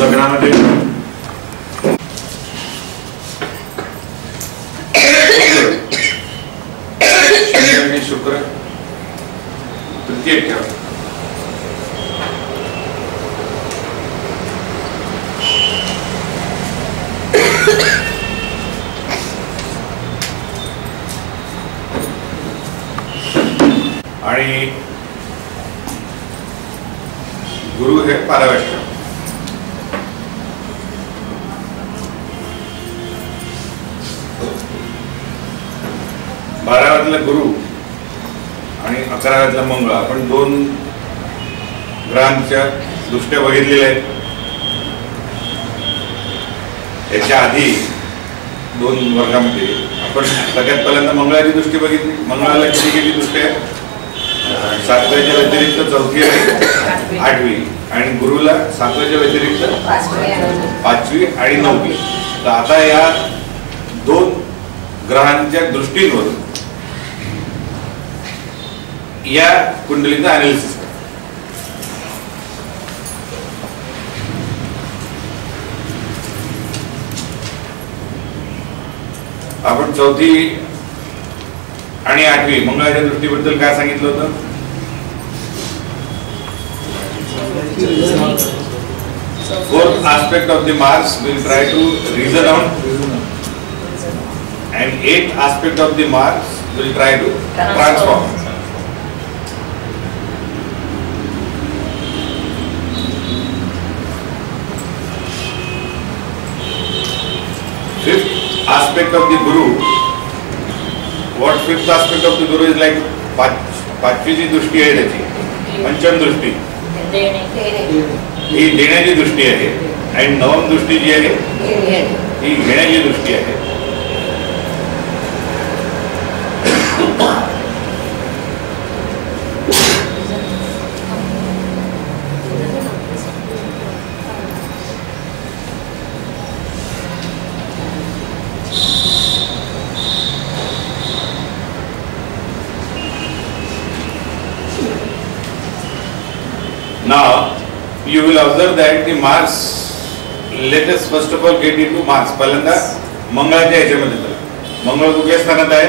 लग्नामध्ये शुक्र तृतीय ठेवा. आणि गुरु हे 12व्या ठेवा. बाराव्यातला गुरु आणि 11व्यातला मंगळ आपण दोन ग्रहांच्या दृष्ट्या बघितलेल्या आहेत. याच्या आधी दोन वर्गामध्ये आपण सगळ्यात पहिल्यांदा मंगळाची दृष्टी बघितली. मंगळाला किती किती दृष्टी आहे? 7व्याच्या व्यतिरिक्त 4थी आहे, 8वी, आणि गुरुला 7व्याच्या व्यतिरिक्त 5वी आणि 9वी. तर आता या दोन ग्रहांच्या दृष्टींवरून या कुंडलीचं अनालिसिस करा. आपण 4थी आणि 8वी मंगळाच्या दृष्टीबद्दल काय सांगितलं होतं? Fourth aspect of the Mars will try to reason out, and 8th aspect of the Mars will try to transform. Fifth aspect of the Guru. What fifth aspect of the Guru is like? पाचवीची दृष्टी आहे त्याची, पंचम दृष्टी ही देण्याची दृष्टी आहे, आणि नवम दृष्टी जी आहे ही घेण्याची दृष्टी आहे. Now you will observe that the Mars, let us first of all get into Mars. पहिल्यांदा मंगळाच्या ह्याच्यामध्ये चला. मंगळ कुठल्या स्थानात आहे?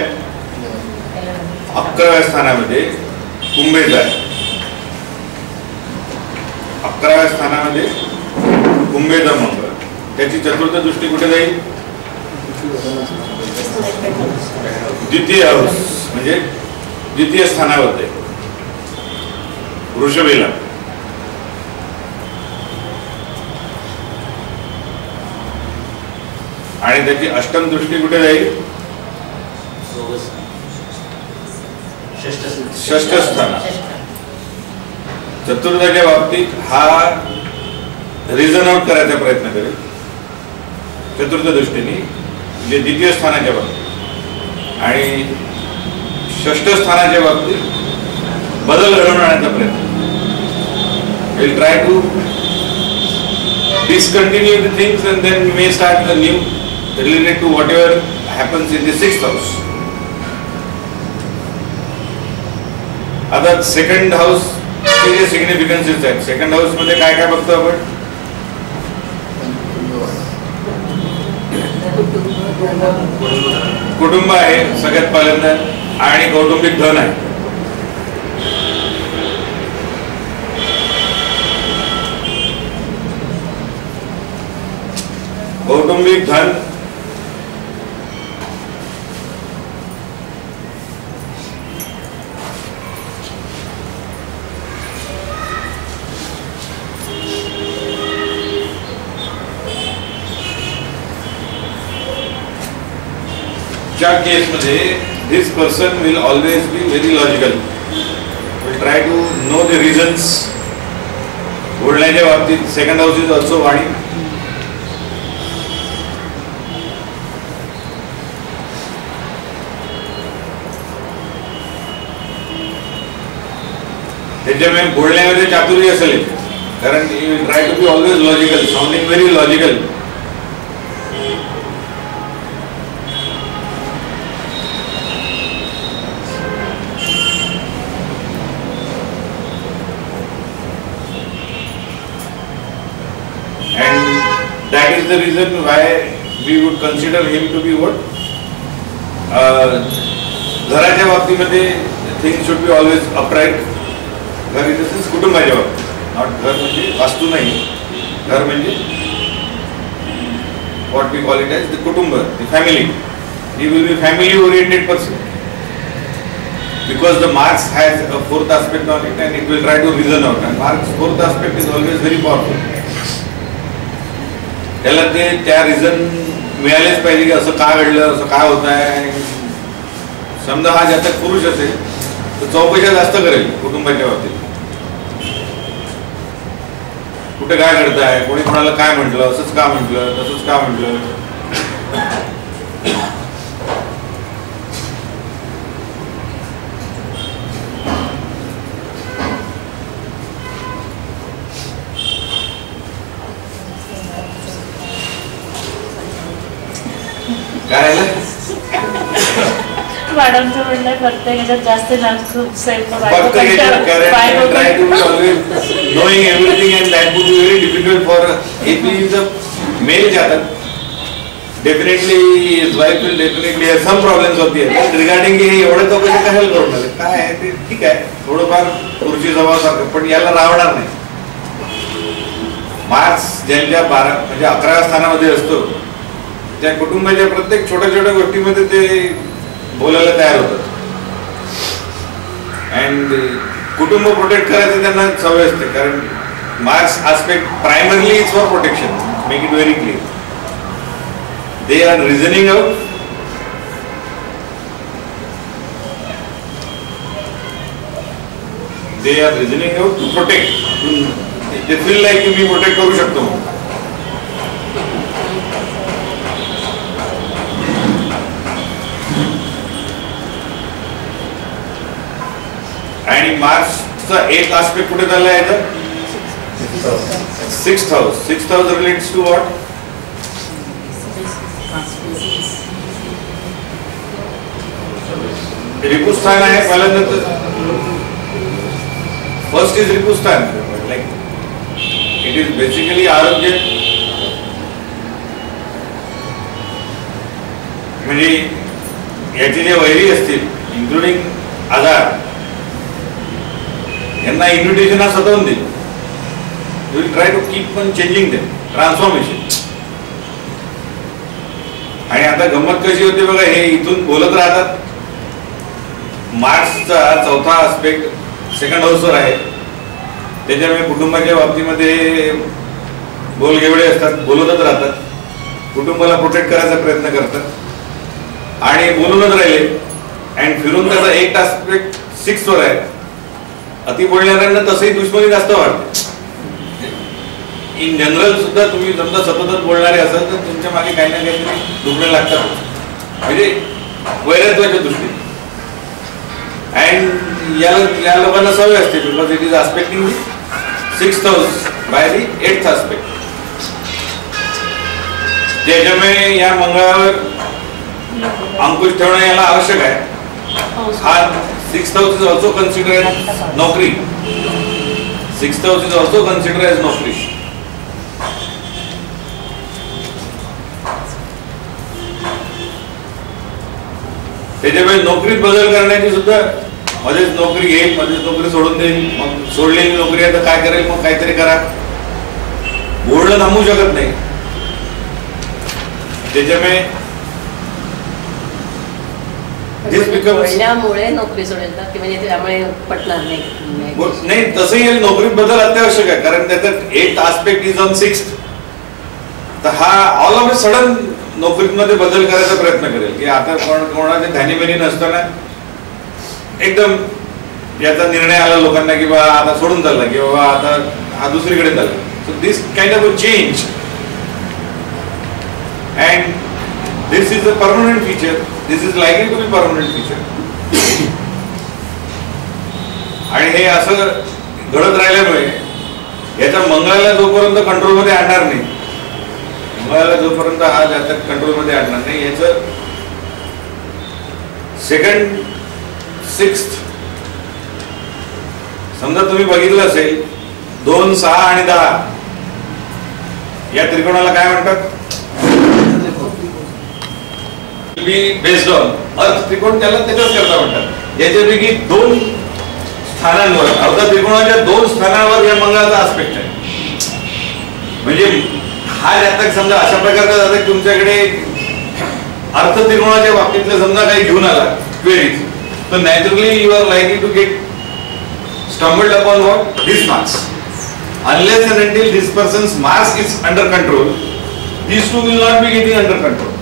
11व्या स्थानामध्ये कुंभेत आहे. 11व्या स्थानामध्ये कुंभेचा मंगळ. त्याची चतुर्थ दृष्टी कुठे जाईल? द्वितीय हाऊस म्हणजे द्वितीय स्थानावर जाईल, वृषभीला. आणि त्याची अष्टम दृष्टी कुठे जाईल? षष्ठ स्थान. चतुर्थाच्या बाबतीत हा रिझन आउट करायचा प्रयत्न करेल चतुर्थ दृष्टीने, म्हणजे द्वितीय स्थानाच्या बाबतीत, आणि षष्ठ स्थानाच्या बाबतीत बदल घडवून आणण्याचा प्रयत्न. Will try to discontinue the things and then we may start the new related to whatever happens in the 6th house. आता सेकंड हाऊस चे जे सिग्निफिकन्सेस आहेत, सेकंड हाऊस मध्ये काय काय बघतो आपण? कुटुंब आहे सगळ्यात पहिल्यांदा, आणि कौटुंबिक धन आहे. कौटुंबिक धन च्या केस मध्ये this person will always be very logical, will try to know the reasons. बोलण्याच्या बाबतीत सेकंड हाऊस इज ऑल्सो वाणी. त्याच्यामुळे बोलण्यामध्ये चातुर्य असेल, कारण he will try to be always logical, sounding very logical. that is the reason why we would consider him to be what? घराच्या बाबतीमध्ये things should be always upright. घर in the sense कुटुंबाच्या बाबतीत, not घर म्हणजे वास्तू नाही, घर म्हणजे what we call it as the kutumba, the family. He will be family oriented person because the Mars has a fourth aspect on it and it will try to reason out, and Mars fourth aspect is always very powerful. त्याला ते त्या reason मिळालेच पाहिजे की असं काय घडलं, असं काय होत आहे. समजा हा जातक पुरुष असेल तर चौकशा जास्त करेल कुटुंबाच्या बाबतीत. कुठे काय घडताय, कोणी कोणाला काय म्हटलं, असंच का म्हटलं, तसंच का म्हटलं. काय मॅडमचं म्हणणं प्रत्येक ह्याच्यात जास्त नाजूक knowing everything and that would be very difficult for if he is a male Jatak. Definitely his wife will definitely have some problems होती है regarding हे एवढं चौकशी कशाला करून आले, काय आहे ते ठीक आहे थोडंफार पुरुषी स्वभावासारखं, पण याला रावणार नाही. मार्स ज्यांच्या 12 म्हणजे 11व्या स्थानामध्ये असतो त्या कुटुंबाच्या प्रत्येक छोट्या छोट्या गोष्टीमध्ये ते बोलायला तयार होतात. अँड कुटुंब प्रोटेक्ट करायचं त्यांना सवय असते, कारण Mars aspect primarily is for protection. Make it very clear. They are reasoning out. They are reasoning out to protect. They feel like मी प्रोटेक्ट करू शकतो. आणि मार्सचा एक आस्पेक्ट कुठे झाला आहे तर 6th house. 6th house relates to what? रिपुस्थान आहे पहिल्यांदा. फर्स्ट इज रिपुस्थान, लाईक इट इज बेसिकली आरोग्य. म्हणजे याचे जे वैरी असतील इन्क्लुडिंग आधार यांना इन्व्हिटेशन हा सतवून देईल. You will try to keep on changing them, transformation. आणि आता गंमत कशी होते बघा, हे इथून बोलत राहतात. मार्सचा 4था आस्पेक्ट 2nd हाऊसवर आहे, त्याच्यामुळे कुटुंबाच्या बाबतीमध्ये बोलगेवळे असतात, बोलतच राहतात, कुटुंबाला प्रोटेक्ट करायचा प्रयत्न करतात आणि बोलूनच राहिले. अँड फिरून त्याचा एक आस्पेक्ट 6th आहे. अति बोलणाऱ्यांना तसंही दुश्मनी जास्त वाटते. इन जनरल सुद्धा तुम्ही समजा सततच बोलणारे असाल तर तुमच्या मागे काही ना काहीतरी दुखणे लागतात, म्हणजे वैरत्वाच्या दृष्टीने. अँड या लोकांना सवय असते because it is aspecting 6th house by the 8th aspect. त्याच्यामुळे या मंगळावर अंकुश ठेवणं याला आवश्यक आहे. हा 6th house is also considered as नौकरी. 6th house is also considered as नौकरी. त्याच्यामुळे नोकरीत बदल करण्याची सुद्धा, मध्येच नोकरी घेईल, मध्येच नोकरी सोडून देईल, मग सोडलेली नोकरी आहे तर काय करेल, मग काहीतरी करा. बोलणं थांबू शकत नाही. त्याच्यामुळे बोलण्यामुळे नोकरी सोडेल तर म्हणजे त्यामुळे पटणार नाही. तसंही नोकरीत बदल अत्यावश्यक आहे, कारण त्याचा 8th aspect is on 6th. तर हा ऑल ऑफ अ सडन नोकरीमध्ये बदल करायचा प्रयत्न करेल की आता कोणाचे ध्यानीमेनी नसताना एकदम याचा निर्णय आला लोकांना की बाबा आता सोडून चालला की बाबा आता हा दुसरीकडे चालला. So this kind of a change and this is a permanent feature. This is likely to be permanent feature. आणि हे असं घडत राहिल्यामुळे याचा मंगळाला जोपर्यंत कंट्रोल मध्ये आणणार नाही, मंगळाला जोपर्यंत हा जातक कंट्रोल मध्ये आणणार नाही, याचं 2nd 6th समजा तुम्ही बघितलं असेल 2, 6 आणि 10 या त्रिकोणाला काय म्हणतात? बी बेस्ड ऑन अर्थ त्रिकोण, त्याला त्याच्याच करता म्हणतात. याच्यापैकी 2 स्थानांवर, अर्थ त्रिकोणाच्या 2 स्थानांवर या मंगळाचा आस्पेक्ट आहे. म्हणजे हा जातक समजा अशा प्रकारचा जातक तुमच्याकडे अर्थ त्रिकोणाच्या बाबतीतलं समजा काही घेऊन आला क्वेरीज, तर naturally you are likely to get stumbled upon what? These marks. Unless and until this person's Mars is under control, these two will not be getting under control.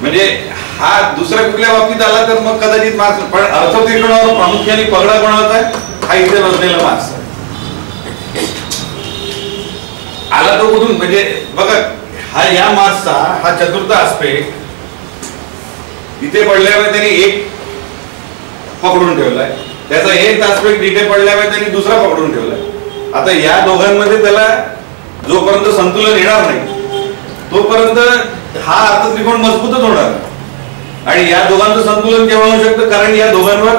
म्हणजे हा दुसऱ्या कुठल्या बाबतीत आला तर मग कदाचित मार्क्स, पण अर्थ त्रिकोणावर प्रामुख्याने पगडा कोणाचा आहे? हा इथे बसलेला मार्क्स आला तो कुठून? म्हणजे बघा, हा या मार्क्सचा हा चतुर्थ आस्पेक्ट इथे पडल्यामुळे त्यांनी एक पकडून ठेवलाय, त्याचा एक आस्पेक्ट इथे पडल्यामुळे त्यांनी दुसरा पकडून ठेवलाय. आता या दोघांमध्ये त्याला जोपर्यंत संतुलन येणार नाही तोपर्यंत हा अर्थ त्रिकोण मजबूतच होणार. आणि या दोघांचं संतुलन केव्हा होऊ शकतं? कारण या दोघांवर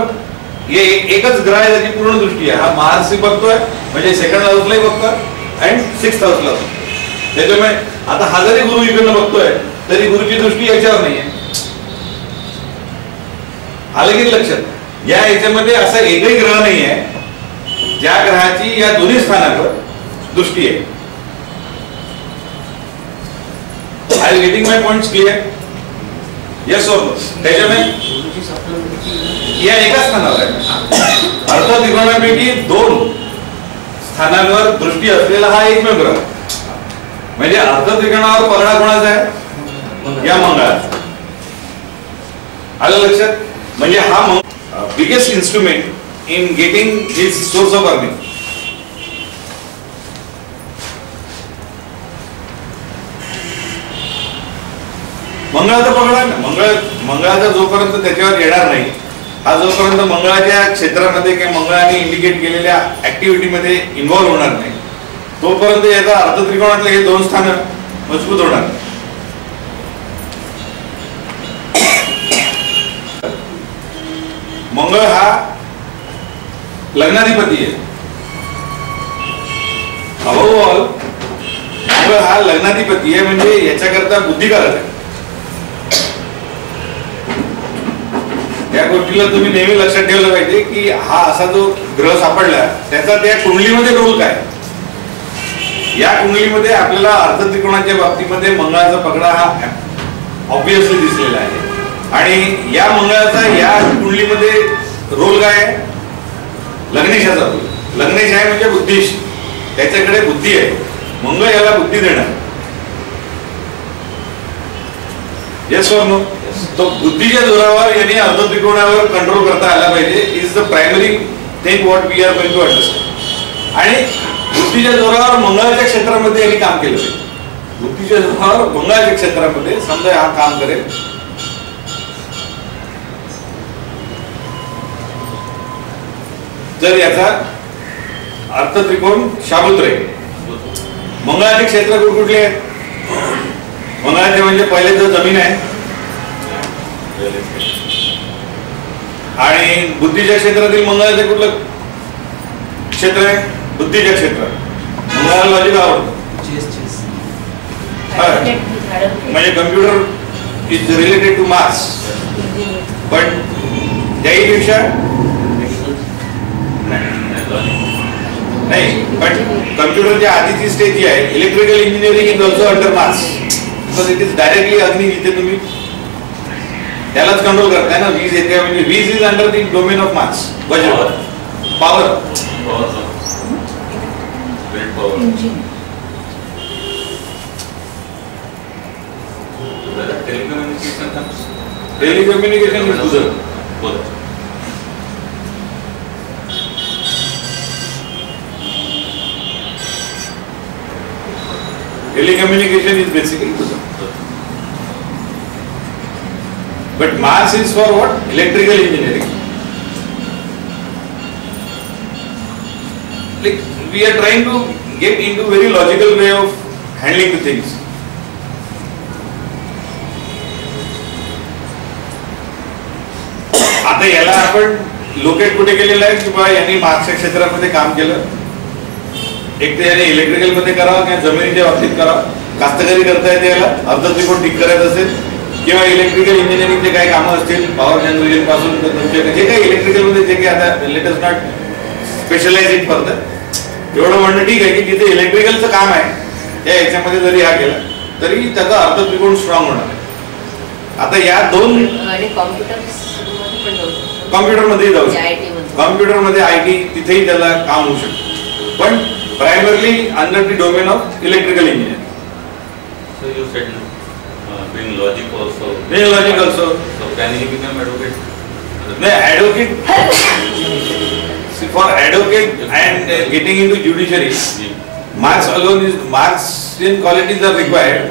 एकच ग्रह आहे, त्याची पूर्ण दृष्टी आहे. हा मार्स बघतोय, म्हणजे सेकंड हाऊसलाही बघतोय आणि 6th हाऊसला. त्याच्यामुळे आता हा जरी गुरु इकडनं बघतोय तरी गुरुची दृष्टी याच्यावर नाहीये. आलं की लक्षात? या याच्यामध्ये असा एकही ग्रह नाही आहे ज्या ग्रहाची या दोन्ही स्थानांवर दृष्टी आहे. I am getting my points clear? Yes और नो? त्याच्यामुळे या एका स्थानावर आहे. अर्थ त्रिकोणापैकी 2 स्थानांवर दृष्टी असलेला हा एकमेव ग्रह. म्हणजे अर्थ त्रिकोणावर पगडा कोणाचा आहे? या मंगळाचा. आलं लक्षात? म्हणजे हा biggest instrument in getting this source of earning. मंगळाचा पगडा, मंगळाचा जोपर्यंत त्याच्यावर येणार नाही, हा जोपर्यंत मंगळाच्या क्षेत्रामध्ये किंवा मंगळाने इंडिकेट केलेल्या ऍक्टिव्हिटीमध्ये इन्व्हॉल्व होणार नाही तोपर्यंत याचा अर्थ त्रिकोणातले हे 2 स्थान मजबूत होणार. मंगळ हा लग्नाधिपती आहे. अबोव्ह मंगळ हा लग्नाधिपती आहे, म्हणजे याच्याकरता बुद्धिकारक आहे. या गोष्टीला तुम्ही नेहमी लक्षात ठेवलं पाहिजे की हा असा जो ग्रह सापडला त्याचा त्या कुंडलीमध्ये रोल काय. या कुंडलीमध्ये आपल्याला अर्थ त्रिकोणाच्या बाबतीमध्ये मंगळाचा पगडा हा ऑब्विसली दिसलेला आहे. आणि या मंगळाचा या कुंडलीमध्ये रोल काय आहे? लग्नेशाचा रोल. लग्नेश आहे म्हणजे बुद्धिश, त्याच्याकडे बुद्धी आहे. मंगळ याला बुद्धी देणार. येस और नो? तो बुद्धीच्या जोरावर यांनी अर्ध त्रिकोणावर कंट्रोल करता आला पाहिजे. Is the primary thing what we are going to understand. आणि बुद्धीच्या जोरावर मंगळाच्या क्षेत्रामध्ये यांनी काम केलं पाहिजे. बुद्धीच्या जोरावर मंगळाच्या क्षेत्रामध्ये समजा हा काम करेल. जर याचा अर्थ त्रिकोण शाबूत राहील. मंगळाचे क्षेत्र कुठले आहेत? मंगळाचे म्हणजे पहिले तर जमीन आहे आणि बुद्धीच्या क्षेत्रातील मंगळाचे कुठलं क्षेत्र आहे? बुद्धीच्या क्षेत्रात. मंगळाला लॉजिक आवडतं. म्हणजे computer is related two marks, पण त्याहीपेक्षा नाही, पण कम्प्युटरच्या आधीची स्टेज जी आहे electrical engineering is also under marks, because it is directly अग्नी, जिथे तुम्ही त्यालाच कंट्रोल करताय ना. वीज येते म्हणजे वीज is under the domain of Mars. वज्र, पॉवर, टेलिकम्युनिकेशन इज गुजर. Telecommunication is basically good. But Mars is for what? Electrical engineering. Like we are trying to get into very logical way of handling the things. आता याला आपण locate कुठे केलेलं आहे की बा यांनी मार्क्सच्या क्षेत्रामध्ये काम केलं. एक तर याने इलेक्ट्रिकल मध्ये करावं किंवा जमिनीच्या बाबतीत करावं, कास्तकारी करता येते याला, अर्धत्रिकोण ठीक करायचं असेल, किंवा इलेक्ट्रिकल इंजिनिअरिंगचे काही कामं असतील, पॉवर जनरेशन पासून तुमच्याकडे जे काही इलेक्ट्रिकल मध्ये जे काही आता let us not specialise it for that, एवढं म्हणणं ठीक आहे की जिथे इलेक्ट्रिकलचं काम आहे त्या याच्यामध्ये जरी हा केला तरी त्याचा अर्धत्रिकोण स्ट्रॉंग होणार आहे. आता या दोन कॉम्प्युटरमध्ये जाऊ शकतो, कॉम्प्युटरमध्ये IT तिथेही त्याला काम होऊ शकतं, पण primarily under the domain of electrical engineering. So you said doing logic also. Doing logic also. So can he become advocate? No, advocate. For advocate and getting into judiciary, marks alone is marks and qualities are required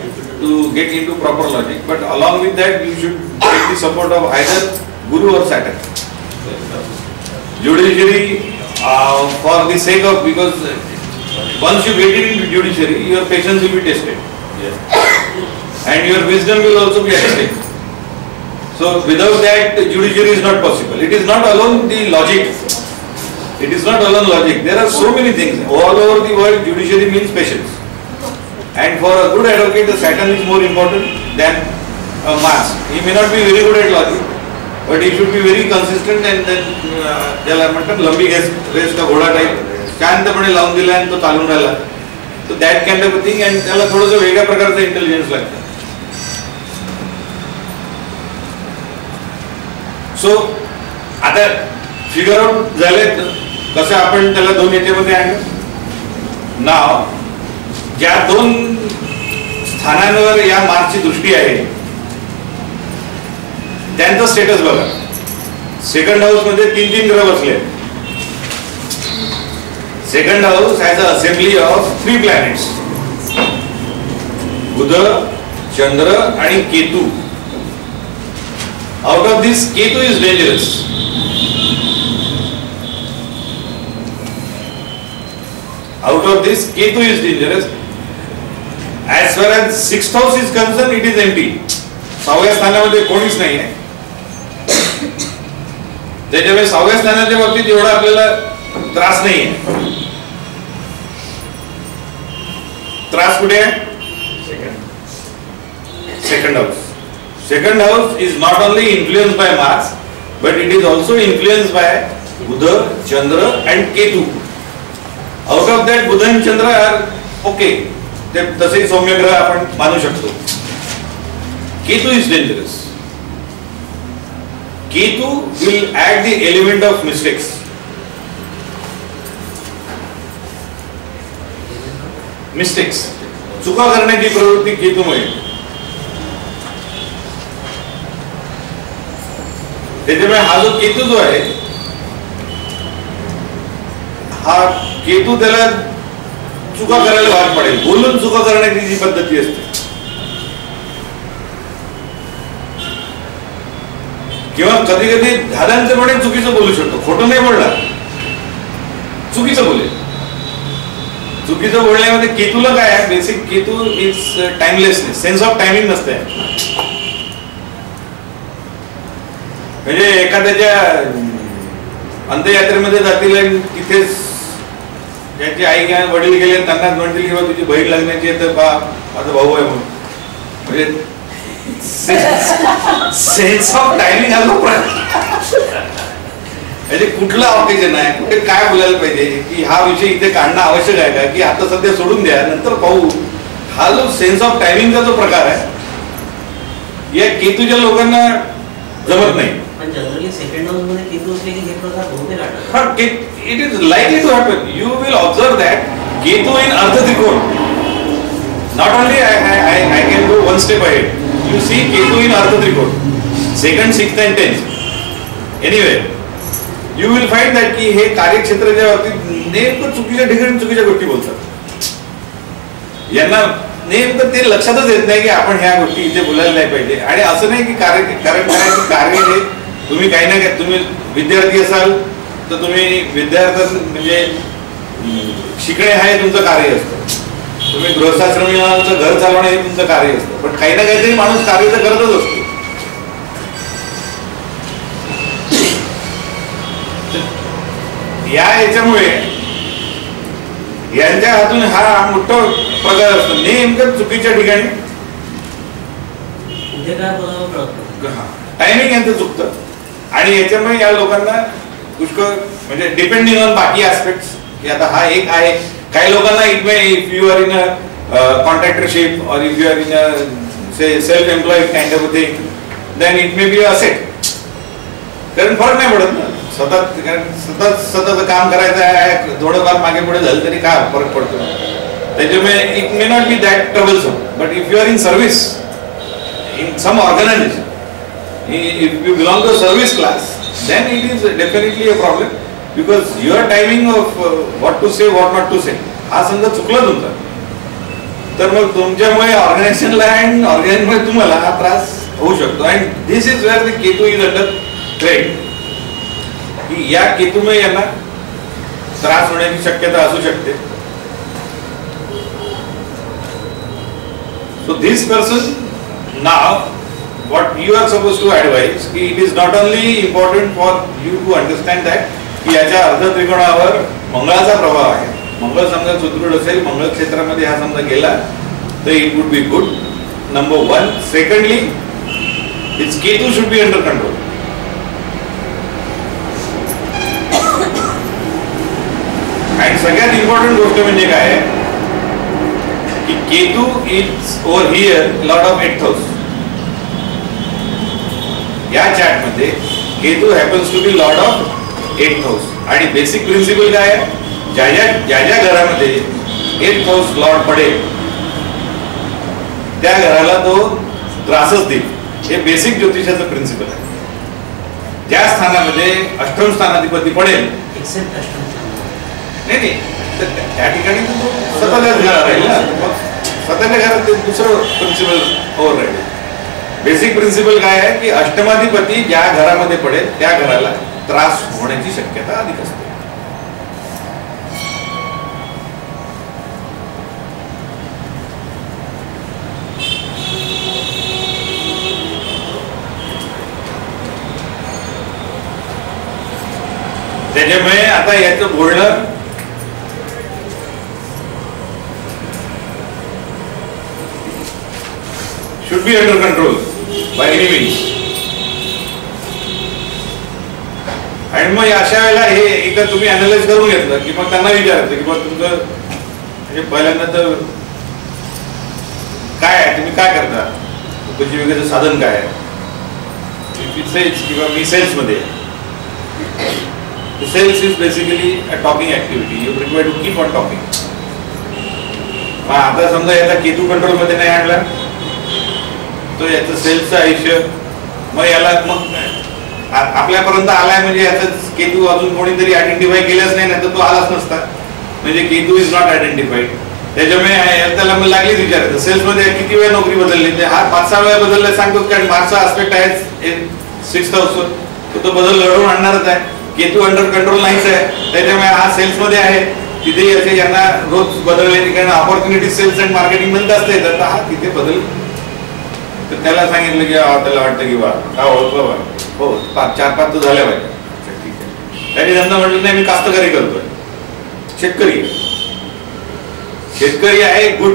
to get into proper logic. But along with that, you should get the support of either guru or Saturn. Judiciary, for the sake of, because once you get into judiciary, your patience will be tested. And your wisdom will also be at stake. So without that, judiciary is not possible. It is not alone the logic. It is not alone logic. There are so many things. All over the world, judiciary means patience. And for a good advocate, the Saturn is more important than a mass. He may not be very good at logic, but he should be very consistent and then त्याला म्हणतात लंबी race का घोडा type शांतपणे लावून दिला आणि तो चालून राहिला. So that kind of a thing, and त्याला थोडंसं वेगळ्या प्रकारचं इंटेलिजन्स लागतं. सो आता फिगर आउट झाले कसं आपण त्याला दोन याच्यामध्ये आणलं. नाव ज्या दोन स्थानांवर या मार्सची दृष्टी आहे त्यांचा स्टेटस बघा. सेकंड हाऊस मध्ये 3 ग्रह बसले. Second house has a assembly of 3 planets, बुध, चंद्र आणि केतू. Out of this, Ketu is dangerous. Out of this, Ketu is dangerous. As far as 6th house is concerned, it is empty. 6व्या स्थानामध्ये कोणीच नाही आहे. त्याच्यामुळे 6व्या स्थानाच्या बाबतीत एवढा आपल्याला त्रास नाही आहे. त्रास कुठे आहे? Second house. Second house is not only influenced by Mars, but it is also influenced by Buddha, Chandra and Ketu. Out of that, Buddha and Chandra are okay. ते तसे सौम्य ग्रह आपण मानू शकतो. Ketu is dangerous. Ketu will add the element of mistakes. Mistakes. चुका करण्याची प्रवृत्ती केतूमुळे. त्याच्यामुळे हा जो केतू जो आहे हा केतू त्याला चुका करायला भाग पडेल. बोलून चुका करण्याची जी पद्धती असते किंवा कधी कधी धादांतपणे चुकीचं बोलू शकतो. खोटं नाही बोलणार, चुकीचं बोलेल. चुकीचं बोलण्यामध्ये केतूला काय आहे? Basic Ketu is timelessness, sense of timing नसते. म्हणजे एखाद्याच्या अंत्ययात्रेमध्ये जातील आणि तिथेच ज्यांची आई किंवा वडील गेले त्यांनाच म्हणतील किंवा तुझी बहीण लग्नाची आहे तर बा माझा भाऊ आहे म्हणून. म्हणजे सेन्स ऑफ टायमिंग हा जो म्हणजे कुठलं ऑकेजन आहे, कुठे काय बोलायला पाहिजे, की हा विषय इथे काढणं आवश्यक आहे का, की आता सध्या सोडून द्या नंतर पाहू. हा जो सेन्स ऑफ टायमिंगचा जो प्रकार आहे या केतूच्या लोकांना जमत नाही. पण जनरली सेकंड हाऊस मध्ये केतू असले की हे प्रकार बहुतेक आढळतात. It is likely to happen. You will observe that Ketu in Arth trikond. Not only I can go one step ahead. You see Ketu in Arth trikond. 2nd, 6th and 10th. Anyway, you will find that की हे कार्यक्षेत्राच्या बाबतीत नेमकं चुकीच्या ठिकाणी चुकीच्या गोष्टी बोलतात. यांना नेमकं ते लक्षातच येत नाही की आपण ह्या गोष्टी इथे बोलायला नाही पाहिजे. आणि असं नाही की कार्य हे तुम्ही काही ना काही, तुम्ही विद्यार्थी असाल तर तुम्ही विद्यार्थी म्हणजे शिकणे हे तुमचं कार्य असतं. तुम्ही गृहस्थाश्रमीचं घर चालवणे हे तुमचं कार्य असतं. पण काही ना काहीतरी माणूस कार्य तर करतच असतो. या याच्यामुळे यांच्या याच्या हातून हा मोठा प्रकार असतो नेमकं चुकीच्या ठिकाणी उद्या काय बोलावं कळतं, टायमिंग यांचं चुकतं आणि याच्यामुळे या लोकांना पुष्कळ म्हणजे डिपेंडिंग ऑन बाकी ऍस्पेक्ट्स की आता हा एक आहे. काही लोकांना it may if you are in a contractorship or if you are in a say self employed kind of thing then it may be asset. कारण फरक नाही पडत ना सतत काम करायचं आहे थोडंफार मागे पुढे झालं तरी काय फरक पडतो. त्याच्यामुळे it may not be that troublesome but if you are in service in some organisation if you belong to a service class then it is definitely a problem because your timing of what to say what not to say हा समजा चुकला तुमचा तर मग तुमच्यामुळे ऑर्गनायझेशनला आणि ऑर्गनायझेशनमुळे तुम्हाला हा त्रास होऊ शकतो. And this is where the Ketu is under threat की या केतूमुळे यांना त्रास होण्याची शक्यता असू शकते. So this person now what you are supposed to advise ki it is not only important for you to understand that की याच्या अर्ध त्रिकोणावर मंगळाचा प्रभाव आहे. मंगळ समजा सुदृढ असेल मंगळ क्षेत्रामध्ये हा समजा गेला तर it would be good number 1. Secondly it's Ketu should be under control. आणि सगळ्यात इम्पॉर्टंट गोष्ट म्हणजे काय की Ketu is over here lord of 8th house. या चार्ट मध्ये Ketu happens to be lord of 8th house आणि बेसिक प्रिन्सिपल काय आहे ज्या ज्या घरामध्ये 8th हाऊस लॉर्ड पडेल त्या घराला तो त्रासच देईल. हे बेसिक ज्योतिषाचं प्रिन्सिपल आहे. ज्या स्थानामध्ये अष्टम स्थानाधिपती पडेल एक्सेप्ट अष्टम नाही तर त्या ठिकाणी तो स्वतःच्याच घरात राहील ना स्वतःच्या घरात ते दुसरं प्रिन्सिपल ओव्हर राहील. बेसिक प्रिन्सिपल काय आहे की अष्टमाधिपती ज्या घरामध्ये पडेल त्या घराला त्रास होण्याची शक्यता अधिक असते. त्याच्यामुळे आता याचं बोलणं should be under control by any means. आणि मग अशा वेळेला हे एकदा तुम्ही अनालाइज करून घेतलं की मग त्यांना विचारायचं की मग तुमचं म्हणजे पहिल्यांदा तर काय आहे तुम्ही काय करता उपजीविकेचं साधन काय आहे. सेल्स किंवा मी सेल्स मध्ये sales is basically a talking activity you require to keep on talking. आता समजा याचा केतू कंट्रोल मध्ये नाही आणला तो याचं सेल्सचं आयुष्य मग याला मग आपल्यापर्यंत आलाय म्हणजे याचं केतू अजून कोणीतरी आयडेंटिफाय केलंच नाही तर तो आलाच नसता म्हणजे केतू इज नॉट आयडेंटिफाईड. त्याच्यामुळे त्याला मग लागलीच विचारायचं सेल्स मध्ये किती वेळा नोकरी बदलली हा 5-6 वेळा बदलला सांगतो कारण मार्चचा आस्पेक्ट आहे 6th हाऊसवर तो बदल घडवून आणणारच आहे. केतू अंडर कंट्रोल नाहीच आहे त्याच्यामुळे हा सेल्स मध्ये आहे तिथे असे यांना रोज बदलले कारण ऑपॉर्च्युनिटी सेल्स अँड मार्केटिंग मध्ये जास्त येतात तर हा तिथे बदल. तर त्याला सांगितलं की त्याला वाटतं की वा का ओळखलं हो 4-5 तर झाल्या पाहिजे. ठीक आहे त्यांनी त्यांना म्हटलं नाही मी कास्तकारी करतोय शेतकरी आहे गुड.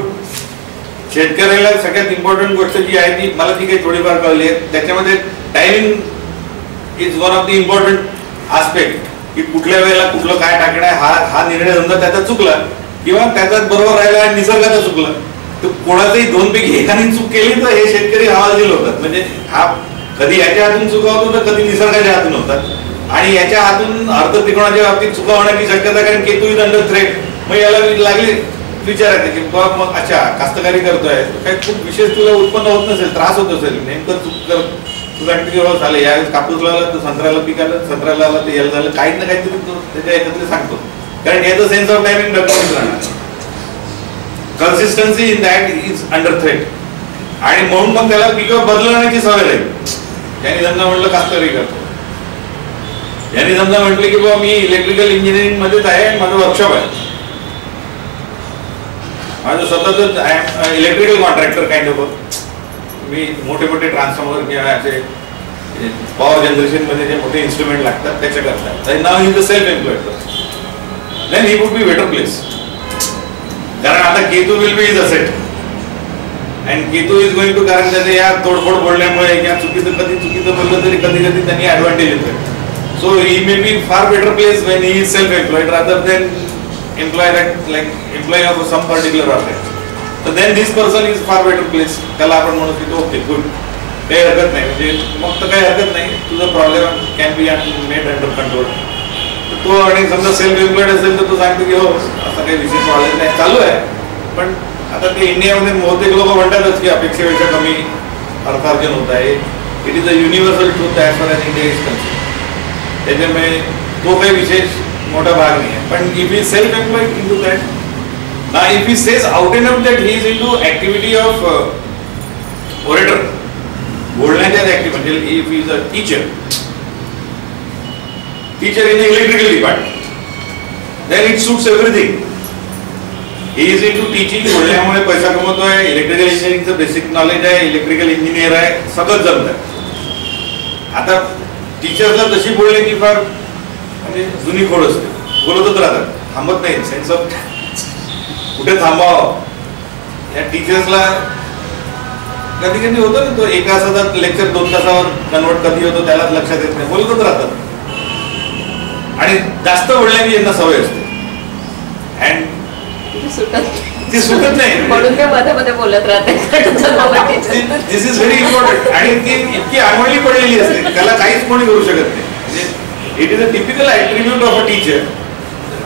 शेतकऱ्याला सगळ्यात इम्पॉर्टंट गोष्ट जी आहे ती मला ती काही थोडीफार कळली आहे त्याच्यामध्ये timing is one of the important aspect की कुठल्या वेळेला कुठलं काय टाकणं हा निर्णय समजा त्याचा चुकला किंवा त्याचाच बरोबर राहिला आणि निसर्गाचा चुकला तर कोणाचाही 2 पैकी एकाने चूक केली तर हे शेतकरी हवालदिल होतात. म्हणजे हा कधी याच्या हातून चुका होतो तर कधी निसर्गाच्या हातून होतात आणि याच्या हातून अर्ध त्रिकोणाच्या बाबतीत चुका होण्याची शक्यता कारण केतू इज अंडर थ्रेट. मग याला लागली विचारायचं की बाबा मग अच्छा कास्तकारी करतोय काही खूप विशेष तुला उत्पन्न होत नसेल त्रास होत असेल नेमकं चूक कर तुझा झालं यावेळेस कापूस लावला तर संत्र्याला पिकाला संत्र्याला लावला तर याला झालं काही ना काहीतरी त्याच्या याच्यातले सांगतो कारण याचं सेन्स ऑफ टायमिंग डेव्हलप राहणार. Consistency in that is under threat आणि म्हणून मग त्याला पिकअप बदलण्याची सवय राहील. त्यांनी समजा म्हटलं कास्तकारी करतो यांनी समजा म्हटलं की बाबा मी इलेक्ट्रिकल इंजिनिअरिंग मध्येच आहे आणि माझं वर्कशॉप आहे माझं स्वतःच electrical contractor kind of me मोठे मोठे ट्रान्सफॉर्मर किंवा असे पॉवर जनरेशन मध्ये जे मोठे इन्स्ट्रुमेंट लागतात त्याच्या करतात नाव is the self employed then he would be better place. कारण आता Ketu will be is asset and Ketu is going to, कारण त्याने या तोडफोड बोलण्यामुळे किंवा चुकीचं बोललं तरी कधी कधी त्यांनी ऍडव्हान्टेज येतोय. So he may be far better placed when he is self-employed rather than employee of some particular object. So then this person is far better placed. त्याला आपण म्हणू की ओके गुड, काही हरकत नाही, म्हणजे मग तर काही हरकत नाही, तुझा problem can be made under control. तो आणि समजा सेल्फ एम्प्लॉइड असेल तर तो सांगतो की हो असा काही विशेष प्रॉब्लेम नाही, चालू आहे. पण आता ते इंडियामध्ये बहुतेक लोक म्हणतातच की अपेक्षेपेक्षा कमी अर्थार्जन होत आहे. It is a universal truth as far as India is concern. त्याच्यामुळे तो काही विशेष मोठा भाग नाही आहे. पण if is self employed into that, ना if he says out and out that he is into activity of orator, बोलण्याच्या ऍक्टिव्हिटी, म्हणजे if is a teacher in electrical department, then it suits everything. He is into teaching, बोलण्यामुळे पैसा कमवतोय, electrical इंजिनिअरिंगचं basic knowledge आहे, electrical engineer आहे, सगळं जमत आहे. आता टीचर्सला तशी बोलण्याची फार म्हणजे जुनी खोड असते, बोलतच राहतात, थांबत नाही. सेन्स ऑफ कुठे थांबावं या टीचर्सला कधी कधी होतं ना, तो एका तासाचा लेक्चर 2 तासावर कन्वर्ट कधी होतो त्यालाच लक्षात येत नाही, बोलतच राहतात. आणि जास्त बोलण्याची यांना सवय असते अँड ती सुटत नाही, म्हणून ते मध्ये मध्ये बोलत राहते. दिस इज व्हेरी इम्पॉर्टंट. आणि ती इतकी आंघोळी पडलेली असते, त्याला काहीच कोणी करू शकत नाही. म्हणजे it is a typical attribute of a teacher,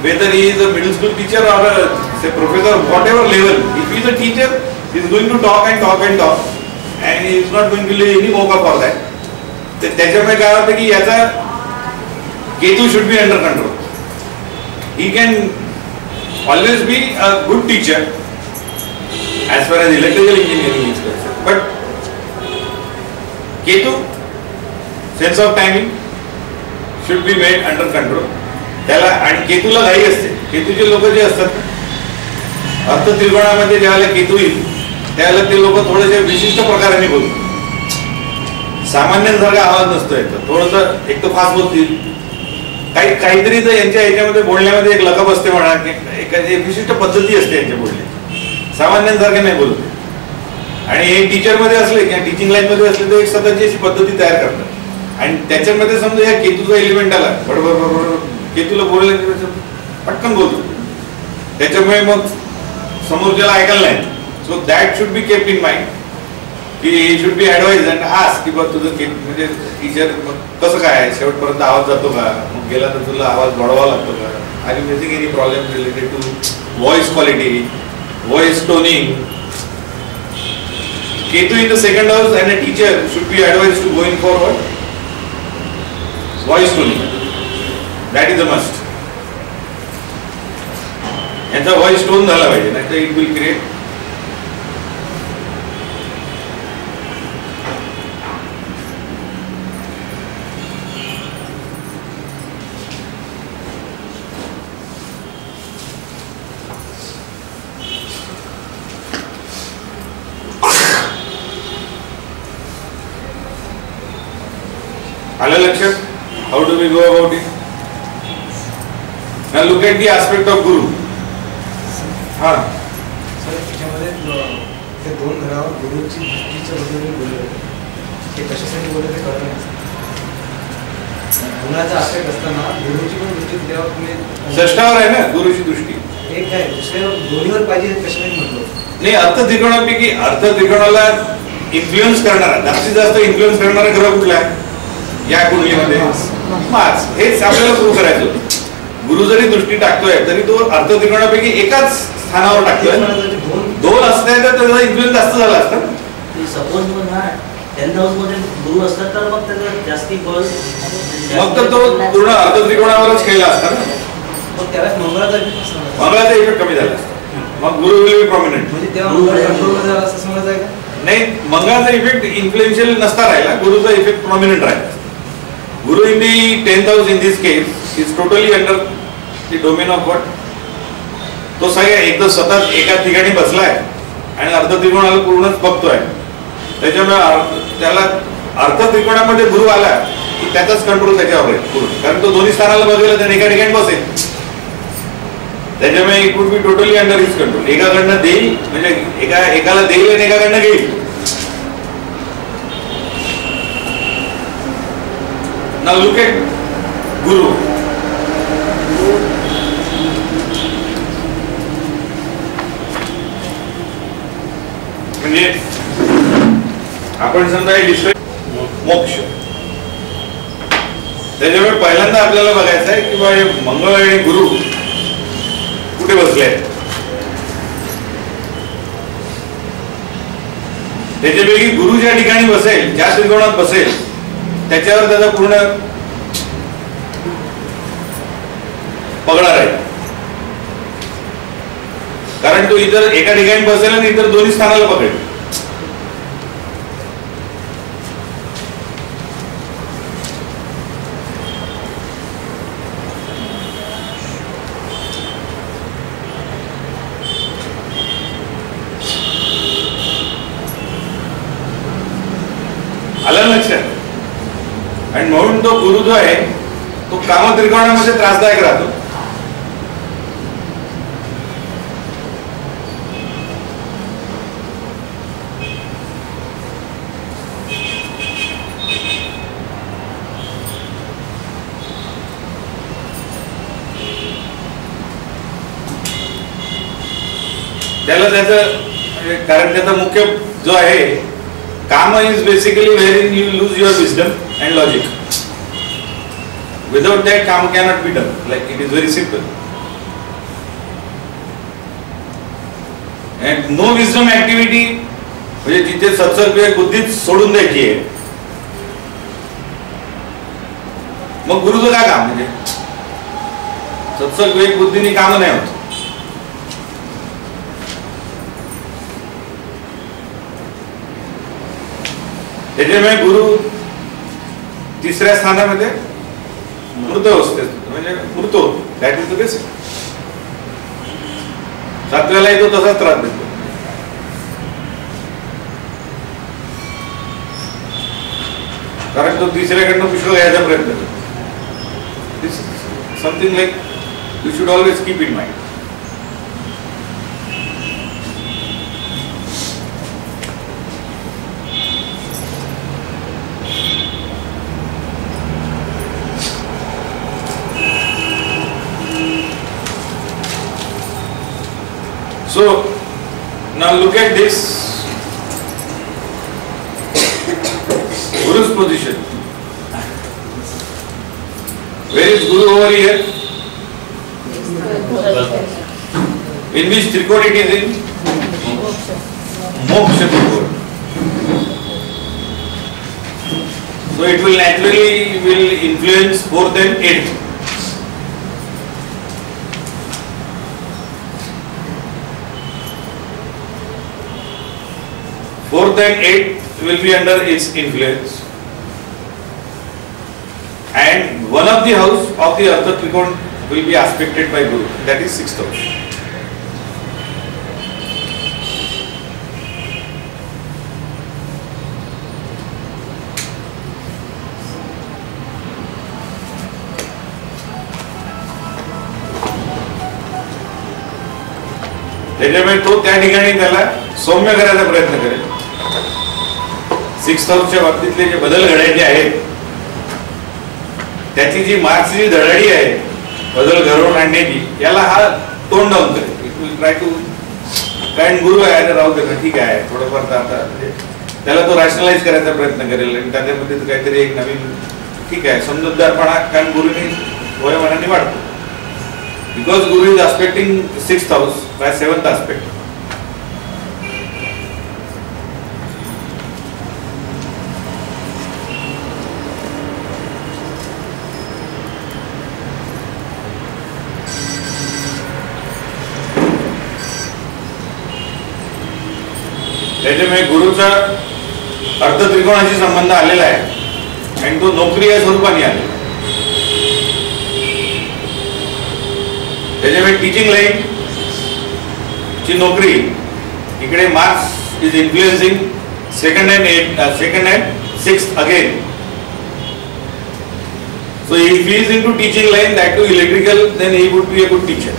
whether he is a middle school teacher or a say professor, whatever level, if he is a teacher, he is going to talk and talk and talk, and he is not going to leave any mocha for that. तर त्याच्यामुळे काय होतं की याचा Ketu should be under control. He can always be a good teacher as far as electrical engineering is concerned, but Ketu, sense of timing should be made under control. त्याला आणि केतूला घाई असते. केतूचे लोक जे असतात अर्थ त्रिकोणामध्ये ज्यावेळेला केतू येईल त्यावेळेला ते लोक थोडेसे विशिष्ट प्रकाराने बोलतात. सामान्यांसारखा आवाज नसतो याचा, थोडंसं एक तर फास्ट बोलतील, काहीतरी तर यांच्या ह्याच्यामध्ये बोलण्यामध्ये एक लकब असते म्हणा, एखादी विशिष्ट पद्धती असते यांच्या बोलण्याची, सामान्यांसारखे नाही बोलते. आणि हे टीचरमध्ये असले किंवा टीचिंग लाईनमध्ये असले तर एक स्वतःची अशी पद्धती तयार करतात. आणि त्याच्यामध्ये समजा या केतूचा एलिमेंट आला, बरोबर केतूला बोलण्याची पटकन बोलतो, त्याच्यामुळे मग समोरच्याला ऐकायला नाही. So that should be kept in mind की he should be advise and ask की बघ तुझं म्हणजे टीचर कसं काय शेवटपर्यंत आवाज जातो का, मग गेला तर तुला आवाज वाढवावा लागतो का, are you facing any problem related to voice quality, voice toning. Ketu in the second house and a teacher should be advised to going forward. Voice tuning, that is a must. यांचा voice tone झाला पाहिजे, नाहीतर it will create लक्षात. How do we go about it? Now look at the aspect of Guru. हा sir त्याच्यामध्ये ते 2 घरावर गुरुची दृष्टीच्या बद्दल बोलले, ते कशासाठी बोलले ते कळलं नाही. गुणाचा आस्पेक्ट असताना गुरुची पण दृष्टी द्यावं तुम्ही षष्ठावर आहे ना गुरुची दृष्टी, एक आहे दुसऱ्या दोन्हीवर पाहिजे कशासाठी म्हटलं नाही. अर्थ त्रिकोणापैकी अर्थ त्रिकोणाला इन्फ्लुएन्स करणारा जास्तीत जास्त इन्फ्लुएन्स करणारा ग्रह कुठला आहे या कुंडलीमध्ये? मार्स. हेच आपल्याला प्रूव्ह करायचं होतं. गुरु जरी दृष्टी टाकतोय तरी तो अर्थ त्रिकोणापैकी एकाच स्थानावर टाकतोय. 2 असते तर त्याचा इन्फ्लुएन्स जास्त झाला असता. सपोज मग हा 10th हाऊस मध्ये गुरु असतात तर मग त्याला जास्ती बळ, मग तर तो पूर्ण अर्थ त्रिकोणावरच खेळला असता ना. मग त्याला मंगळाचा इफेक्ट कमी झाला असता. मग गुरु विल बी प्रॉमिनंट. म्हणजे तेव्हा मंगळ कंट्रोल झाला असं समजायचं आहे का? नाही, मंगळाचा इफेक्ट इन्फ्लुएन्शियल नसता राहिला, गुरुचा इफेक्ट प्रॉमिनंट राहिला. Guru in the 10th house in this case is totally under the domain of what? तो सगळ्या एकदम सतत एका ठिकाणी बसलाय आणि अर्ध त्रिकोणाला पूर्णच बघतोय. त्याच्यामुळे त्याला अर्ध त्रिकोणामध्ये गुरु आला की त्याचाच कंट्रोल त्याच्यावर आहे पूर्ण, कारण तो दोन्ही स्थानाला बघेल त्याने एका ठिकाणी बसेल. त्याच्यामुळे it would be totally under his control. एकाकडनं देईल म्हणजे एकाला देईल आणि एकाकडनं घेईल. Now look at Guru. म्हणजे आपण समजा मोक्ष, त्याच्यामुळे पहिल्यांदा आपल्याला बघायचं आहे की बा हे मंगळ आणि गुरु कुठे बसले आहेत. त्याच्यापैकी गुरु ज्या ठिकाणी बसेल, ज्या त्रिकोणात बसेल, त्याच्यावर त्याचा पूर्ण पगडा राहील. कारण तो इतर एका ठिकाणी बसेल आणि इतर दोन्ही स्थानाला पकडेल. आलं लक्षात. आणि म्हणून तो गुरु जो आहे तो काम त्रिकोणामध्ये त्रासदायक राहतो. त्याला त्याचं कारण त्याचा मुख्य जो आहे काम is basically wherein you lose your wisdom and logic. Without that, काम cannot be done. Like it is very simple. And no wisdom activity म्हणजे जिथे सत्सर्ग बुद्धीच सोडून द्यायची आहे. मग गुरुचं काय काम म्हणजे सत्सर्ग बुद्धीने काम नाही होत. त्याच्यामुळे गुरु तिसऱ्या स्थानामध्ये मृत अवस्थेत म्हणजे मृत होतो. That is the basic. सातव्यालाही तो तसाच त्रास देतो. कारण तो तिसऱ्याकडनं पुष्प घ्यायचा प्रयत्न करतो. This something like you should always keep in mind. So now look at this Guru's position. Where is Guru over here? In which trikond it is in? Moksha trikond. So it will naturally influence 4th and 8th. Fourth and 8th will be under its influence, and one of the house of the Arth trikond will be aspected by Guru. That is 6th house. त्याच्यामुळे तो त्या ठिकाणी त्याला सौम्य करायचा प्रयत्न करेल. 6th हाऊसच्या बाबतीतले जे बदल घडायचे आहेत त्याची जी मार्क्सची धडाडी आहे बदल घडवून आणण्याची, याला हा तोंड डाऊन करेल. इट विल ट्राय टू, कारण गुरु आहे राहू दे ठीक आहे थोडंफार आता त्याला तो रॅशनलाइज करायचा प्रयत्न करेल आणि त्याच्यामध्ये काहीतरी एक नवीन ठीक आहे समजूतदारपणा, कारण गुरुनी वयोमानाने वाढतो. Because Guru is aspecting 6th house by 7th aspect. त्याच्यामुळे गुरुचा अर्थ त्रिकोणाशी संबंध आलेला आहे आणि तो नोकरी या स्वरूपाने आले. त्याच्यामुळे टीचिंग लाईन ची नोकरी इकडे marks is influencing 2nd and 6th again. So if he is into teaching line, that too electrical, then he would be a good teacher.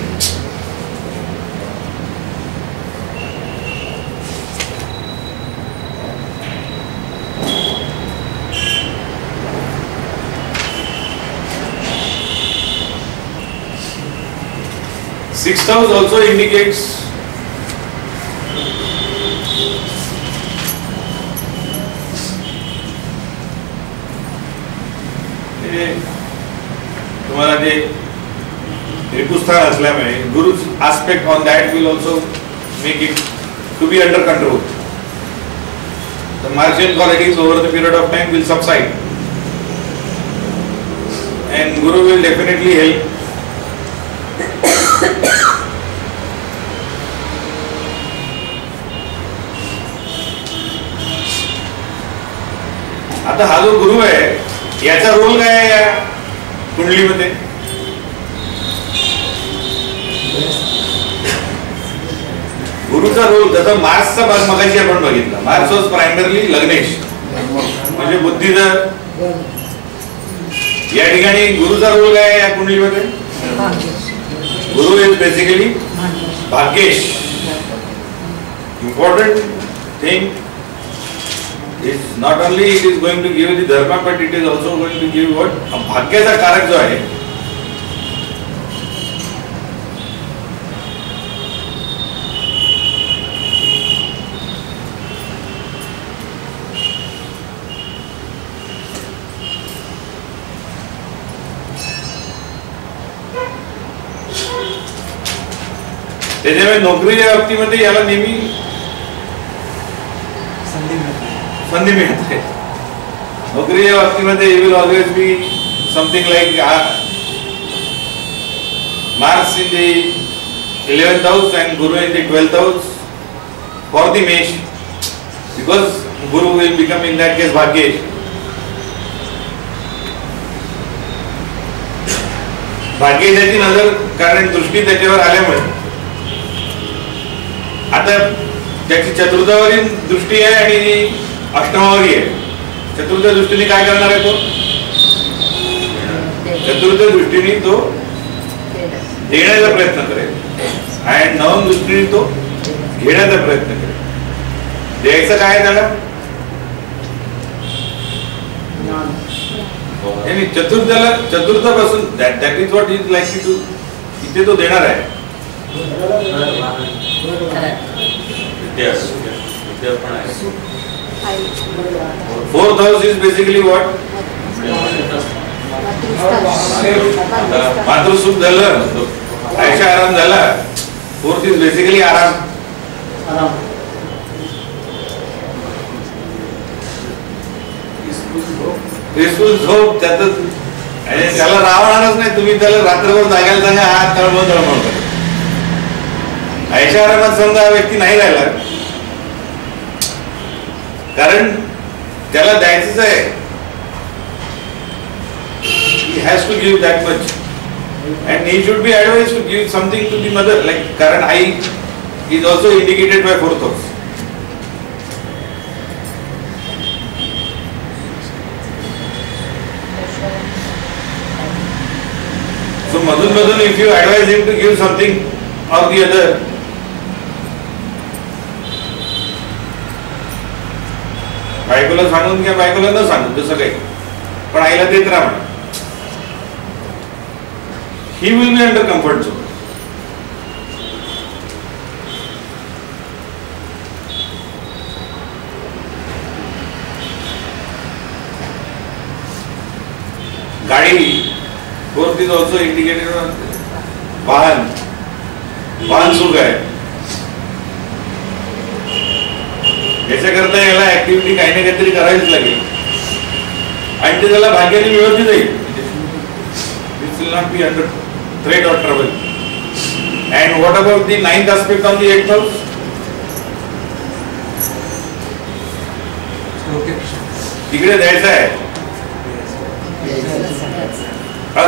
Sixth house also indicates तुम्हाला जे त्रिपुस्थान असल्यामुळे गुरु's aspect on that will also make it to be under control. The martial qualities over the period of time will subside, and Guru will definitely help. आता हा जो गुरु आहे याचा role काय आहे या कुंडलीमध्ये? गुरुचा रोल जसा मार्सचा भाग मगाशी आपण बघितला. मार्स वॉज प्रायमरली लग्नेश म्हणजे बुद्धीधर. या ठिकाणी गुरुचा रोल काय आहे या कुंडलीमध्ये? गुरु is basically Bhagyesh. Important thing is not only it is going to give the dharma, but it is also going to give what? भाग्याचा कारक जो आहे त्याच्यामुळे नोकरीच्या बाबतीमध्ये याला नेहमी संधी मिळते. नोकरीच्या बाबतीमध्ये it will always be something like Mars in the 11th house and Guru in the 12th house for the mesh, because Guru will become in that case Bhagyesh. भाग्येशाची नजर कारण दृष्टी त्याच्यावर आल्यामुळे आता त्याची चतुर्थावरील दृष्टी आहे आणि अष्टमावरी आहे. चतुर्थ दृष्टीने काय करणार आहे तो? चतुर्थ दृष्टीने तो देण्याचा प्रयत्न करेल आणि नवम दृष्टीने तो घेण्याचा प्रयत्न करेल. द्यायचं काय त्याला? चतुर्थापासून that is what is like to इथे तो देणार आहे. Fourth house is basically what? मातृसुख झालं, ऐशा आराम झाला. फोर्थ इज बेसिकली आराम. पीसफुल झोप. त्याला राहणारच नाही. तुम्ही त्याला रात्रभर जागायला सांगा हात तळमळ तळमळ. ऐशा आरामात समजा व्यक्ती नाही राहिला कारण त्याला द्यायचंच आहे. he has to give that much and he should be advised to give something to the mother, like कारण आई is also indicated by fourth house. So मधून if you advise him to give something or the other, बायकोला सांगून किंवा बायकोला न सांगून तसं काही पण आईला देत राहा. He will be under comfort zone. गाडी फोर्थ इज ऑल्सो इंडिकेटेड. वाहन सुख आहे. याच्याकरता याला ऍक्टिव्हिटी काही ना काहीतरी करावीच लागेल आणि ते त्याला भाग्याने मिळवली जाईल. This will not be under threat or trouble. And what about the 9th aspect on the 8th house? तिकडे द्यायचं आहे.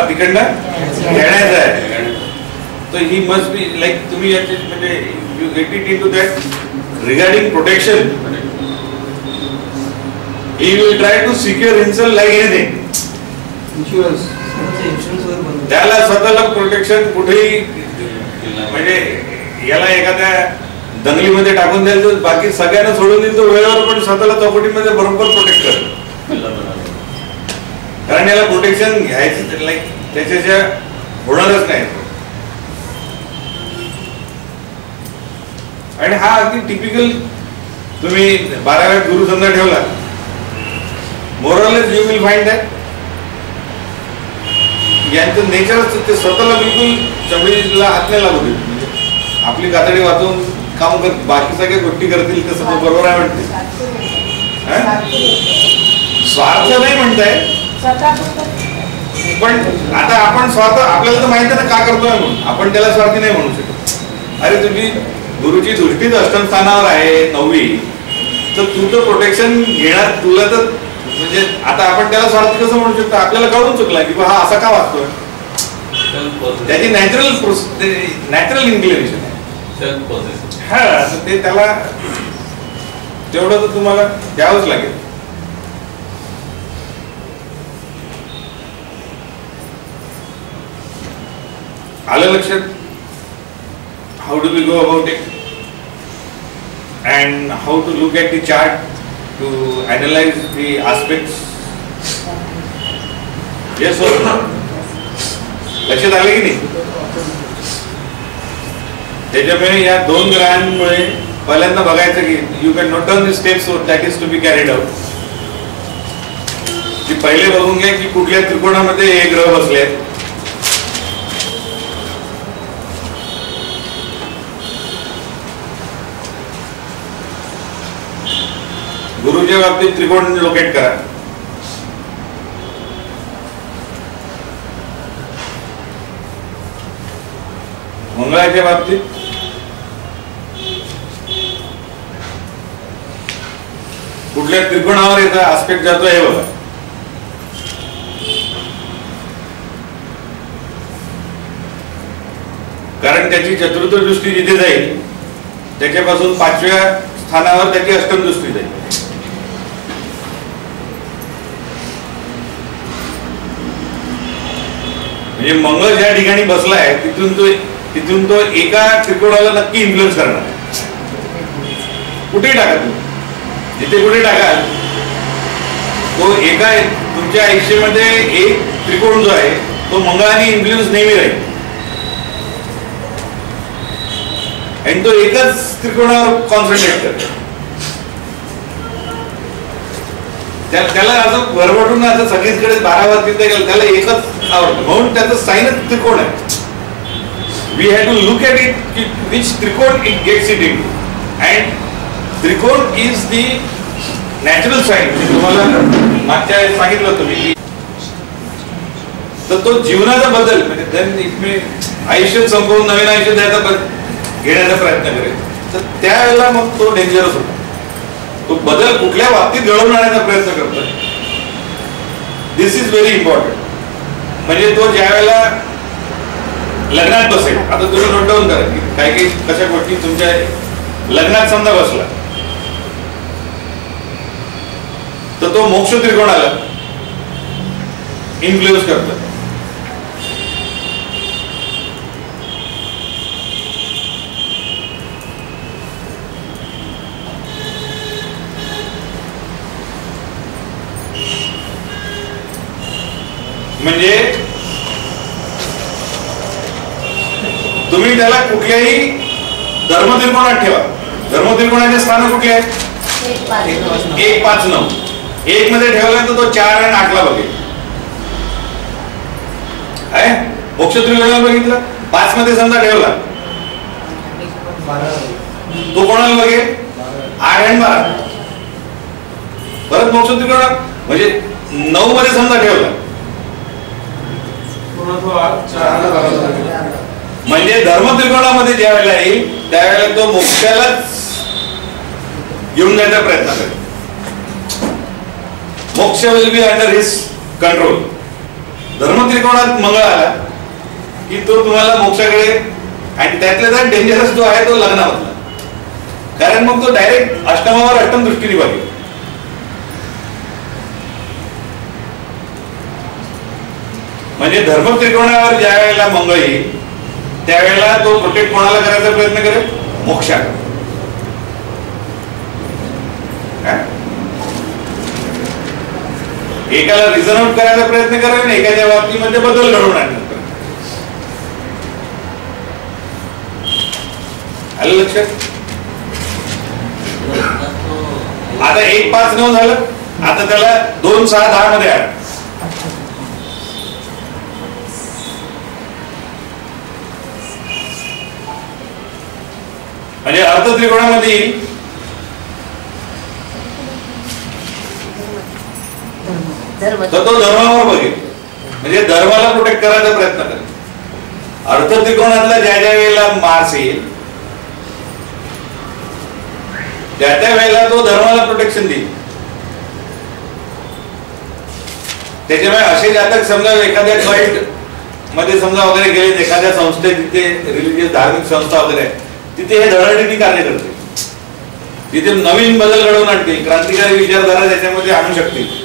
तिकडनं घेण्याचं आहे. So he must be like तुम्ही याचे म्हणजे you get it into that regarding protection. He will try to secure himself like anything. Insurance. त्याला स्वतःला प्रोटेक्शन कुठेही म्हणजे याला एखाद्या दंगलीमध्ये टाकून द्याल तर बाकी सगळ्यांना सोडून देईल तो वेळेवर पण स्वतःला चौकटीमध्ये बरोबर प्रोटेक्ट करेल. कारण याला प्रोटेक्शन घ्यायचं लाईक त्याच्याच्या होणारच नाही. आणि हा अगदी टिपिकल, तुम्ही 12व्या गुरु समजा ठेवला, मोरलेस यू विल फाइंड दॅट यांचं नेचरच ते स्वतःला बिलकुल चमडीला हात नाही लागू देत. म्हणजे आपली कातडी वाचून काम करत, बाकी सगळ्या गोष्टी करतील तसं तो बरोबर आहे म्हणते. स्वार्थ नाही म्हणताय, पण आता आपण स्वार्थ आपल्याला तर माहिती ना का करतोय म्हणून, आपण त्याला स्वार्थी नाही म्हणू शकत. अरे तुझी गुरुची दृष्टीच अष्टम स्थानावर आहे 9वी, तर तू तर प्रोटेक्शन घेणार, तुला तर म्हणजे आता आपण त्याला स्वार्थी कसं म्हणू शकतो. आपल्याला कळून चुकला की हा असा का वागतोय, त्याची नॅचरल इन्क्लिनेशन आहे. हा, ते त्याला तेवढं तर तुम्हाला द्यावंच लागेल. आलं लक्षात? How do we go about it and how to look at the chart to analyze the aspects. Yes or no? लक्षात आले की नाही? त्याच्यामुळे या 2 ग्रहांमुळे पहिल्यांदा बघायचं की you can note down the steps that is to be carried out. की पहिले बघून घ्या की कुठल्या त्रिकोणामध्ये हे ग्रह बसले आहेत. गुरुच्या बाबतीत त्रिकोण लोकेट करा. मंगळाच्या बाबतीत कुठल्या त्रिकोणावर याचा आस्पेक्ट जातो हे बघा. कारण त्याची चतुर्थ दृष्टी जिथे जाईल त्याच्यापासून 5व्या स्थानावर त्याची अष्टम दृष्टी जाईल. म्हणजे मंगळ ज्या ठिकाणी बसलाय तिथून तो एका त्रिकोणाला नक्की इन्फ्लुएन्स करणार. कुठेही टाका तुम्ही, जिथे कुठे टाकाल तो एका तुमच्या आयुष्यामध्ये एक त्रिकोण जो आहे तो मंगळाने इन्फ्लुएन्स नेहमी राहील आणि तो एकच त्रिकोणावर कॉन्सन्ट्रेट करतो. त्याला असं भरभरून असं सगळीकडे 12 वर तिथे गेलं त्याला एकच आवडतं म्हणून त्याचं साईनच त्रिकोण आहे. We have to look at it की विच त्रिकोण it gets it in and त्रिकोण इज दी नॅचरल साईन. तुम्हाला मागच्या सांगितलं तुम्ही तर तो जीवनाचा बदल म्हणजे आयुष्य संपवून नवीन आयुष्य द्यायचा घेण्याचा प्रयत्न करेल तर त्यावेळेला मग तो डेंजरस होतो. तो बदल कुठल्या बाबतीत घडवून आणण्याचा प्रयत्न करतोय. दिस इज व्हेरी इम्पॉर्टंट. म्हणजे तो ज्या वेळेला लग्नात बसेल, आता तुम्ही नोट डाऊन करा की काही कशा गोष्टी तुमच्या लग्नात समजा बसला तर तो मोक्ष त्रिकोणाला इन्फ्लुएन्स करतो. म्हणजे तुम्ही त्याला कुठल्याही धर्म त्रिकोणात ठेवा. धर्म त्रिकोणाचे स्थान कुठले आहेत? 1, 5, 9. 1 मध्ये ठेवला तर तो 4 आणि 8 ला बघेल. मोक्ष त्रिकोणाला बघितलं. 5 मध्ये समजा ठेवला तो कोणाला बघेल? 8 आणि 12. परत मोक्ष त्रिकोणात म्हणजे 9 मध्ये समजा ठेवला म्हणजे धर्म त्रिकोणामध्ये ज्या वेळेला येईल त्यावेळेला तो मोक्षालाच घेऊन जायचा प्रयत्न करेल. मोक्ष will be under his control. धर्म त्रिकोणात मंगळ आला की तो तुम्हाला मोक्षाकडे आणि त्यातल्या त्यात डेंजरस जो आहे तो लग्नामधला. कारण मग तो डायरेक्ट अष्टमावर अष्टम दृष्टीने बघेल. म्हणजे धर्म त्रिकोणावर ज्या वेळेला मंगळ येईल त्यावेळेला तो प्रोटेक्ट कोणाला करायचा प्रयत्न करेल? मोक्षाला. एकाला रिझन आउट करायचा प्रयत्न करेल आणि एखाद्या बाबतीमध्ये बदल घडवून आणण्याचा. आलं लक्षात? आता 1 5 9 झालं, आता त्याला 2 6 10 मध्ये आण. म्हणजे अर्थ त्रिकोणामध्ये येईल धर्म तर तो धर्मावर बघेल, म्हणजे धर्माला प्रोटेक्ट करायचा प्रयत्न करेल. अर्थ त्रिकोणातला ज्या ज्या वेळेला मार्स येईल त्या त्या वेळेला तो धर्माला प्रोटेक्शन देईल. त्याच्यामुळे असे जातक समजा एखाद्या कल्ट मध्ये समजा वगैरे गेले, एखाद्या संस्थेत तिथे रिलिजियस धार्मिक संस्था वगैरे तिथे हे धडाडीने कार्य करते, तिथे नवीन बदल घडवून आणतील, क्रांतिकारी विचारधारा त्याच्यामध्ये आणू शकतील.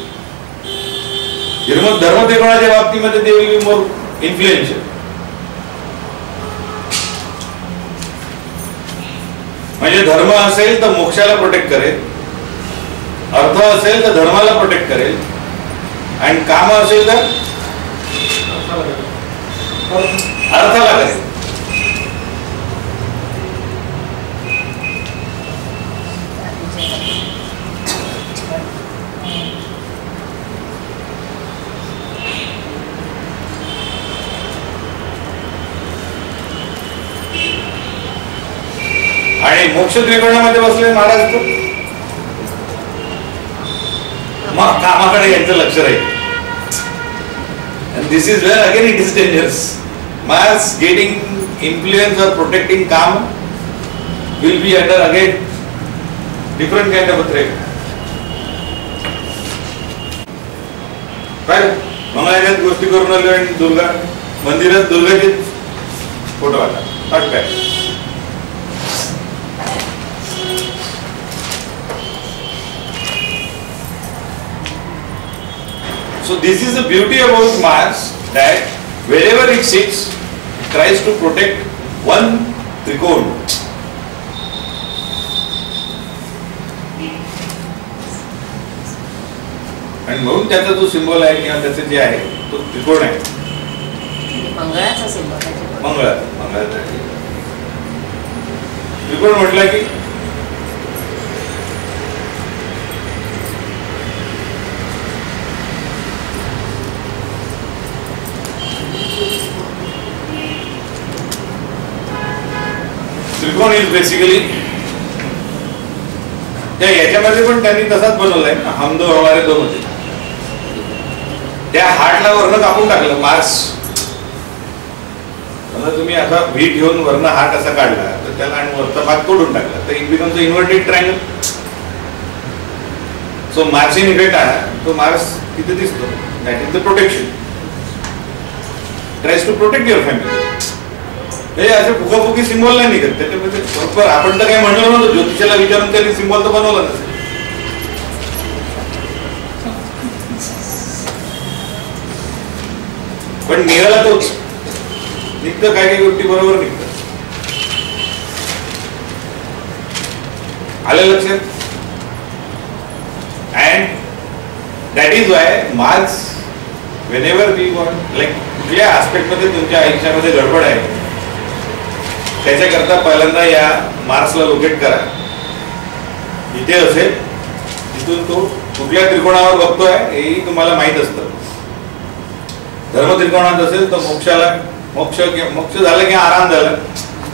धर्म त्रिकोणाच्या बाबतीमध्ये ते विल बी मोर इन्फ्लुएन्शियल. म्हणजे धर्म असेल तर मोक्षाला प्रोटेक्ट करेल, अर्थ असेल तर धर्माला प्रोटेक्ट करेल, आणि काम असेल तर अर्थाला करेल. आणि मोक्ष त्रिकोणामध्ये बसले महाराज तो मग कामाकडे यांचं लक्ष राहील. And this is where again it is dangerous. Mars getting influence or protecting Kaam will be under again different kind of a threat. Right? मंगळाच्याच गोष्टी करून आलो आणि दुर्गा मंदिरात दुर्गाचे फोटो आला काय. So this is the beauty about Mars, that wherever it sits, it tries to protect one trikond. आणि म्हणून त्याचा जो सिंबल आहे किंवा त्याचे जे आहे तो त्रिकोण आहे. मंगळाचा सिंबल आहे. मंगळाचा त्रिकोण म्हटलं की त्रिकोण इज बेसिकली त्या याच्यामध्ये पण त्यांनी तसाच बनवलाय ना, हम दो हमारे दो मध्ये त्या हार्टला वर्ण कापून टाकलं मार्स. तुम्ही असा व्ही घेऊन वर्ण हार्ट असा काढला तर त्याला आणि वरचा भाग तोडून टाकला तर it becomes inverted triangle. So Mars in effect आहे तो मार्स तिथे दिसतो. That is the protection. Tries to protect your family. हे असे फुकाफुकी सिंबल नाही निघत त्याच्यामध्ये. बरोबर आपण तर काही म्हणलं नव्हतं, ज्योतिषाला विचारून त्यांनी सिंबल तर बनवला नसेल. पण निघाला तोच निघतं. काही काही गोष्टी बरोबर निघतात. आलं लक्षात. And that is why Mars whenever we want like कुठल्या आस्पेक्ट मध्ये तुमच्या आयुष्यामध्ये गडबड आहे त्याच्याकरता पहिल्यांदा या मार्सला लोकेट करा. इथे असेल तिथून तो कुठल्या त्रिकोणावर बघतोय हेही तुम्हाला माहित असतं. धर्म त्रिकोणात असेल तर मोक्षाला मोक्ष झालं की आराम झाला.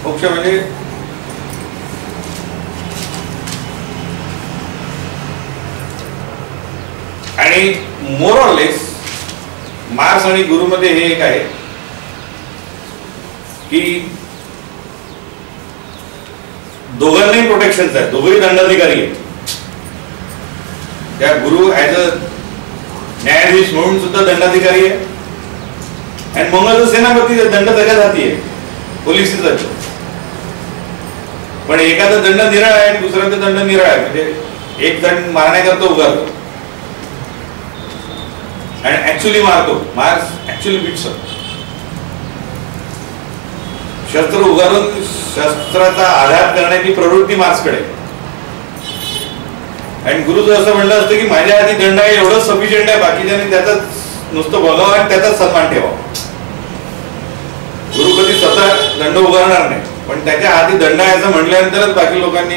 मोक्ष म्हणजे आणि मोर ऑर लेस मार्स आणि गुरु मध्ये हे एक आहे की दोघांनाही प्रोटेक्शन आहे. दोघंही दंडाधिकारी आहेत. त्या गुरु ऍज अ न्यायाधीश म्हणून सुद्धा दंडाधिकारी आहे आणि मंगळ सेनापती दंड त्याच्याच हाती आहे. पोलिस पण एखादा दंड निराळ आहे आणि दुसऱ्याचा दंड निराळ आहे. म्हणजे एक दंड मारण्याकरता उगारतो आणि ऍक्च्युअली मारतो. मार्स ऍक्च्युअली बिट्स शस्त्र उगारून शस्त्राचा आघात करण्याची प्रवृत्ती मार्सकडे. आणि गुरुचं असं म्हणलं असतं की माझ्या हाती दंड आहे एवढंच सफिशियंट आहे, बाकीच्याने त्याचाच नुसतं बघावं आणि त्याचाच सन्मान ठेवावा. गुरु कधी स्वतः दंड उगारणार नाही पण त्याच्या हाती दंड आहे असं म्हटल्यानंतरच बाकी लोकांनी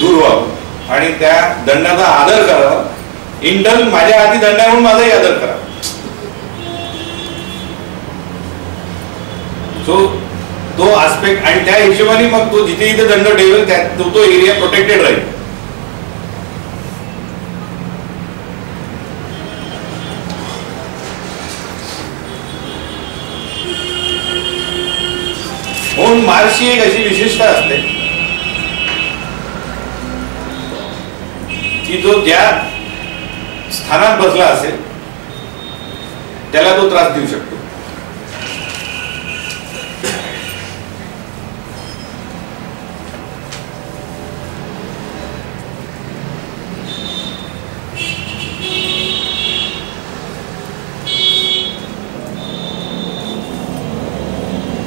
दूर व्हावं आणि त्या दंडाचा आदर करावा. इंटर्न माझ्या हाती दंड आहे म्हणून माझाही आदर करा. सो तो आस्पेक्ट आणि त्या हिशोबाने मग तो जिथे जिथे दंड ठेवेल तो एरिया प्रोटेक्टेड राहील. म्हणून मार्सची एक अशी विशेषता असते की जो ज्या स्थानात बसला असेल त्याला तो त्रास देऊ शकतो.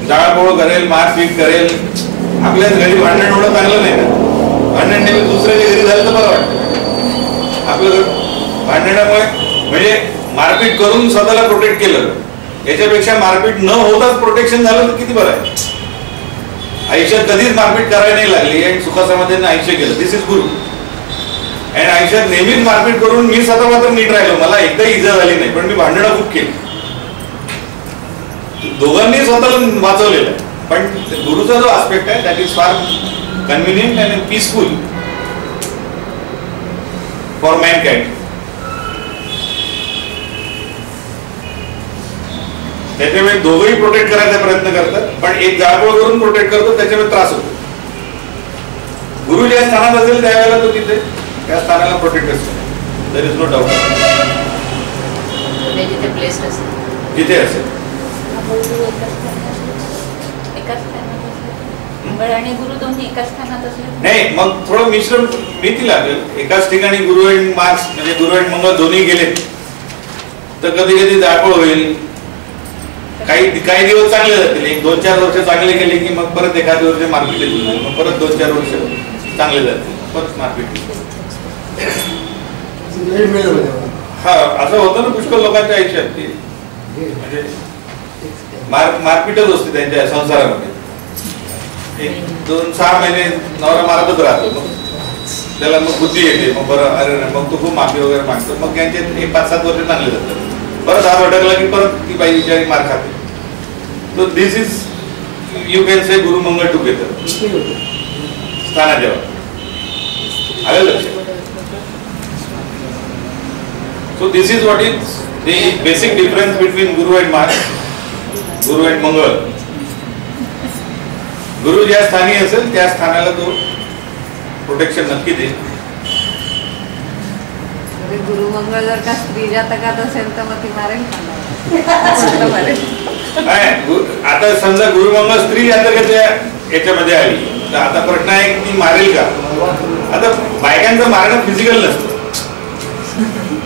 जाळपोळ करेल, मारपीट करेल. आपल्याच घरी भांडण एवढं चांगलं नाही ना. भांडण नेहमी दुसऱ्याच्या घरी झालं तर बरं वाटतं. आपलं भांडणामुळे म्हणजे मारपीट करून स्वतःला प्रोटेक्ट केलं याच्यापेक्षा मारपीट न होताच प्रोटेक्शन झालं तर किती बरं आहे. आयुष्यात कधीच मारपीट करायला नाही लागली आणि सुखासमाधानाने आयुष्य केलं. दिस इज गुरु. आणि आयुष्यात नेहमीच मारपीट करून मी स्वतः मात्र नीट राहिलो. मला एकदा इजा झाली नाही पण मी भांडणं खूप केली. दोघांनी स्वतःला वाचवलेलं आहे. पण गुरुचा जो आस्पेक्ट आहे that is far convenient and peaceful for Mankind. त्याच्यामुळे दोघंही प्रोटेक्ट करायचा प्रयत्न करतात पण एक जाळपोळ करून प्रोटेक्ट करतो त्याच्यामुळे त्रास होतो. गुरु ज्या स्थानात असेल त्यावेळेला तो तिथे त्या स्थानाला प्रोटेक्ट असतो. There is no doubt. जिथे असेल आणि गुरु दोन्ही एकाच स्थानात असले नाही मग थोडं मिश्रण भीती लागेल. एकाच ठिकाणी गुरु आणि मार्क्स म्हणजे गुरु आणि मंगळ दोन्ही गेले तर कधी कधी जाळपोळ होईल. काही दिवस चांगले जातील. 1-2-4 वर्ष चांगले गेले की मग परत एखाद्या वर्ष मारपीट येतील. मग परत 2-4 वर्ष चांगले जातील परत मारपीट. हा असं होतं ना पुष्कळ लोकांच्या आयुष्यात की म्हणजे मारपीटच असते त्यांच्या संसारामध्ये. 1-2-6 महिने नवरा मारतच राहतो. मग त्याला मग बुद्धी येते. मग बरं अरे मग तो खूप माफी वगैरे मागतो. मग त्यांचे 5-7 वर्ष चांगले जातात. परत हात अडकला की परत ती बाई विचारी मार खाते. So this is you can say गुरु मंगळ टुगेदर स्थाना जेव्हा आलं लक्षात. So this is what is the basic difference between Guru and Mars, Guru and मंगळ. गुरु ज्या स्थानी असेल त्या स्थानाला तो प्रोटेक्शन नक्की देईल. गुरु मंगळ जर का स्त्री जातकात असेल तर मग ती मारेल. आता समजा गुरु मंगळ स्त्री जातकाच्या याच्यामध्ये आली तर आता प्रश्न आहे की ती मारेल का. आता बायकांचं मारणं फिजिकल नसतं.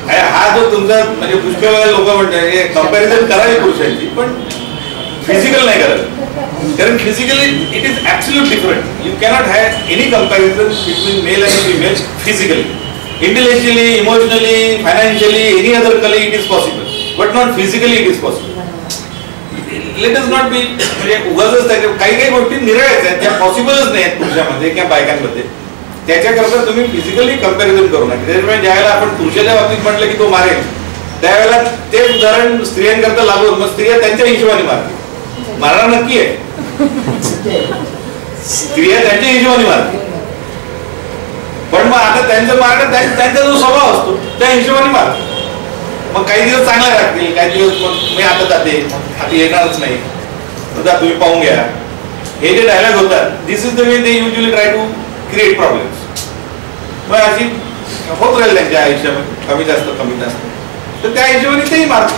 हा जो तुमचा म्हणजे पुष्कळ लोक म्हणतात कंपॅरिझन करावी पुरुषांची पण फिजिकल नाही करत. कारण physically it is absolute different. You cannot have any comparison between mail and female physically. Intellectually, emotionally, financially, any other color it is possible, but not physically it is possible. Let us not be म्हणजे उगाचच त्याच्या काही गोष्टी निराळ्याच आहेत त्या पॉसिबलच नाही आहेत पुरुषामध्ये किंवा बायकांमध्ये. त्याच्याकरता तुम्ही फिजिकली कंपॅरिझन करू नका. त्याच्यामुळे ज्यावेळेला आपण पुरुषाच्या बाबतीत म्हटलं की तो मारेल त्यावेळेला ते उदाहरण स्त्रियांकरता लागू. मग स्त्रिया त्यांच्या हिशोबाने मारतील. मारणार नक्की आहे. स्त्रिया त्यांच्या हिशोबाने मारतील. पण मग आता त्यांचं मारणं त्यांचा जो स्वभाव असतो त्या हिशोबाने मारतो. मग काही दिवस चांगले राहतील, काही दिवस मग मी आता जाते, आता येणारच नाही, जा तुम्ही पाहून घ्या. हे जे डायलॉग होतात this is the way they usually try to create problems. मग अशी होत राहील त्यांच्या आयुष्यामध्ये कमी जास्त. तर त्या हिशोबाने तेही मारते.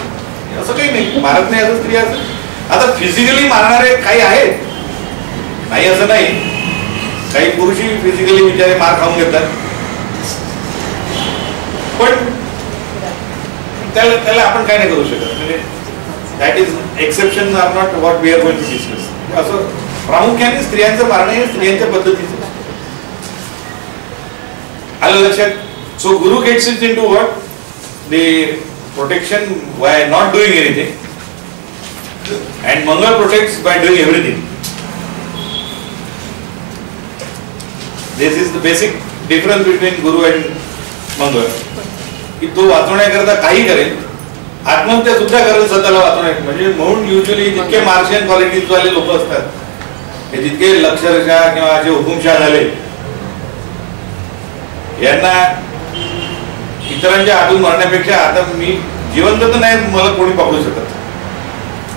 असं काही नाही मारत नाही असं स्त्रिया. आता फिजिकली मारणारे काही आहेत नाही असं नाही. काही पुरुषी फिजिकली बिचारे मार खाऊन घेतात पण त्याला आपण काय नाही करू शकत. म्हणजे that is exception are not what we are going to discuss. असं प्रामुख्याने स्त्रियांचं मारणं हे स्त्रियांच्या पद्धतीचं आलं लक्षात. So Guru gets it in to what the protection by not doing anything and Mangal protects by doing everything. This is the basic difference between Guru and Mangal, की तो वाचवण्याकरता काही करेल, आत्महत्या सुद्धा करेल स्वतःला वाचवण्या. म्हणजे म्हणून युजली जितके मार्शियन क्वालिटीज वाले लोक असतात हे जितके लक्षरशाह किंवा असे हुकुमशाह झाले, यांना इतरांच्या हातून मरण्यापेक्षा आता मी जिवंत तर नाही, मला कोणी पकडू शकत,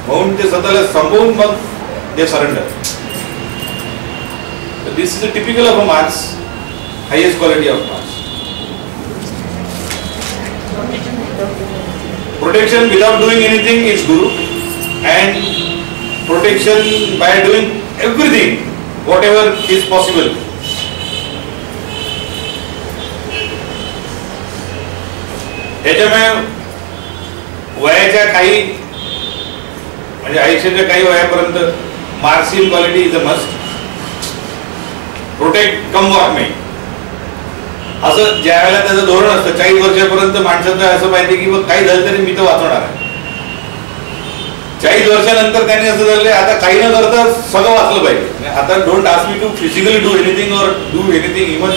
म्हणून ते स्वतःला संपवून मग ते surrender. This is a typical of a marks, highest quality of marks. Protection without doing anything is Guru, and protection by doing everything, whatever is possible. त्याच्यामुळे वयाच्या काही म्हणजे आयुष्याच्या काही वयापर्यंत Mars in quality is a must. Protect come walk may, असं ज्या वेळेला त्याचं धोरण असतं 40 वर्षापर्यंत माणसाचं असं पाहिजे की मग काही झालं तरी मी तर वाचवणार आहे. 40 वर्षानंतर त्याने असं झालं आता काही न करता सगळं वाचलं पाहिजे. आता don't ask me to physically do anything और डू एनिथिंग, इव्हन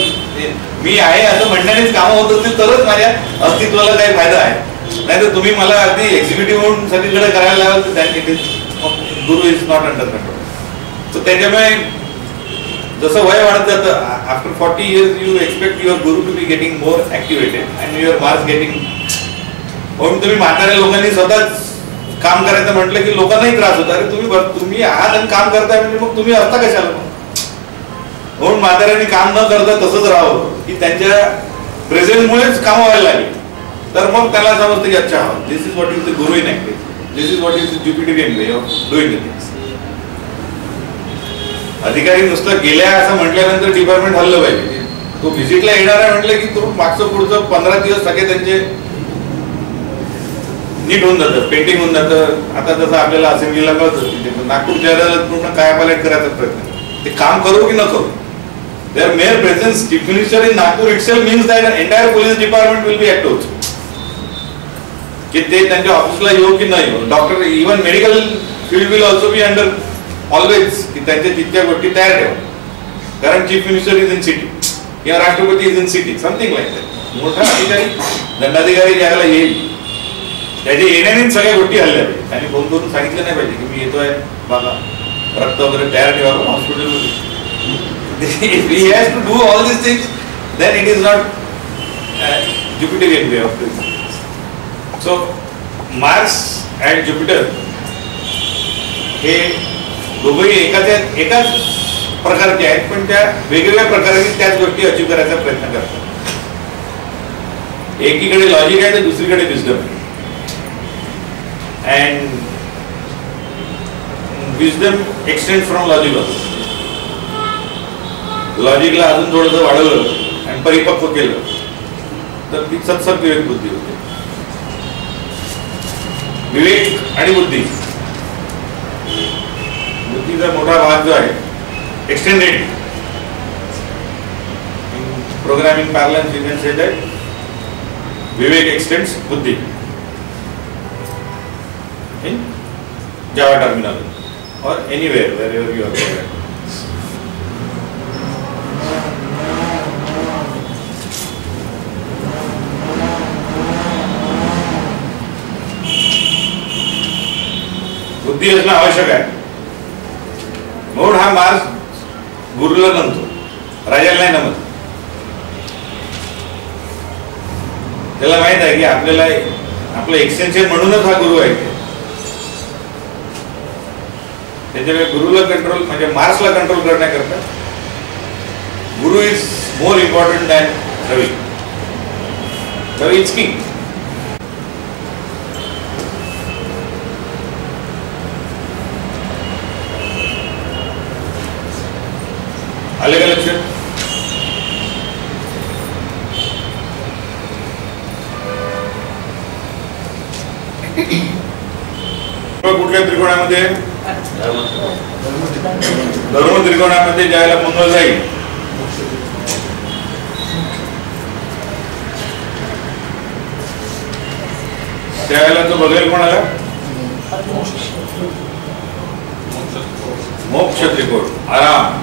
मी आहे असं म्हणण्यानेच कामं होत असतील तरच माझ्या अस्तित्वाला काही फायदा आहे. नाही तर तुम्ही मला अगदी एक्झिक्युटिव्ह म्हणून सगळीकडे करायला लावाल तर त्याने गुरु इज नॉट अंडर कंट्रोल. तर त्याच्यामुळे जसं वय वाढत जातं, after 40 years you expect your Guru to be getting more activated and your Mars getting. म्हणून तुम्ही म्हाताऱ्या लोकांनी स्वतःच काम करायचं म्हटलं की लोकांनाही त्रास होता. अरे तुम्ही आहात आणि काम करताय म्हणजे मग तुम्ही असता कशाला. म्हणून म्हाताऱ्यांनी काम न करता तसंच राहावं की त्यांच्या प्रेझेन्समुळेच काम व्हायला लागली. तर मग त्याला समजतं की अच्छा this is what is the Guru in active, this is what is the Jupiterian way of doing the things. अधिकारी नुसतं गेल्या असं म्हटल्यानंतर डिपार्टमेंट हल्लं पाहिजे. तो व्हिजिटला येणार आहे म्हटलं की तो मागचं पुढचं 15 दिवस सगळे त्यांचे नीट होऊन जातं, पेंटिंग होऊन जातं. आता जसं आपल्याला असेंब्लीला कळतं नागपूर शहराला पूर्ण कायापालट करायचा प्रयत्न, ते काम करू की न करू. Their mere presence chief minister in Nagpur itself means that entire police department will be at toes, की ते त्यांच्या ऑफिसला येऊ की न येऊ. Doctor even medical field will also be under always, की त्यांच्या जितक्या गोष्टी तयार ठेवा. कारण chief minister is in city किंवा राष्ट्रपती is in city, something like that. मोठा अधिकारी दंडाधिकारी ज्याला येईल त्याच्या येण्याने सगळ्या गोष्टी हल्ल्या पाहिजे. त्यांनी फोन करून सांगितलं नाही पाहिजे की मी येतोय बाबा, रक्त वगैरे तयार ठेवा हॉस्पिटलमध्ये. If he has to do all these things, then it is not Jupiterian way of doing things. So Mars and Jupiter हे दोघेही एकाच प्रकारचे आहेत, पण त्या वेगवेगळ्या प्रकारे त्याच गोष्टी अचीव करायचा प्रयत्न करतात. एकीकडे लॉजिक आहे तर दुसरीकडे विजडम आहे. And wisdom extend from logic also. लॉजिकला अजून थोडंसं वाढवलं आणि परिपक्व केलं तर ती सत्सत विवेक बुद्धी होते. विवेक आणि बुद्धी, बुद्धीचा मोठा भाग जो आहे extended programming parlance you can say that Vivek extends बुद्धि in Java terminology or anywhere wherever you are going. बुद्धी असणं आवश्यक आहे. म्हणून हा मार्ग गुरुला नमतो, राजाला नाही नमत. त्याला माहित आहे की आपल्याला आपलं एक्सटेन्शन म्हणूनच हा गुरु आहे. त्याच्यामुळे गुरुला कंट्रोल म्हणजे मार्क्सला कंट्रोल करण्याकरता Guru is more important than Ravi. Ravi is king. आले का लक्षात? कुठल्या त्रिकोणामध्ये? धर्म त्रिकोणामध्ये ज्याला मंगळ जाईल त्यावेळेला तो बघेल कोणाला? मोक्ष त्रिकोण, आराम.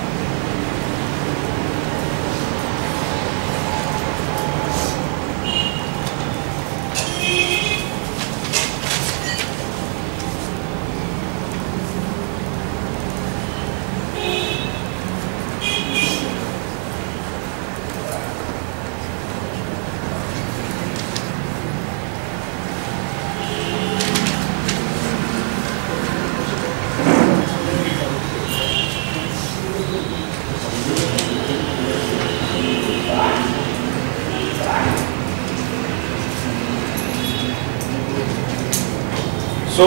सो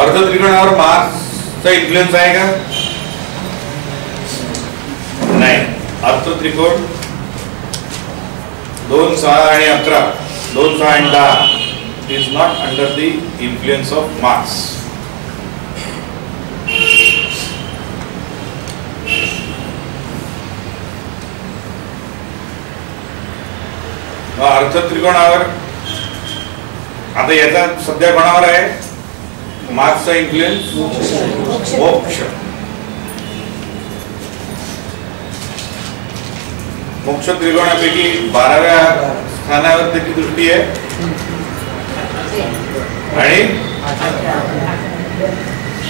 अर्ध त्रिकोणावर मार्सचा इन्फ्लुएन्स आहे का? नाही. अर्ध त्रिकोण 2, 6 आणि 11, 2, 6 आणि 10 is not under the influence of Mars. अर्थ त्रिकोणावर आता याचा सध्या कोणावर आहे? मार्सचा इन्फ्लुएन्स मोक्ष. मोक्ष त्रिकोणापैकी 12व्या स्थानावर त्याची दृष्टी आहे आणि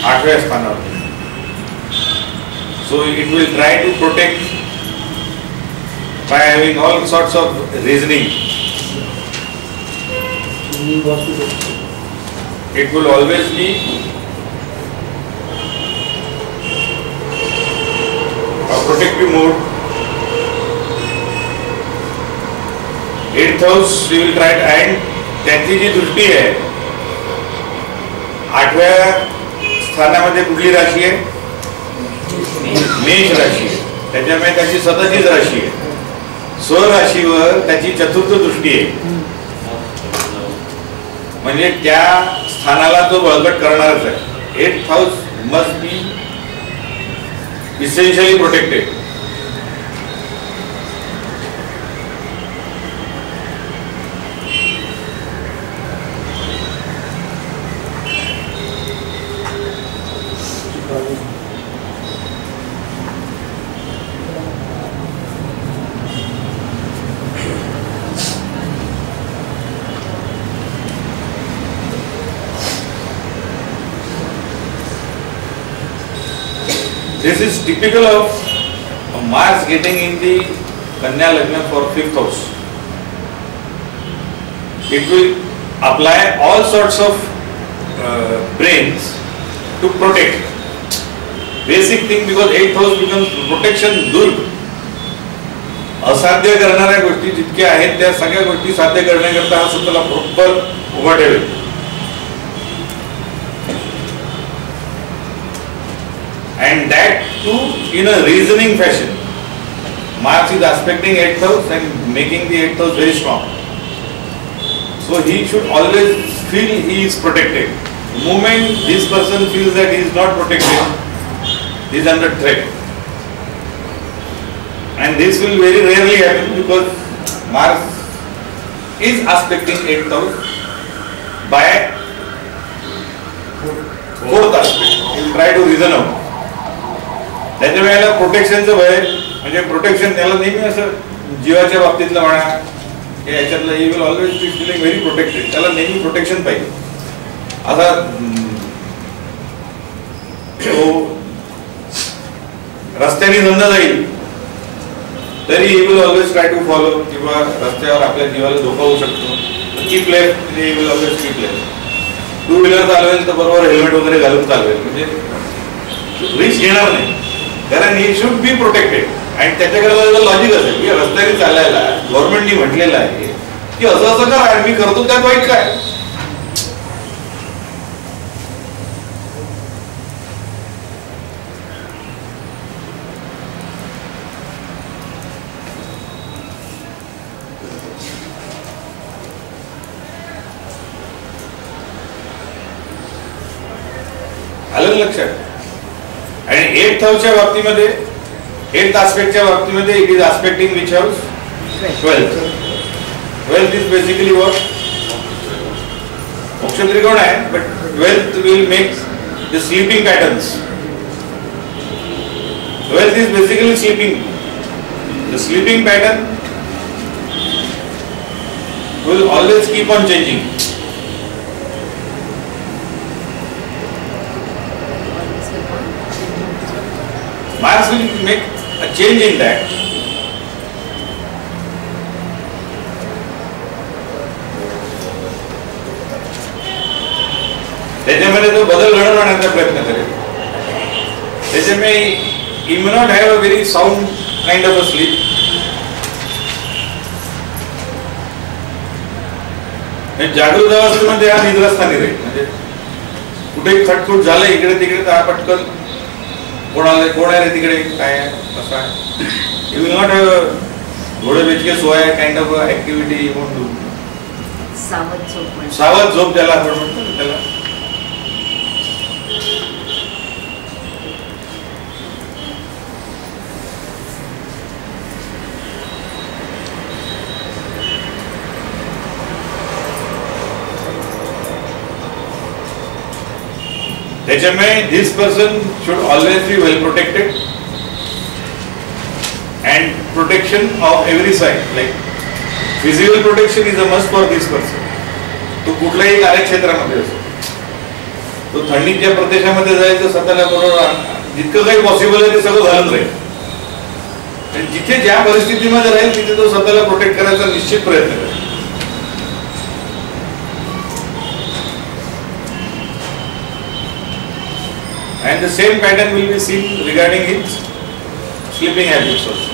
8व्या स्थानावर. So it will try to protect by having all sorts of reasoning. It will always be a protective mode. 8th house we will try to, and त्याची जी दृष्टी आहे 8व्या स्थानामध्ये कुठली राशी आहे? मेष राशी आहे. त्याच्यामुळे त्याची सततचीच राशी आहे. स्वराशीवर त्याची चतुर्थ दृष्टी आहे, म्हणजे त्या स्थानाला तो बळकट करणारच आहे. 8th house must be essentially protected. This is typical of Mars getting in the Kanya Lagna for 5th house. It will apply all sorts of brains to protect. Basic thing, because 8th house becomes protection durg. असाध्य करणाऱ्या गोष्टी जितक्या आहेत त्या सगळ्या गोष्टी साध्य करण्याकरता हा स्वतःला प्रॉपर उभा ठेवेल. And that too in a reasoning fashion. Mars is aspecting 8th house and making the 8th house very strong. So he should always feel he is protected. The moment this person feels that he is not protected, he is under threat. And this will very rarely happen because Mars is aspecting 8th house by 4th aspect. He will try to reason out. त्याच्या वेळेला प्रोटेक्शनचं भय, म्हणजे protection त्याला नेहमी असं जीवाच्या बाबतीतलं म्हणा की याच्यातलं he will always be feeling very protected. त्याला नेहमी प्रोटेक्शन पाहिजे. आता तो रस्त्याने धंदा जाईल तरी he will always try to follow, किंवा रस्त्यावर आपल्या जीवाला धोका होऊ शकतो, keep left, he will always keep left. 2 wheeler चालवेल तर बरोबर हेल्मेट वगैरे घालून चालवेल, म्हणजे रिस्क घेणार नाही, कारण ही शुड बी प्रोटेक्टेड. आणि त्याच्याकडे लॉजिक असेल की रस्त्याने चालायला गव्हर्नमेंटनी म्हटलेलं आहे की असं असं करा, मी करतो त्यात वाईट काय. आलं लक्षात. आणि 8th हाऊसच्या बाबतीमध्ये, 8th आस्पेक्टच्या बाबतीमध्ये it is aspecting which house? 12th. 12th is basically what? मोक्ष त्रिकोण आहे, but 12th will make the sleeping patterns. 12th is basically sleeping. The sleeping pattern will always keep on changing. Mars will make a change in that. त्याच्यामध्ये तो बदल घडवून आणण्याचा प्रयत्न करेल. त्याच्यामुळे he may not have a very sound kind of a sleep. जागृत अवस्थेमध्ये हा निद्रास्थानी राहील. म्हणजे कुठे खटखुट झालं इकडे तिकडे तर हा पटकन कोणाला कोण आहे तिकडे काय कसं आहे. यू विल नॉट घोडे बेचके सोय kind of activity you want do. सावध झोप ज्याला आपण म्हणतो त्याला. त्याच्यामुळे this person should always be well protected and protection of every side. Like physical protection is a must for this person. तो कुठल्याही कार्यक्षेत्रामध्ये असतो. तो थंडीच्या प्रदेशामध्ये जायचं स्वतःला बरोबर जितकं काही पॉसिबल आहे ते सगळं घालून राहील. आणि जिथे ज्या परिस्थितीमध्ये राहील तिथे तो स्वतःला प्रोटेक्ट करायचा निश्चित प्रयत्न करेल. And the same pattern will be seen regarding his sleeping habits also.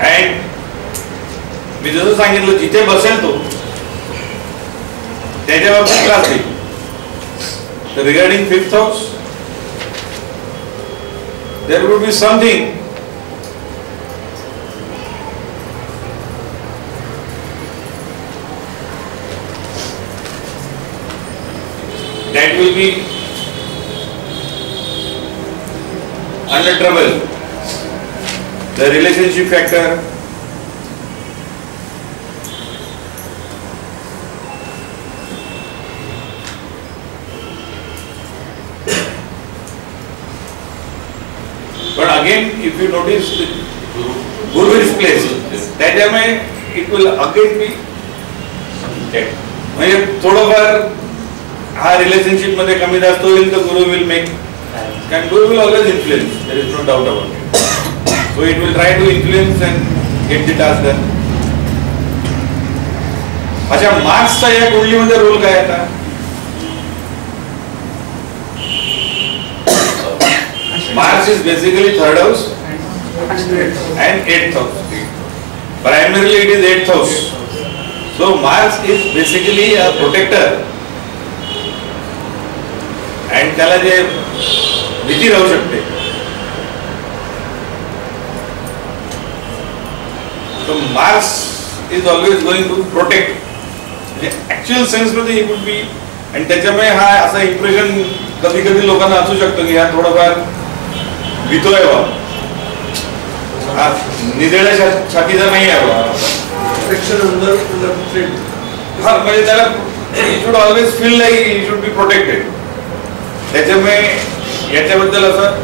And मी जसं सांगितलं जिथे बसेल तो त्याच्यावर त्रास देईल. तर regarding 5th house there would be something that will be under trouble. The relationship factor, but again if you notice Guru is placed, that time it will again be म्हणजे थोडंफार हा रिलेशनशिप मध्ये कमी जास्त होईल तर गुरु will make and Guru will always influence, there is no doubt about it. So it will try to influence and get the task done. अच्छा, मार्क्सचा या कुंडलीमध्ये रोल काय आता? Mars is basically 3rd house and 8th house. Primarily it is 8th house. So Mars is basically a protector. And त्याला जे भीती राहू शकते. So Mars is always going to protect. Actual sense मध्ये he would be, आणि त्याच्यामुळे हा असा इम्प्रेशन कधी कधी लोकांना असू शकतो की हा थोडाफार भीतोय बा, हा निधड्या छातीचा नाही आहे बा. हा म्हणजे त्याला he should always feel like he should be protected. त्याच्यामुळे याच्याबद्दल असं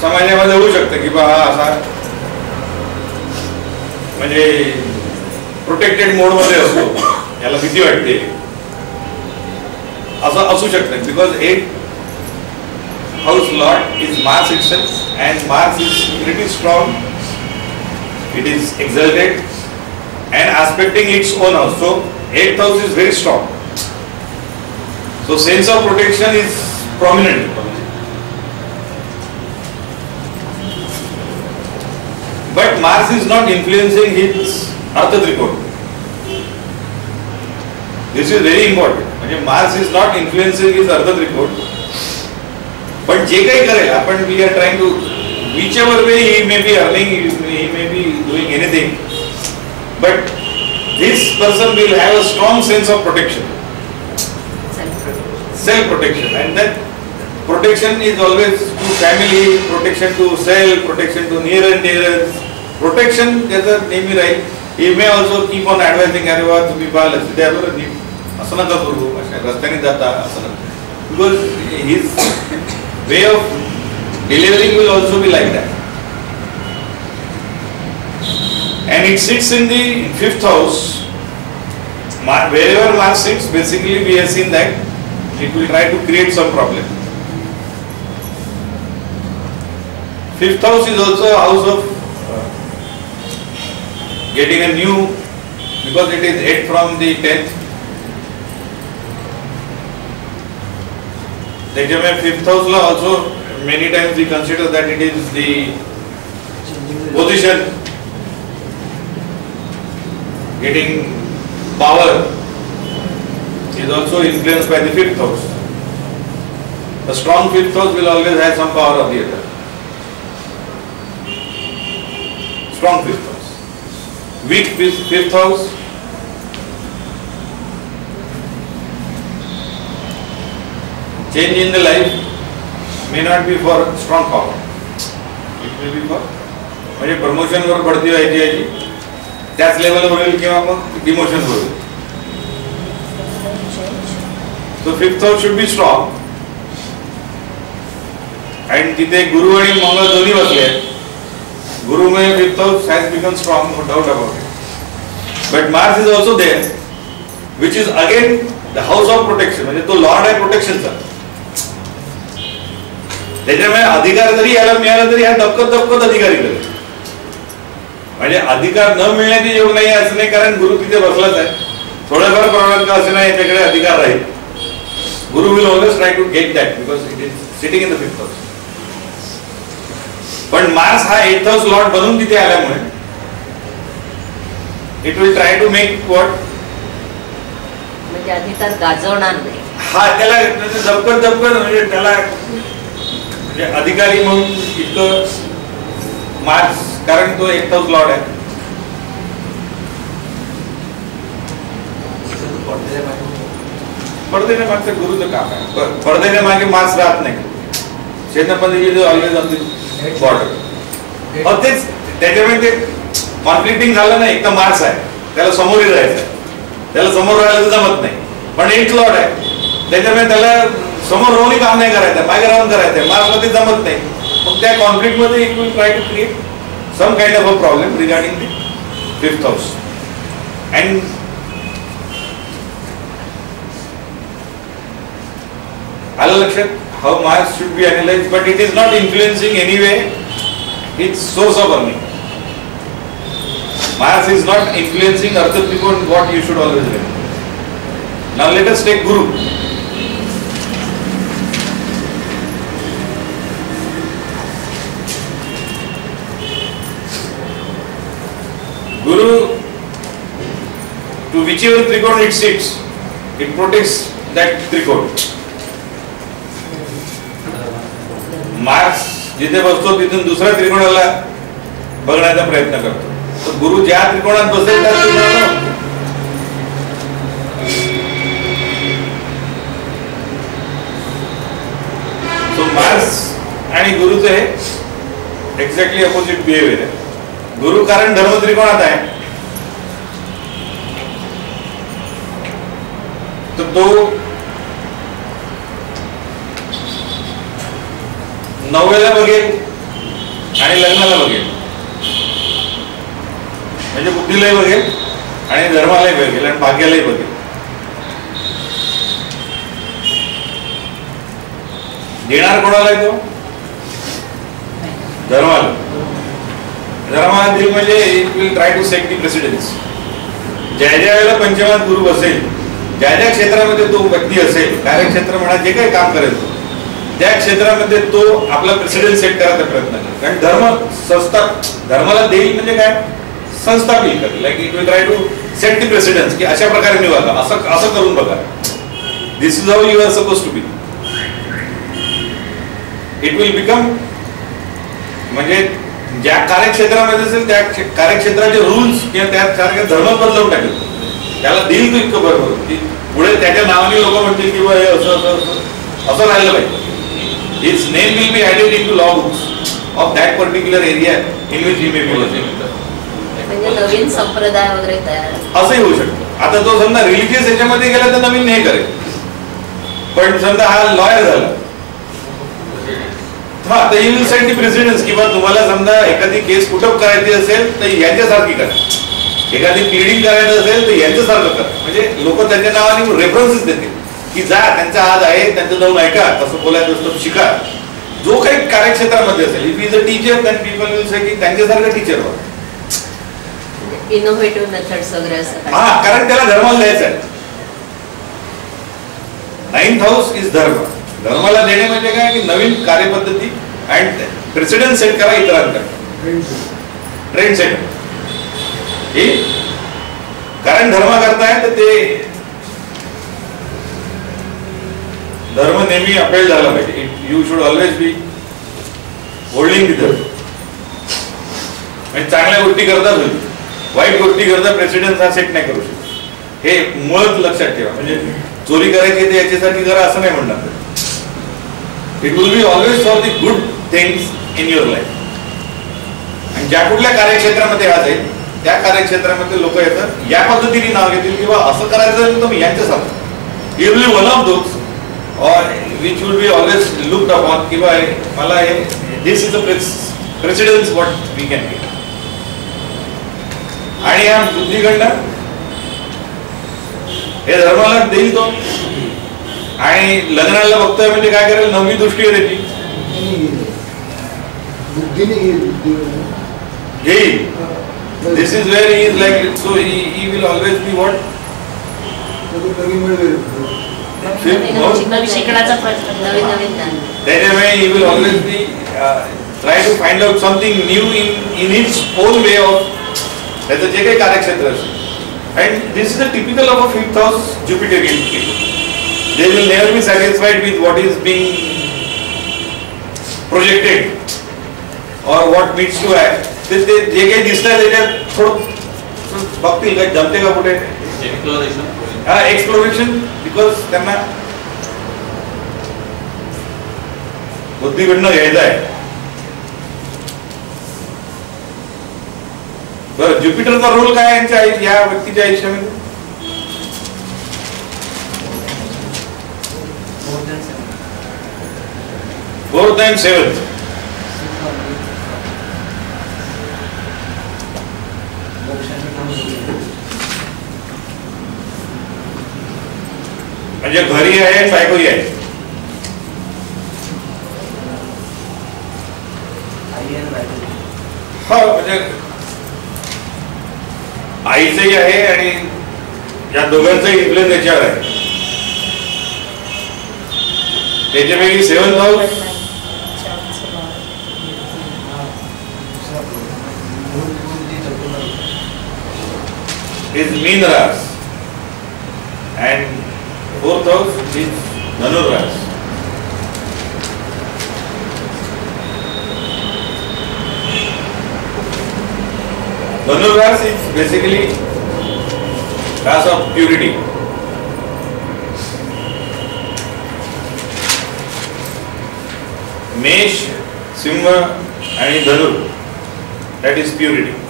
समाजामध्ये होऊ शकतं की बा हा असा म्हणजे प्रोटेक्टेड मोड मध्ये असतो, याला भीती वाटते असं असू शकतं. Because 8th house lord is Mars itself, and Mars is pretty strong. It is exalted and aspecting its own house. So 8th house is very strong. So sense of protection is prominent. But Mars is not influencing his Arth trikond. This is very important. म्हणजे Mars is not influencing his Arth trikond. पण जे काही करेल आपण, we are trying to, whichever way he may be earning, he may be doing anything, but this person will have a strong sense of protection. Self protection, and that protection is always to family, protection to self, protection to near and dearest. Protection त्याचं नेहमी राहील. He may also keep on advising, अरे वा तुम्ही बा लक्ष द्या बरं, असं नका करू, अशा रस्त्याने जाता असं नका, because his way of delivering will also be like that. And it sits in the 5th house. Wherever Mars sits, basically we have seen that it will try to create some problem. 5th house is also a house of getting a new, because it is 8 from the 10th. त्याच्यामुळे 5th house ला also many times we consider that it is the position getting power is also influenced by the 5th house. A strong 5th house will always have some power of the other. Strong 5th house. Weak 5th house. Change in the life may not be for strong power. It may be for म्हणजे promotion वर बढती व्हायची याची त्याच level वर होईल किंवा मग डिमोशन वर होईल. So 5th house should be strong. आणि तिथे गुरु आणि मंगळ दोन्ही बसले आहेत. गुरुमुळे 5th house has become strong, no doubt about it. But Mars is also there, which is again the house of protection. म्हणजे तो लॉर्ड आहे प्रोटेक्शनचा. त्याच्यामुळे अधिकार जरी याला मिळाला तरी हा दबकत अधिकारी करेल. म्हणजे अधिकार न मिळण्याची योग नाही असं नाही, कारण गुरु तिथे बसलाच आहे. थोड्याफार प्रमाणात का असे नाही याच्याकडे अधिकार राहील. Guru will always try to get that because it is sitting in the 5th house. पण मार्स हा 8th house लॉर्ड बनून तिथे आल्यामुळे it will try to make what, म्हणजे अधिकार गाजवणार नाही. हा त्याला दबकत म्हणजे त्याला म्हणजे अधिकारी म्हणून इतकं मार्स, कारण तो 8th house लॉर्ड आहे. पडदेने मागचं गुरुचं काम आहे. पडदेने मागे मार्स राहत नाही. शेतनपंथी ऑलवेज ऑन द बॉर्डर. तेच त्याच्यामुळे ते कॉन्फ्लिक्टिंग झालं नाही. एक तर मार्स आहे, त्याला समोर राहायचं, त्याला समोर राहायला जमत नाही. पण 8th लॉर्ड आहे, त्याच्यामुळे त्याला समोर राहून काम नाही करायचं, मागे राहून करायचं. मार्सला ते जमत नाही. मग त्या कॉन्फ्लिक्ट मध्ये it will try to create some kind of a problem regarding the 5th house. And alal lakshat how Mars should be analyzed, but it is not influencing anyway its source of earning. Mars is not influencing Arth trikond, what you should always remember. Now let us take Guru. Guru, to whichever trikond it sits, it protects that trikond. Mars जिथे बसतो तिथून दुसऱ्या त्रिकोणाला बघण्याचा प्रयत्न करतो. तर गुरु ज्या त्रिकोणात बसेल त्या त्रिकोणाला सो मार्स आणि गुरुचे एक्झॅक्टली अपोजिट बिहेवियर आहे. गुरु कारण धर्म त्रिकोणात आहे, तर तो 9व्याला बघेल आणि लग्नाला बघेल, म्हणजे बुद्धीलाही बघेल आणि धर्मालाही बघेल आणि भाग्यालाही बघेल. देणार कोणाला तो? धर्माला. धर्माला दिल म्हणजे it will try to set the precedence. ज्या ज्या वेळेला पंचमात गुरु बसेल, ज्या ज्या क्षेत्रामध्ये तो व्यक्ती असेल, कार्यक्षेत्र म्हणा जे काही काम करेल त्या क्षेत्रामध्ये तो आपला प्रेसिडेंट सेट करायचा प्रयत्न करेल. कारण धर्म संस्था धर्माला देईल म्हणजे काय, संस्थापित करेल. Like it will try to set the precedence की अशा प्रकारे निवागा, असं करून बघा. This is how you are suppose to be. It will become म्हणजे ज्या कार्यक्षेत्रामध्ये असेल त्या कार्यक्षेत्राचे रूल्स किंवा त्या धर्म बदलवून टाकेल. त्याला देईल तो इतकं बरोबर की पुढे त्याच्या नावाने लोक म्हणतील की हे असं राहिलं पाहिजे. His name will be added into law books of that particular area in which he may be living. म्हणजे नवीन संप्रदाय वगैरे तयार असंही होऊ शकतं. आता तो समजा रिलिजियस याच्यामध्ये गेला तर नवीन हे करेल, पण समजा हा लॉयर झाला, हा तर he will set the precedence किंवा तुम्हाला समजा एखादी केस पुटअप करायची असेल तर यांच्यासारखी करा, एखादी प्लीडिंग करायचं असेल तर यांच्यासारखं करा. म्हणजे लोक त्यांच्या नावाने रेफरन्सेस देतील की जा त्यांचा आज आहे त्यांचं जाऊन ऐका, कसं बोलायचं असतं शिका. जो काही कार्यक्षेत्रामध्ये असेल, if is a teacher than people will say की त्यांच्यासारखं टीचर व्हा. इनोव्हेटिव्ह मेथड्स वगैरे असं हा, कारण त्याला धर्माला द्यायचं आहे. 9th हाऊस इज धर्म. धर्माला देणे म्हणजे काय की नवीन कार्यपद्धती अँड प्रेसिडेंट सेट करा इतरांकडे, ट्रेंड सेट. हे कारण धर्म करताय तर ते धर्म नेहमी अपील झाला पाहिजे. You should always be holding the धर्म. आणि चांगल्या गोष्टी करतात होईल, वाईट गोष्टी करता प्रेसिडेंट हा सेट नाही करू शकत. हे मुळात लक्षात ठेवा. म्हणजे चोरी करायची ते याच्यासाठी करा असं नाही म्हणणार. It will be always for the good things in your life. आणि ज्या कुठल्या कार्यक्षेत्रामध्ये आज आहे त्या कार्यक्षेत्रामध्ये लोक येतात या पद्धतीने नाव घेतील किंवा असं करायचं तर मी यांच्यासारखं. You will be one of those or which will be always looked upon किंवा मला हे this is the precedence what we can get. आणि या बुद्धीकडनं हे धर्माला देईल तो. आणि लग्नाला बघतोय म्हणजे काय करेल, 9वी दृष्टी आहे त्याची, घेईल. This is where he is like, so he will always be what? शिकण्याचा प्रश्न, नवीन नवीन ज्ञान. त्याच्यामुळे he will always be try to find out something new in his own way of त्याचं जे काही कार्यक्षेत्र असेल. And this is the typical of a 5th house Jupiterian people. They will never be satisfied with what is being projected or what needs to have. ते जे काही दिसतंय त्याच्यात थोडं बघतील काय जमते का कुठे. एक्सप्लोरेशन बिकॉज त्यांना बुद्धीकडनं घ्यायचं आहे. बरं, ज्युपिटरचा रोल काय यांच्या या व्यक्तीच्या आयुष्यामध्ये? 4th and 7th. म्हणजे घरी आहे बायकोही आहे. हा, म्हणजे आईचंही आहे आणि या दोघांचाही इन्फ्लुएन्स याच्यावर आहे. त्याच्यापैकी 7th house is Meen Ras and 4th house is Dhanur Ras. Dhanur Ras is basically Ras of purity. Mesh, Simha and Dhanur, that is purity.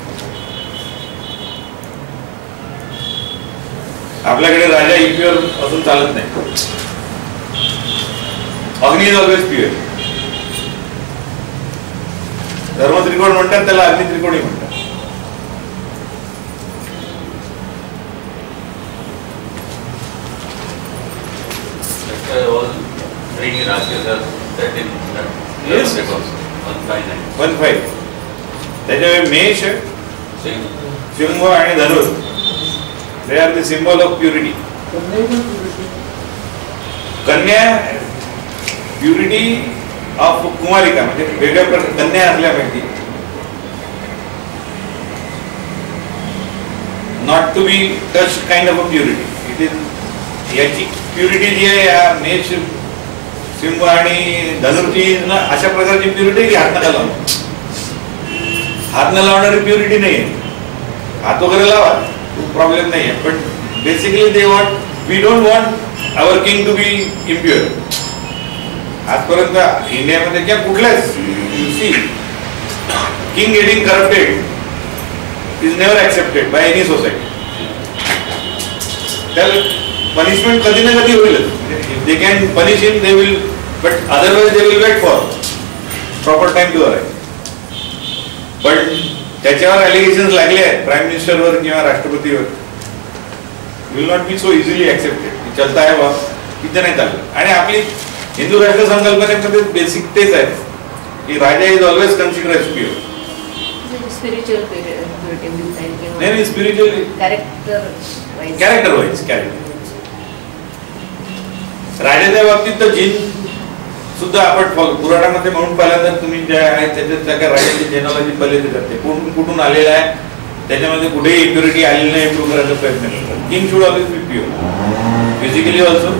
आपल्याकडे राजा इम्प्युअर असून चालत नाही. अग्नी इज ऑलवेज प्युअर. धर्म त्रिकोण म्हणतात त्याला, अग्नी त्रिकोणी म्हणतात. त्याच्यामुळे मेष, सिंह आणि धनुर they are the symbol of purity. कन्या प्युरिटी ऑफ कुमारिका म्हणजे वेगळ्या प्रकार कन्या असल्या पाहिजे. Not to be touch kind of a purity. It is याची प्युरिटी जी आहे या मेष, सिंह आणि धनुर्ची ना अशा प्रकारची प्युरिटी की हात नका लावून. हात न लावणारी प्युरिटी नाही आहे. हात वगैरे लावा, प्रॉब्लेम नाही आहे. पण basically they want, we don't want our king to be impure. आजपर्यंत इंडियामध्ये किंवा कुठल्याच see king getting corrupted is never accepted by any society. त्याला पनिशमेंट कधी ना कधी होईलच. If they can punish him they will, but otherwise they will wait for proper time to arrive. पण त्याच्यावर अलिगेशन्स लागले आहेत प्राईम मिनिस्टरवर किंवा राष्ट्रपतीवर, will not be so easily accepted. चलता आहे बा तिथे नाही चाललं. आणि आपली हिंदू राष्ट्र संकल्पनेमध्ये बेसिक तेच आहे की राजा is always consider as pure. Spiritual impurity म्हणता येईल किंवा नाही स्पिरिच्युअली कॅरेक्टर वाईज राजाच्या बाबतीत तर जिन सुद्धा आपण पुराणामध्ये म्हणून पाहिल्यानंतर तुम्ही जे आहे त्याच्यात त्या राजाची जेनॉलॉजी पहिले देतात ते कुठून कुठून आलेलं आहे, त्याच्यामध्ये कुठेही इम्प्युरिटी आलेली नाही इम्प्रूव्ह करायचा प्रयत्न करतात. King should always be pure physically also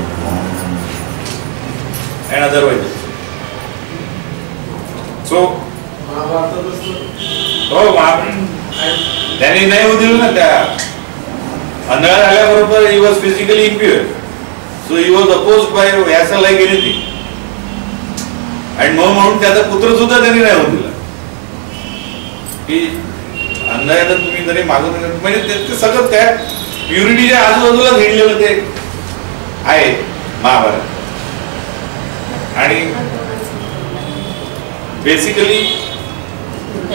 and otherwise. So हो त्यांनी नाही होऊ दिलं ना, त्या अंधळा झाल्याबरोबर he was physically impure. So he was oppose by Vyasa like anything. आणि म्हणून त्याचा पुत्र सुद्धा त्यांनी नाही होऊ दिला की अंधाऱ्याला तुम्ही जरी मागून म्हणजे ते सगळं त्या प्युरिटीच्या आजूबाजूला घेतलेलं ते आहे महाभारत. आणि बेसिकली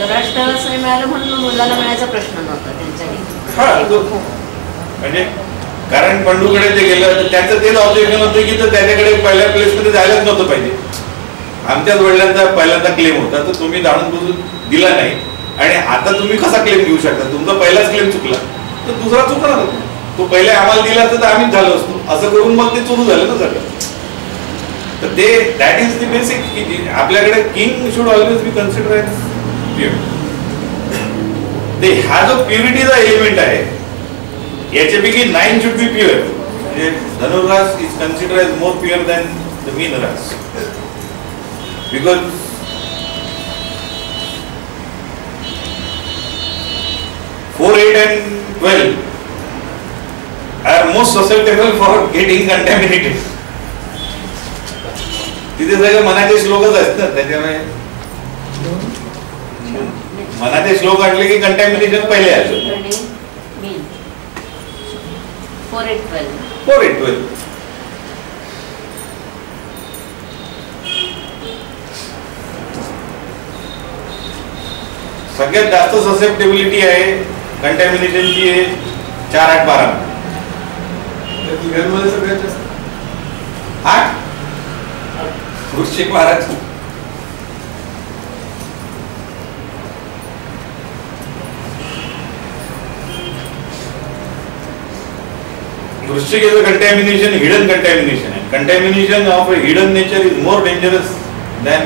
राष्ट्राला मिळालं म्हणून मुलाला मिळायचा प्रश्न नव्हता त्यांच्याही. म्हणजे कारण पंडूकडे ते गेलं त्याचं तेच ऑब्जेक्शन होतं की तर त्याच्याकडे पहिल्या प्लेसमध्ये जायलाच नव्हतं पाहिजे. आमच्याच वडिलांचा पहिल्यांदा क्लेम होता तर तुम्ही जाणून बुजून दिला नाही आणि आता तुम्ही कसा क्लेम घेऊ शकता? तुमचा पहिलाच क्लेम चुकला तर दुसरा चुकणार तो पहिले आम्हाला दिला तर आम्हीच झालो असतो. असं करून मग ते सुरू झालं ना सगळं. तर ते दॅट इज द बेसिक की आपल्याकडे king should always be consider as pure. ते हा जो प्युरिटीचा एलिमेंट आहे याच्यापैकी 9 शुड बी प्युअर. म्हणजे धनुरास is consider as more pure than the मीन रास because 4, 8 and 12 are most susceptible for getting contaminated. तिथे सगळे मनाचे श्लोकच असतात त्याच्यामुळे मनाचे श्लोक आणले की कंटॅमिनेशन पहिले आले. 4, 8, 12 4, 8, 12 सगळ्यात जास्त ससेप्टेबिलिटी आहे कंटॅमिनेशनची आहे 4, 8, 12. तिघांमध्ये सगळ्यात जास्त 8 वृश्चिक 12. वृश्चिक is a contamination, hidden contamination आहे. Contamination of a hidden nature is more dangerous than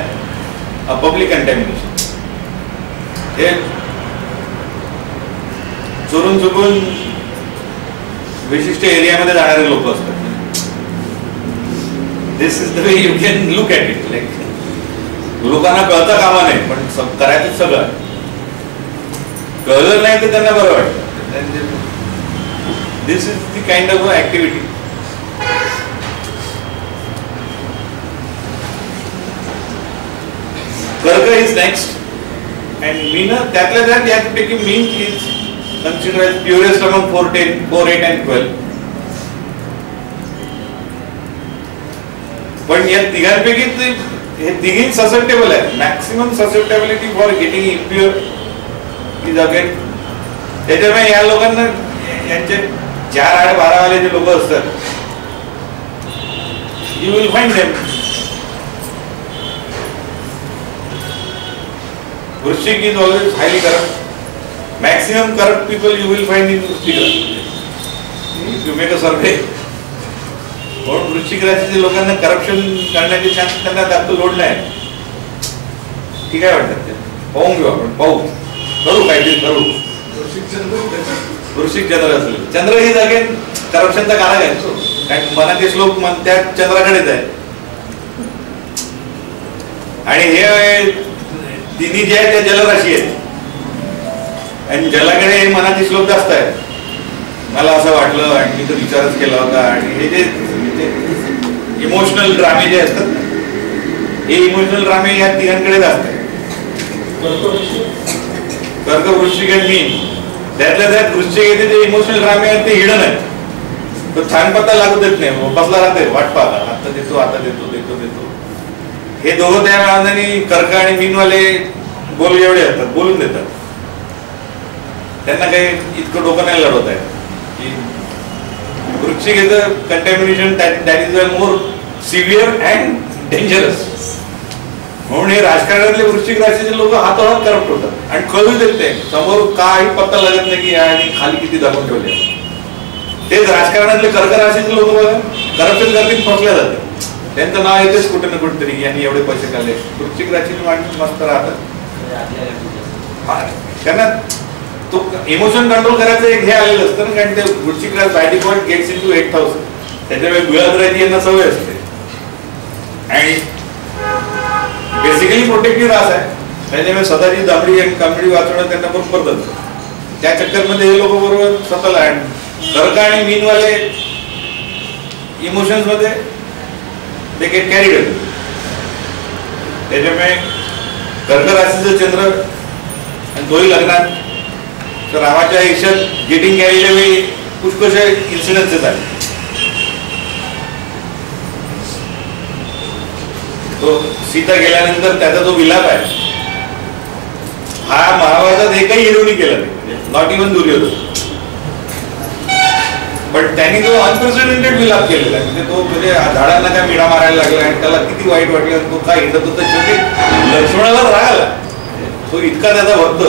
a public contamination. हे चोरून चुकून विशिष्ट एरियामध्ये जाणारे लोक असतात. This is the way you can look at it. Like लोकांना कळता कामा नाही पण करायचं सगळं. कळलं नाही तर त्यांना बरं वाटतं. This is the kind of activity. कर्क इज नेक्स्ट. And mean त्यातल्या त्यात यापैकी मीन is consider as purest among 4, 8 and 12. पण या तिघांपैकी हे तिघी ससेप्टेबल आहे. Maximum susceptibility for getting impure is again. त्याच्यामुळे या लोकांना यांचे 4, 8, 12 वाले जे लोक असतात you will find them. Vrishik is always highly corrupt. Maximum corrupt people you will find in Vrishik. If you make a survey, म्हणून वृश्चिक राशीच्या लोकांना करप्शन करण्याचे चान्स त्यांना जास्त लोड नाही. ठीक आहे वाटतं ते पाहून घेऊ आपण. करू काहीतरी करू. वृश्चिक चंद्र असेल. चंद्र ही अगेन करप्शनचा काळा घ्यायचो कारण मनाचे श्लोक त्या चंद्राकडेच आहे. आणि हे तिन्ही जे आहेत त्या जलराशी आहेत आणि जलाकडे मनाचे श्लोक जास्त आहेत. मला असं वाटलं आणि मी तर विचारच केला होता. आणि हे जे इमोशनल ड्रामे जे असतात हे इमोशनल ड्रामे या तिघांकडे जास्त आहेत. कर्क, वृश्चिक आणि मीन. त्यातल्या त्यात वृश्चिक येते जे इमोशनल ड्रामे आहेत ते हिडन आहेत. तो छान पत्ता लागू देत नाही. बसला राहते वाट पाहता आता देतो आता देतो देतो देतो. हे दोघं त्या वेळाने कर्क आणि मीनवाले बोल एवढे असतात बोलून देतात. त्यांना काही इतकं डोकं नाही लढवत आहे की वृश्चिक is a contamination that is a more severe and dangerous. म्हणून हे राजकारणातले वृश्चिक राशीचे लोक हातोहात करप्ट होतात आणि कळू देत नाही, समोर काही पत्ता लागत नाही की आणि खाली किती दाबून ठेवले. तेच राजकारणातले कर्क राशीचे लोक बघा करप्शन करतील फसल्या जाते, त्यांचं नाव येतेच कुठे ना कुठेतरी यांनी एवढे पैसे काढले. वृश्चिक राशीचे माणूस मस्त राहतात, त्यांना तो इमोशन कंट्रोल करायचं एक हे आलेलं असतं ना, कारण ते वृश्चिक रास बाय डिफॉल्ट गेट्स इनटू 8000, त्याच्यामुळे गुळात राहायची यांना सवय असते आणि बेसिकली प्रोटेक्टिव्ह रास आहे, त्याच्यामुळे स्वतःची दाबडी आणि कांबडी वाचवणं त्यांना बरोबर जातं. त्या चक्करमध्ये हे लोक बरोबर स्वतःला कर्क आणि मीनवाले इमोशन्स मध्ये ते गेट कॅरीड होते. त्याच्यामुळे कर्क राशीचं चंद्र आणि तोही लग्नात, तर रामाच्या आयुष्यात गेटिंग कॅरीड वेळी पुष्कळशे इन्सिडेन्सेस आहेत. तो सीता गेल्यानंतर त्याचा जो विलाप आहे हा महाभारतात एकही हिरोनी केला नाही, नॉट इव्हन दुर्योधन, पण त्यांनी जो अनप्रेसिडेंटेड विलाप केलेला आहे. म्हणजे तो म्हणजे झाडांना काय मिळा मारायला लागला आणि त्याला किती वाईट वाटलं, तो काय हिंडत होता, शेवटी लक्ष्मणाला राग आला. तो इतका त्याचा भक्त,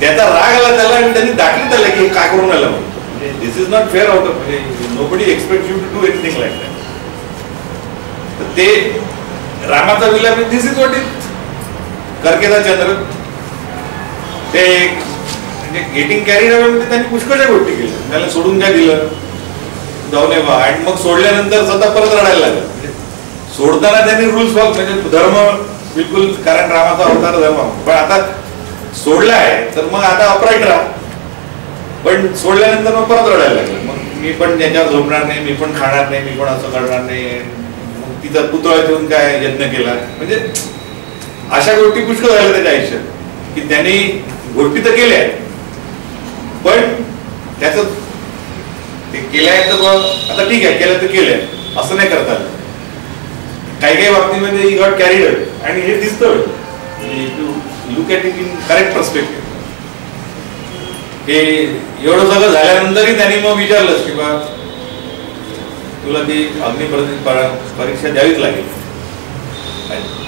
त्याचा राग आला त्याला आणि त्यांनी दाखले त्याला की काय करून आला. म्हणजे this is not fair out of, म्हणजे nobody expect you to do anything like that. तर ते रामाचा विलाप, दिस इज व्हॉट इज कर्केचा चंद्र. ते म्हणजे गेटिंग कॅरीड अवे त्यांनी पुष्कळशा गोष्टी केल्या, त्याला सोडून काय दिलं जाऊन बा, आणि मग सोडल्यानंतर स्वतः परत रडायला लागलं. म्हणजे सोडताना त्यांनी रूल्स फॉलो, म्हणजे धर्म बिलकुल, कारण रामाचा अवतार धर्म, पण आता सोडला आहे तर मग आता अपराईट राहा, पण सोडल्यानंतर मग परत रडायला लागलं. मग मी पण त्याच्यावर झोपणार नाही, मी पण खाणार नाही, मी पण असं करणार नाही. मग तिचा पुतळा ठेवून काय यत्न केला. म्हणजे अशा गोष्टी पुष्कळ झाल्या त्याच्या आयुष्यात की त्यांनी गोष्टी तर केल्या पण त्याच ते केलंय तर आता ठीक आहे, केलं तर केलंय असं नाही करता आलं. काही काही बाबतीमध्ये ही गॉट कॅरीड आणि हे दिसतं look at it in correct perspective. हे एवढं सगळं झाल्यानंतरही त्यांनी मग विचारलं की बा तुला ती अग्नी परीक्षा द्यावीच लागेल.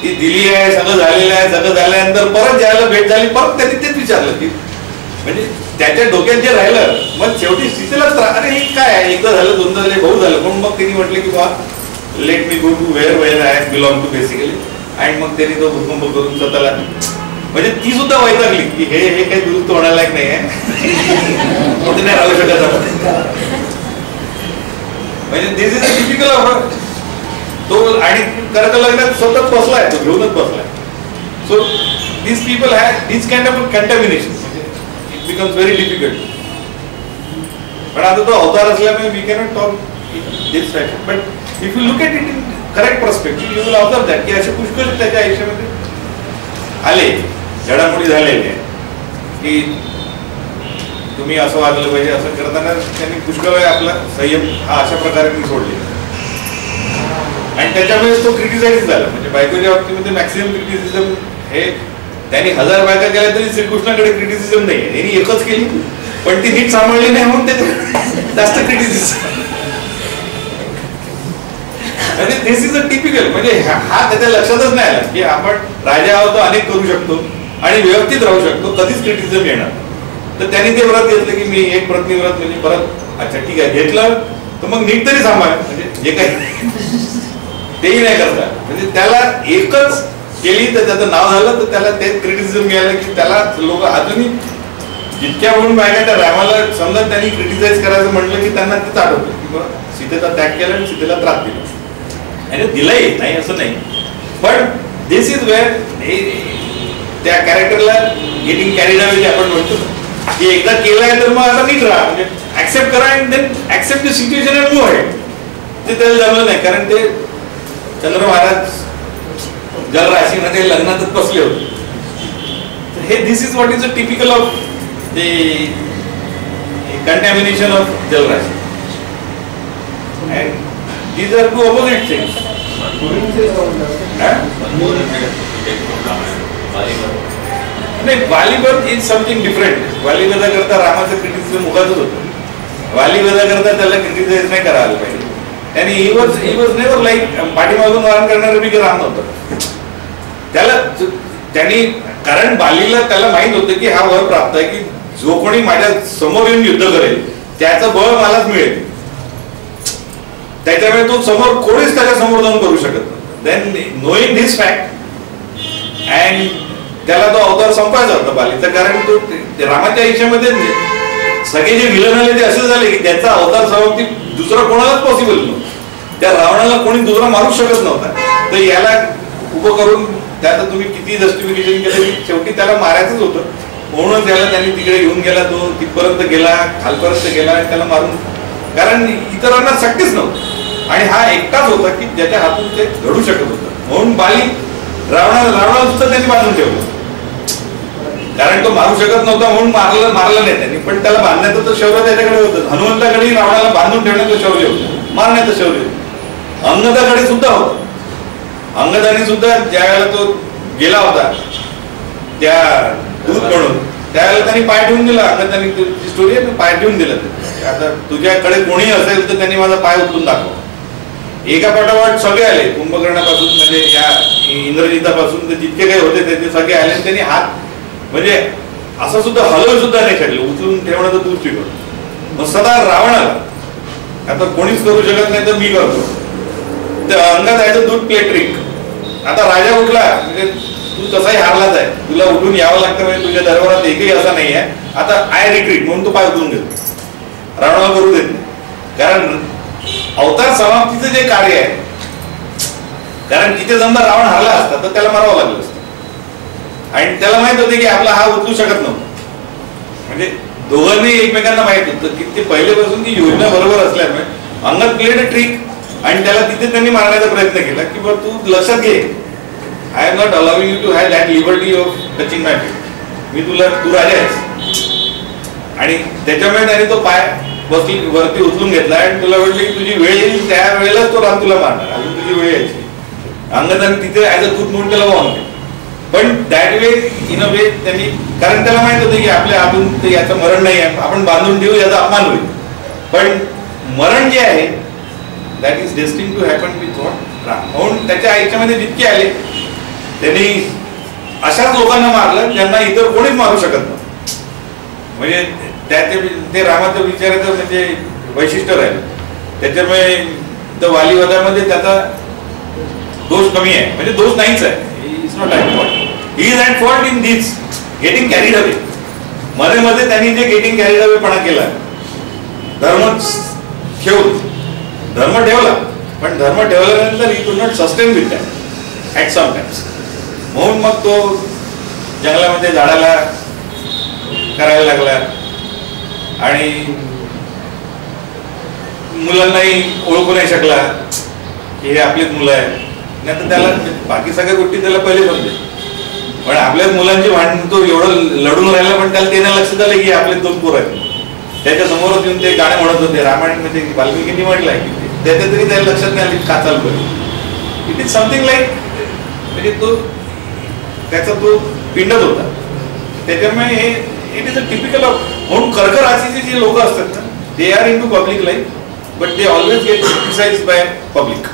ती दिली आहे, सगळं झालेलं आहे, सगळं झाल्यानंतर परत ज्याला भेट झाली परत त्यांनी तेच विचारलं की म्हणजे त्याच्या डोक्यात जे राहिलं मग शेवटी स्थितीलाच अरे हे काय आहे, एकदा झालं दोनदा झाले भाऊ झालं, पण मग त्यांनी म्हटलं की बा let me go to where I belong to basically. आणि मग त्यांनी तो भूकंप करून स्वतःला, म्हणजे ती सुद्धा वैतागली की हे काही दुरुस्त होणार लायक नाही आहे, नाही राहू शकत. म्हणजे this is a typical of तो. आणि कर्क लग्नात स्वतःच बसलाय, तो घेऊनच बसलाय. So this people have this kind of contamination, it becomes very difficult. पण आता तो अवतार असल्यामुळे we cannot talk this fact, but if you look at it in correct perspective you will observe that की असे पुष्कळ त्याच्या आयुष्यामध्ये आले घडामोडी झालेले की तुम्ही असं वागलं पाहिजे. असं करताना त्यांनी पुष्कळ वेळ आपला संयम हा अशा प्रकारे मी सोडले आणि त्याच्यामुळे तो क्रिटिसाइज झाला. म्हणजे बायकोच्या बाबतीमध्ये मॅक्सिमम क्रिटिसिझम हे त्यांनी 1000 बायका केल्या तरी श्रीकृष्णाकडे क्रिटिसिझम नाही, त्यांनी एकच केली पण ती नीट सांभाळली नाही म्हणून ते जास्त क्रिटिसिझम. म्हणजे दिस इज अ टिपिकल, म्हणजे हा त्याच्या लक्षातच नाही आला की आपण राजा आहोत अनेक करू शकतो आणि व्यवस्थित राहू शकतो, कधीच क्रिटिसिझम येणार. तर त्यांनी ते व्रत घेतलं की मी एक प्रतिव्रत म्हणजे परत अच्छा ठीक आहे घेतलं तर मग नीट तरी सांभाळ, म्हणजे जे काही तेही नाही करता. म्हणजे त्याला एकच केली तर त्याचं नाव झालं तर त्याला ते क्रिटिसिझम मिळालं की त्याला लोक अजूनही जितक्या म्हणून बायका त्या रामाला समजा त्यांनी क्रिटिसाइज करायचं म्हटलं की त्यांना तेच आठवतं की बा सीतेचा त्याग केला आणि सीतेला त्रास दिला आणि दिलाही नाही असं नाही. पण दिस इज वेअर त्या कॅरेक्टरला गेटिंग कॅरीड अवे आपण म्हणतो की एकदा केलंय तर मग आता नीट राहा, म्हणजे ऍक्सेप्ट करा and then accept the situation and move ahead. ते त्याला जमलं नाही कारण ते चंद्र महाराज जल राशीमध्ये लग्नातच बसले होते. हे this is what is a typical of the contamination of जल राशी and these are two opposite things. नाही वालीबर्थ इज समथिंग डिफरंट. वालीबर्थ करता रामाचं क्रिटिसिझम मुखातच होतं. वालीबर्थ करता त्याला क्रिटिसाइज नाही करायला पाहिजे. आणि ही वॉज नेव्हर लाईक पाठीमागून वारण करणारे बी राम नव्हतं. त्याला त्यांनी, कारण बालीला त्याला माहित होतं की हा वर प्राप्त आहे की जो कोणी माझ्या समोर येऊन युद्ध करेल त्याचं बळ मलाच मिळेल, त्याच्यामुळे तो समोर कोणीच त्याच्या समोर जाऊन करू शकत नाही. Then knowing this fact and त्याला तो अवतार संपायचा होता बालीचा, कारण तो रामाच्या आयुष्यामध्ये सगळे जे विलन आले ते असे झाले की त्याचा अवतार समाप्ती दुसरा कोणालाच पॉसिबल नव्हतं. त्या रावणाला कोणी दुसरा मारू शकत नव्हता. तर याला उभं करून त्याचं तुम्ही किती जस्टिफिकेशन केलं की शेवटी त्याला मारायचंच होतं, म्हणून त्याला त्यांनी तिकडे घेऊन गेला, तो तिथपर्यंत गेला, खालपर्यंत गेला आणि त्याला मारून, कारण इतरांना शक्यच नव्हतं आणि हा एकटाच होता की ज्याच्या हातून ते घडू शकत होतं. म्हणून बाली रावणाला सुद्धा त्यांनी बांधून ठेवलं, कारण तो मारू शकत नव्हता म्हणून मारला नाही त्यांनी, पण त्याला बांधण्याचं तर शौर्य त्याच्याकडे होतं. हनुमंताकडे रावणाला बांधून ठेवण्याचं शौर्य होतं, मारण्याचं शौर्य होतं. अंगदाकडे सुद्धा होतं. अंगदाने सुद्धा ज्या वेळेला तो गेला होता त्या दूत म्हणून, त्यावेळेला त्यांनी पाय ठेवून दिला. अंगदाने ती स्टोरी आहे, पाय ठेवून दिला. आता तुझ्याकडे कोणी असेल तर त्यांनी माझा पाय उचलून दाखवा. एका पाठोपाठ सगळे आले, कुंभकर्णापासून म्हणजे या इंद्रजितापासून ते जितके काही होते ते सगळे आले. त्यांनी हात म्हणजे असं सुद्धा हलवू सुद्धा नाही शकले, उचलून ठेवणं तर दूर शिकवलं. मग सदा रावणाला आता कोणीच करू शकत नाही तर मी करतो. तर अंगदाचं दूध प्ले ट्रिक. आता राजा उठला म्हणजे तू तसाही हारलाच आहे, तुला उठून यावं लागतं, म्हणजे तुझ्या दरबारात एकही असा नाही आहे. आता आय रिट्रीट म्हणून तो पाय उचलून देतो, रावणाला करू देत नाही. कारण अवतार समाप्तीचं जे कार्य आहे, कारण तिथे समजा रावण हारला असता तर त्याला मारावं लागलं असतं आणि त्याला माहित होते की आपला हा उचलू शकत नव्हता. म्हणजे दोघांनी एकमेकांना माहित होतं की ते पहिलेपासून ती योजना बरोबर असल्यामुळे अंगद प्लेड अ ट्रिक आणि त्याला तिथे त्यांनी मारण्याचा प्रयत्न केला की बा तू लक्षात घे, I am not allowing you to have that liberty of touching my feet. मी तू राजा आहेस. आणि त्याच्यामुळे त्याने तो पाय वरती उचलून घेतला आणि तुला वाटलं की तुझी वेळ येईल त्या वेळेलाच तो राम तुला मारणार, अजून तुझी वेळ यायची. अंगदाने तिथे ऍज अ दूत म्हणून त्याला वाहून घेतलं. पण दॅट वे इन अ वे त्यांनी, कारण त्याला माहित होतं की आपल्या हातून याचं मरण नाही आहे, आपण बांधून ठेवू याचा अपमान होईल. पण मरण जे आहे that is destined to happen with Ram. म्हणून त्याच्या आयुष्यामध्ये जितके आले त्यांनी अशाच लोकांना मारलं ज्यांना इतर कोणीच मारू शकत नव्हतं. म्हणजे ते रामाचं विचाराचं म्हणजे वैशिष्ट्य राहिलं. त्याच्यामुळे वालीवधामध्ये त्याचा दोष कमी आहे, म्हणजे दोष नाहीच आहे. Is not at fault, he is at fault in this getting carried away. मध्ये मध्ये त्यांनी जे गेटिंग कॅरीड अवेपणा केला, धर्म ठेवला, पण धर्म ठेवल्यानंतर he could not sustain with that at some times. म्हणून मग तो जंगलामध्ये झाडाला करायला लागला आणि मुलांनाही ओळखू नाही शकला की हे आपलीच मुलं आहे. नाही तर त्याला बाकी सगळ्या गोष्टी त्याला पहिले समजे, पण आपल्याच मुलांची भांडण तो एवढं लढून राहिला, पण त्याला त्याने लक्षात आलं की आपले दोन पोर आहेत. त्याच्या समोरच येऊन ते गाणे म्हणत होते. रामायणमध्ये वाल्मिकींनी म्हटलंय की त्याच्या तरी त्याला लक्षात नाही आली का चालू करेल. इट इज समथिंग लाईक, म्हणजे तो त्याचा तो पिंडच होता. त्याच्यामुळे हे it is a typical of. म्हणून कर्क राशीचे जे लोक असतात ना, they are in to public life but they always get criticized by public.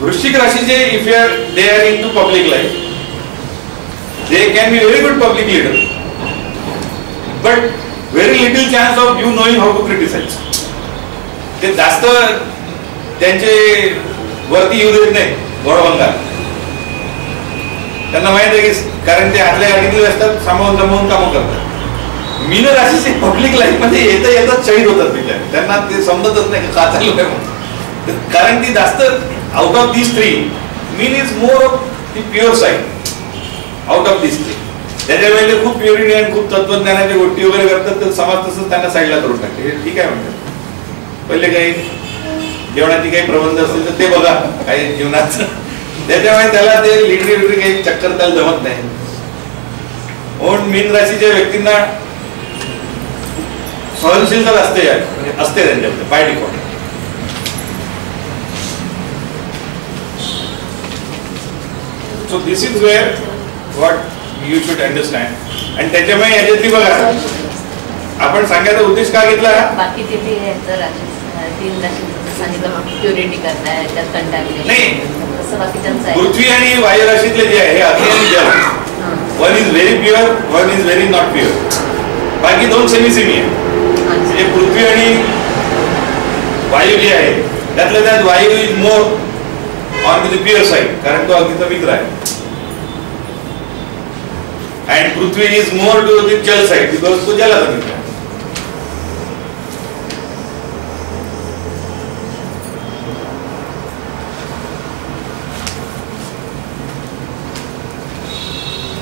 वृश्चिक राशीचे if you are they are in to public life, they can be very good public leader but very little chance of you knowing how to criticize. ते जास्त त्यांचे वरती येऊ देत नाही गोडबंगाल. त्यांना माहित आहे की कारण ते आतल्या गाडीतले असतात, सामावून कामं करतात. मीन राशीचे पब्लिक लाईफ मध्ये येतात शहीद होतात तिथे. त्यांना ते समजतच नाही का चालू आहे म्हणून. कारण ती जास्त out of this three, mean is more of the pure side out of this three. त्याच्यामुळे ते खूप प्युरिटी आणि खूप तत्वज्ञानाच्या गोष्टी वगैरे करतात, तर समाज तसंच त्यांना साईडला करून टाकते. हे ठीक आहे म्हणतात. पहिले काही जेवणाची काही प्रबंध असतील तर ते बघा काही जीवनाचं. त्याच्यामुळे त्याला ते लिटरी काही चक्कर त्याला जमत नाही. म्हणून मीन राशीच्या व्यक्तींना सहनशीलता असते त्यांच्याकडे by default. So this is where what you should understand. आणि त्याच्यामुळे याच्यातली बघा आपण सांगायचा उद्देश का घेतला. बाकीचे ते तीन राशींचं सांगितलं प्युरिटी करताय, त्यात कंटामिनेशन नाही. जसं बाकीच्यांचं आहे. पृथ्वी आणि वायू राशीतले जे आहे हे अग्नी आणि जल, one is very pure, one is very not pure. बाकी दोन सेमी आहे. म्हणजे पृथ्वी आणि वायू जे आहे त्यातल्या त्यात वायू is more on to the pure side, कारण तो अग्नीचा मित्र आहे. अँड पृथ्वी इज मोर टू द जल साइड बिकॉज तो जलाचा मित्र आहे.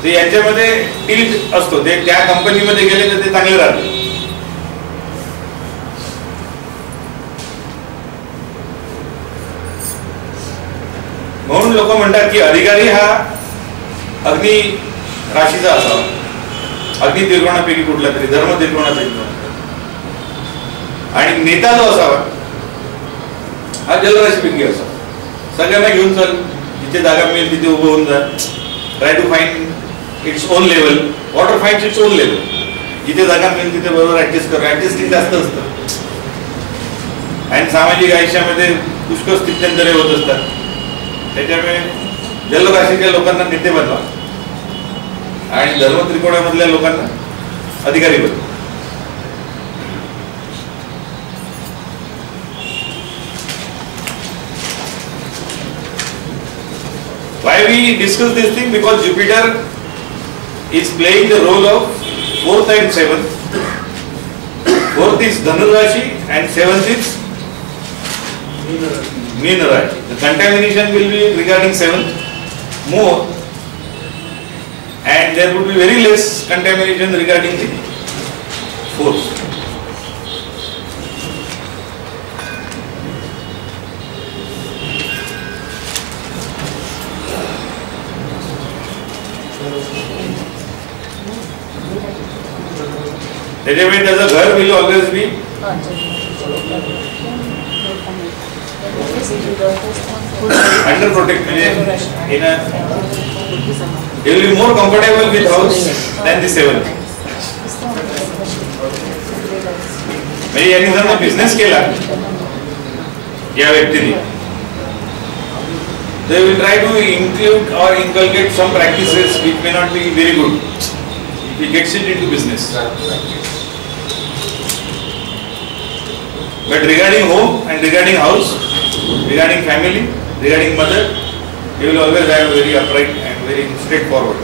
ते याच्यामध्ये टिल्ट असतो, ते त्या कंपनीमध्ये गेले तर ते चांगले राहते. म्हणून लोक म्हणतात की अधिकारी हा अग्नी राशीचा असावा, अग्नी त्रिकोणापैकी कुठला तरी, धर्म त्रिकोणापैकी, आणि नेता जो असावा हा जलराशीपैकी असावा. सगळ्यांना घेऊन चल, जिथे जागा मिळेल तिथे उभं होऊन जा. Try to find its own level. Water finds its own level. जिथे जागा मिळेल तिथे बरोबर ऍडजस्ट करू. ऍडजस्टिंग जास्त असतं आणि सामाजिक आयुष्यामध्ये पुष्कळ स्थित्यंतरे होत असतात. त्याच्यामुळे जलराशीच्या लोकांना नेते बनवा आणि धर्म त्रिकोणामधल्या लोकांना अधिकारी बनवा. Why we discuss this thing? Because Jupiter is playing the role of 4th and 7th. 4th is Dhanu Rashi and 7th is Meena Rashi. The contamination will be regarding 7th more, and there would be very less contamination regarding the 4th. त्याच्यामुळे त्याचं घर will always be under protect, म्हणजे in a he will be more comfortable with house than the 7th. म्हणजे यांनी जर business केला या व्यक्तीने, they will try to include or inculcate some practices which may not be very good if he gets it into business. But regarding home and regarding house, regarding family, regarding mother, he will always have very upright and very straightforward.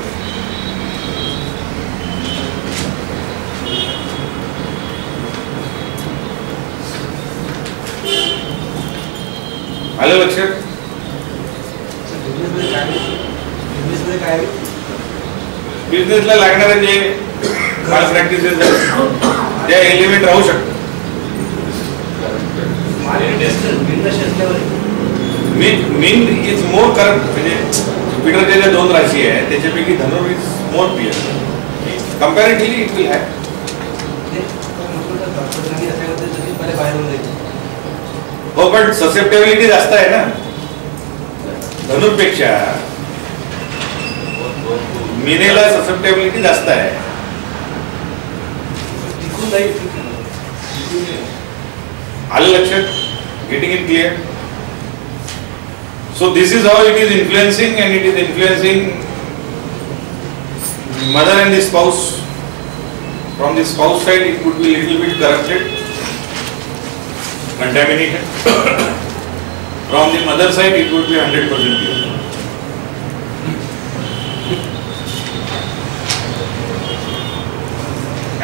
आलं लक्षात? बिझनेसला लागणारे जे माल practices त्या element राहू शकतात. मीन is more current, म्हणजे जुपिटरच्या ज्या 2 राशी आहे त्याच्यापैकी धनु is more pure comparatively it will have. हो, पण ससेप्टेबिलिटी जास्त आहे ना धनुपेक्षा. मीनेला ससेप्टेबिलिटी जास्त आहे. आलं लक्षात? Getting it clear? So this is how it is influencing, and it is influencing mother and the spouse. From the spouse side it would be little bit corrupted, contaminated. From the mother side it would be 100% pure.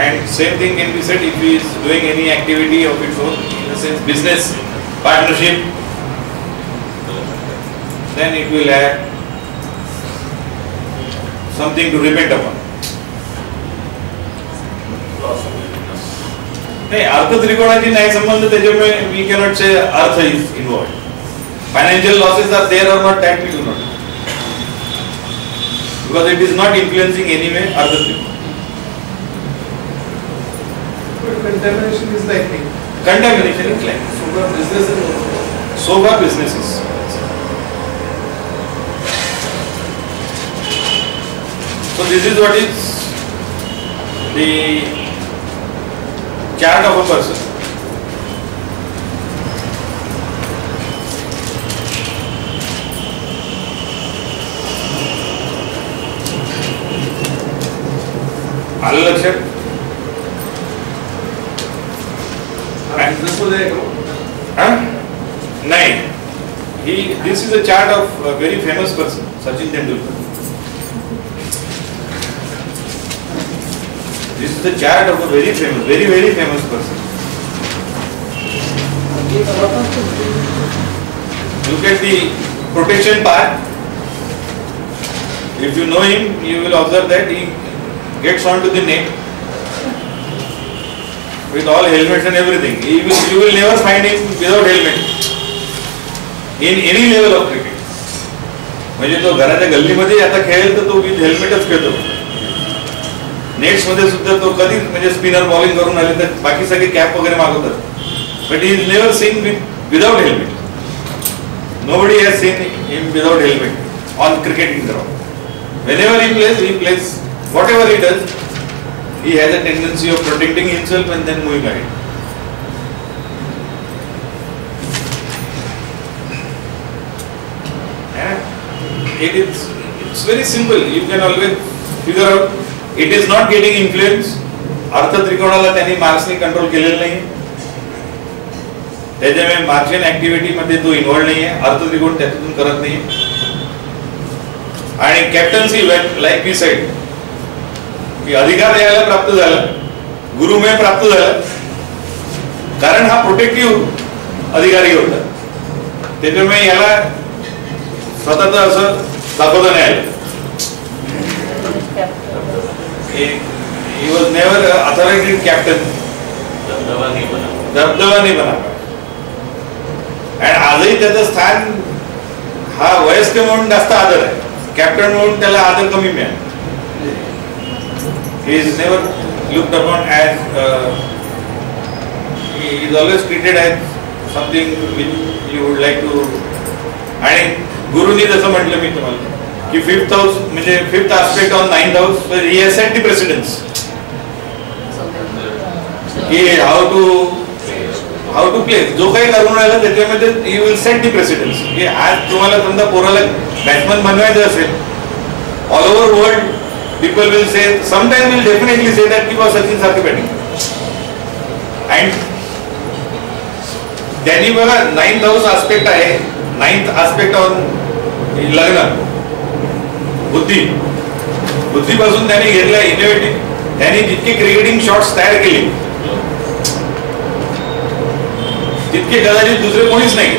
And same thing can be said if he is doing any activity of its own, in the sense business, partnership, then it will have something to repent upon. नाही, अर्थ त्रिकोणाची नाही संबंध, त्याच्यामुळे we cannot say Arth is involved. Financial losses are there or not, that we do not, because it is not influencing anyway Arth Trikona. Contamination is like Contamination is like sober businesses. So this is what is the chart of a person. आलं लक्षात? नाही, this is a chart of a very famous person, Sachin Tendulkar. This is the chart of a very famous person. Look at the protection part. If you know him, you will observe that he gets onto the net with all helmets and everything. You will never find him without helmet in any level of cricket. म्हणजे तो घराच्या गल्लीमध्ये आता खेळेल तर तो with हेल्मेटच खेळतो. Nets मध्ये सुद्धा तो कधी म्हणजे स्पिनर बॉलिंग करून आले तर बाकी सगळे कॅप वगैरे मागवतात. But he is never seen without helmet. Nobody has seen him without helmet on cricketing ground. Whenever he plays, whatever he does, he has a tendency of protecting himself and then moving ahead. It's very simple. You can always figure out. It is not getting influence. अर्थ त्रिकोणाला त्यांनी मार्क्सने control केलेलं नाही. त्याच्यामुळे Martian activity मध्ये तो involve नाहीये. अर्थ त्रिकोण त्यातून करत नाही. आणि कॅप्टन्सी लाईक वी सेड की अधिकार द्यायला प्राप्त झाला, गुरुमेळ प्राप्त झाला, कारण हा प्रोटेक्टिव्ह अधिकारी होता. त्याच्यामुळे याला स्वतःच असं दाखवता नाही आलं. He was never authoritative captain. दबदबा नाही बना. आणि आजही त्याचं स्थान हा वयस्क म्हणून जास्त आदर आहे. कॅप्टन म्हणून त्याला आदर कमी मिळाला. He is never looked upon as he is always treated as something which you would like to. आणि गुरुनी जसं म्हटलं मी तुम्हाला की फिफ्थ हाऊस म्हणजे fifth aspect on ninth house, he has set the precedence. की हाऊ टू प्ले. जो काही करून राहिला त्याच्यामध्ये you will set the precedence. की आज तुम्हाला समजा पोराला बॅट्समन बनवायचं असेल, all over world people will say, sometime will definitely say that की बॉस सचिन सारखी बॅटिंग. अँड त्यांनी बघा नाइन्थ हाऊस आस्पेक्ट आहे, नाइन्थ आस्पेक्ट ऑन लग्न, बुद्धीपासून त्यांनी घेतला इनोव्हेटिव्ह. त्यांनी जितके क्रिकेटिंग शॉट्स तयार केले तितके कदाचित दुसरे कोणीच नाही.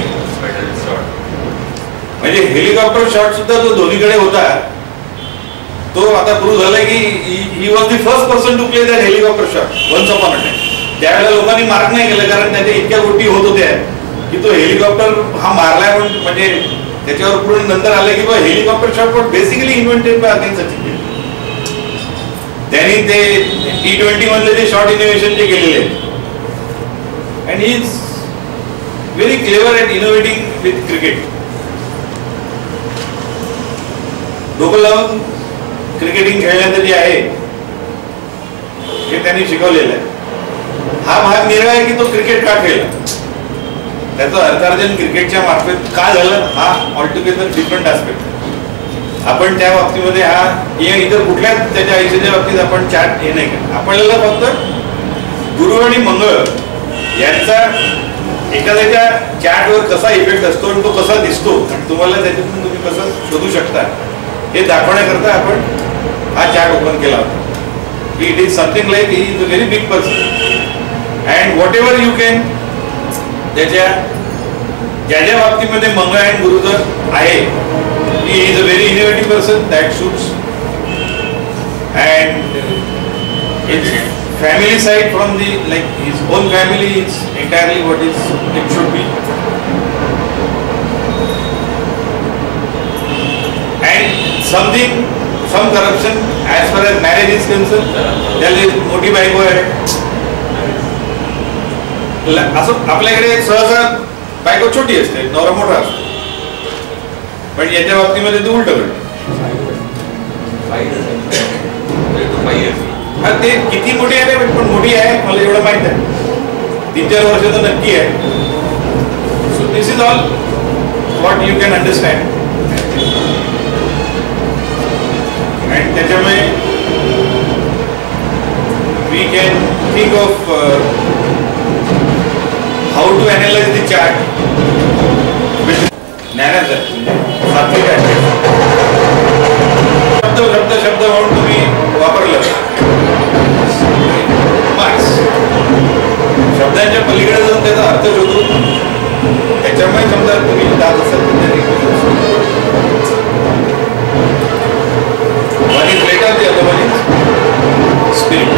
म्हणजे हेलिकॉप्टर शॉट सुद्धा जो धोनीकडे होता तो आता प्रूव्ह झाला की he was the first person to play that helicopter shot once upon a time. त्यावेळेला लोकांनी मार्क नाही केलं कारण त्याच्या इतक्या गोष्टी होत होत्या की तो हेलिकॉप्टर हा मारलाय म्हणून म्हणजे त्याच्यावर पूर्ण नंतर आलं की बाबा helicopter shot was basically invented by again Sachin. त्यांनी ते T20 मधले जे शॉट इनोव्हेशन जे केलेले आहेत. And he is very clever at innovating with cricket. डोकं लावून क्रिकेटिंग खेळण्याचं जे आहे हे त्यांनी शिकवलेलं आहे. हा भाग निराळा आहे की तो क्रिकेट का खेळला, त्याचं अर्थार्जन क्रिकेटच्या मार्फत का झालं, हा ऑलटुगेदर डिफरंट ऍस्पेक्ट. आपण त्या बाबतीमध्ये हा इतर कुठल्या त्याच्या आयुष्याच्या बाबतीत आपण चार्ट हे नाही करत. आपल्याला फक्त गुरु आणि मंगळ यांचा एखाद्याच्या चार्टवर कसा इफेक्ट असतो आणि तो कसा दिसतो आणि तुम्हाला त्याच्यातून तुम्ही कसं शोधू शकता हे दाखवण्याकरता आपण हा चार्ट ओपन केला होता. It is something like he is a very big person and what ever you can त्याच्या ज्या ज्या बाबतीमध्ये मंगळ आणि गुरु जर आहे, he is a very innovative person that shoots and it's family side from the like his own family is entirely what is it should be. And some corruption as far as marriage is concerned. त्याला मोठी बायको आहे असं आपल्याकडे सहसा बायको छोटी असते, नवरा मोठा असतो. पण याच्या बाबतीमध्ये ते उलट घडतं. हा ते किती मोठी आहे पण मोठी आहे मला एवढं माहित आहे. 3-4 वर्ष तर नक्की आहे. So this is all what you can understand. आणि त्याच्यामुळे can think of how to analyze the chart with ज्ञानाचं सात्विक आहे. शब्द म्हणून तुम्ही वापरलं मार्क्स शब्दांच्या पलीकडे जाऊन त्याचा अर्थ शोधून त्याच्यामुळे समजा तुम्ही जात असाल तर one is later, the other one is spirit.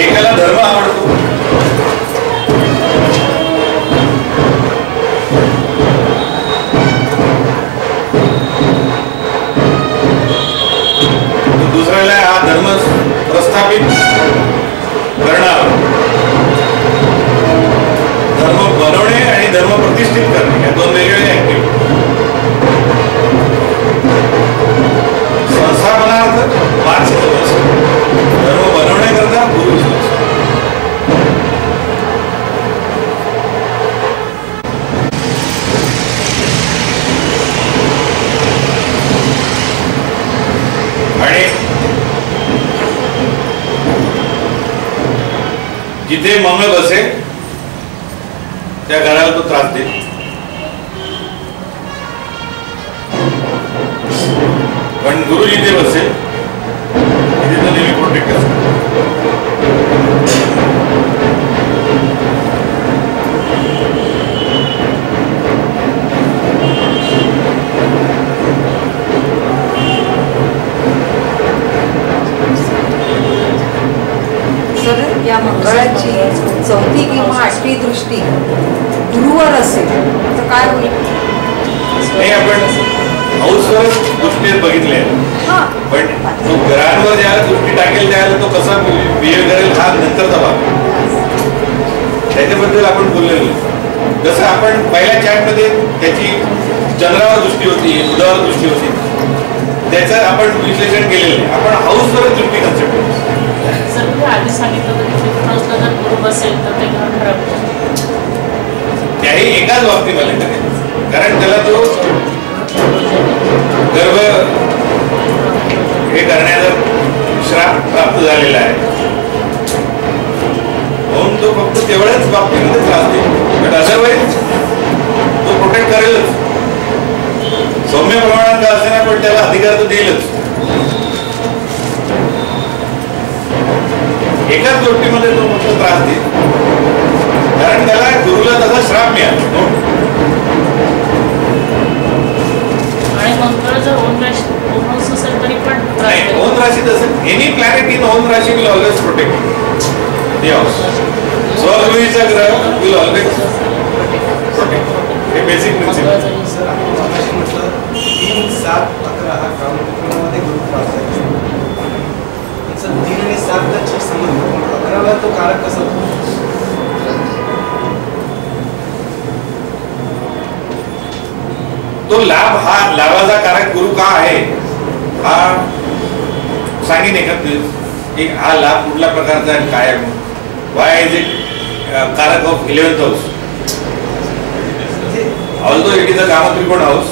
एकाला धर्म आवडतो, दुसऱ्याला हा धर्म प्रस्थापित करणार, धर्म बनवणे आणि धर्म प्रतिष्ठित करणे या दोन वेगवेगळे ऍक्टिव्हिटी. संस्थापनार्थ मार्क्सिझम असतो, धर्म बनवण्याकरता गुरु असतो. आणि जिथे मंगळ बसेल त्या घराला तो त्रास देईल. पण गुरु जिथे बसेल तिथे तो नेहमी प्रोटेक्ट असतो. या मंगळाची चौथी किंवा आठवी दृष्टी गुरुवर असेल तर काय होईल? नाही, आपण हाऊसवरच दृष्टी बघितले, पण तो घरांवर ज्याला दृष्टी टाकेल त्याला तो कसा बिहेव करेल हा नंतरचा भाग, त्याच्याबद्दल आपण बोललेलो. जसं आपण पहिल्या चॅटमध्ये त्याची चंद्रावर दृष्टी होती, बुधावर दृष्टी होती, त्याचं आपण विश्लेषण केलेलं आहे. आपण हाऊसवरच दृष्टी कन्सेप्ट करतो. सर तुम्ही आधी सांगितलं तर हाऊसला जर गुरु बसेल तर ते घर खराब होईल. त्याही एकाच बाबतीमध्ये करेल, कारण त्याला तो गर्भ हे करण्याचा श्राप प्राप्त झालेला आहे, म्हणून तो फक्त तेवढ्याच बाबतीमध्ये त्रास देईल. बट अदरवाईज तो प्रोटेक्ट करेलच, सौम्य प्रमाणात का असे ना, पण त्याला अधिकार तो देईलच. एकाच गोष्टीमध्ये तो फक्त त्रास देईल, कारण त्याला गुरुला तसा श्राप मिळाला. आणि मंगळ जर ओन असेल तरी पण नाही, ओन राशीत असेल, एनी प्लॅनेट इन ओन राशी will always protect the house. स्वगृहीचा ग्रह विल ऑलवेज प्रोटेक्ट. हे बेसिक प्रिन्सिपल. सर आपण मगाशी म्हटलं 3, 7, 11 हा काममध्ये गुरु प्राप्त आहे. सर 3 आणि 7 ला ठीक समजलं, 11ला तो कारक कसा होतो? तो लाभ, हा लाभाचा कारक गुरु का आहे हा सांगेन एकत्रित की हा लाभ कुठल्या प्रकारचा आहे, काय आहे. वाय इज इट कारक of 11th house, although it is अ काम त्रिकोण हाऊस.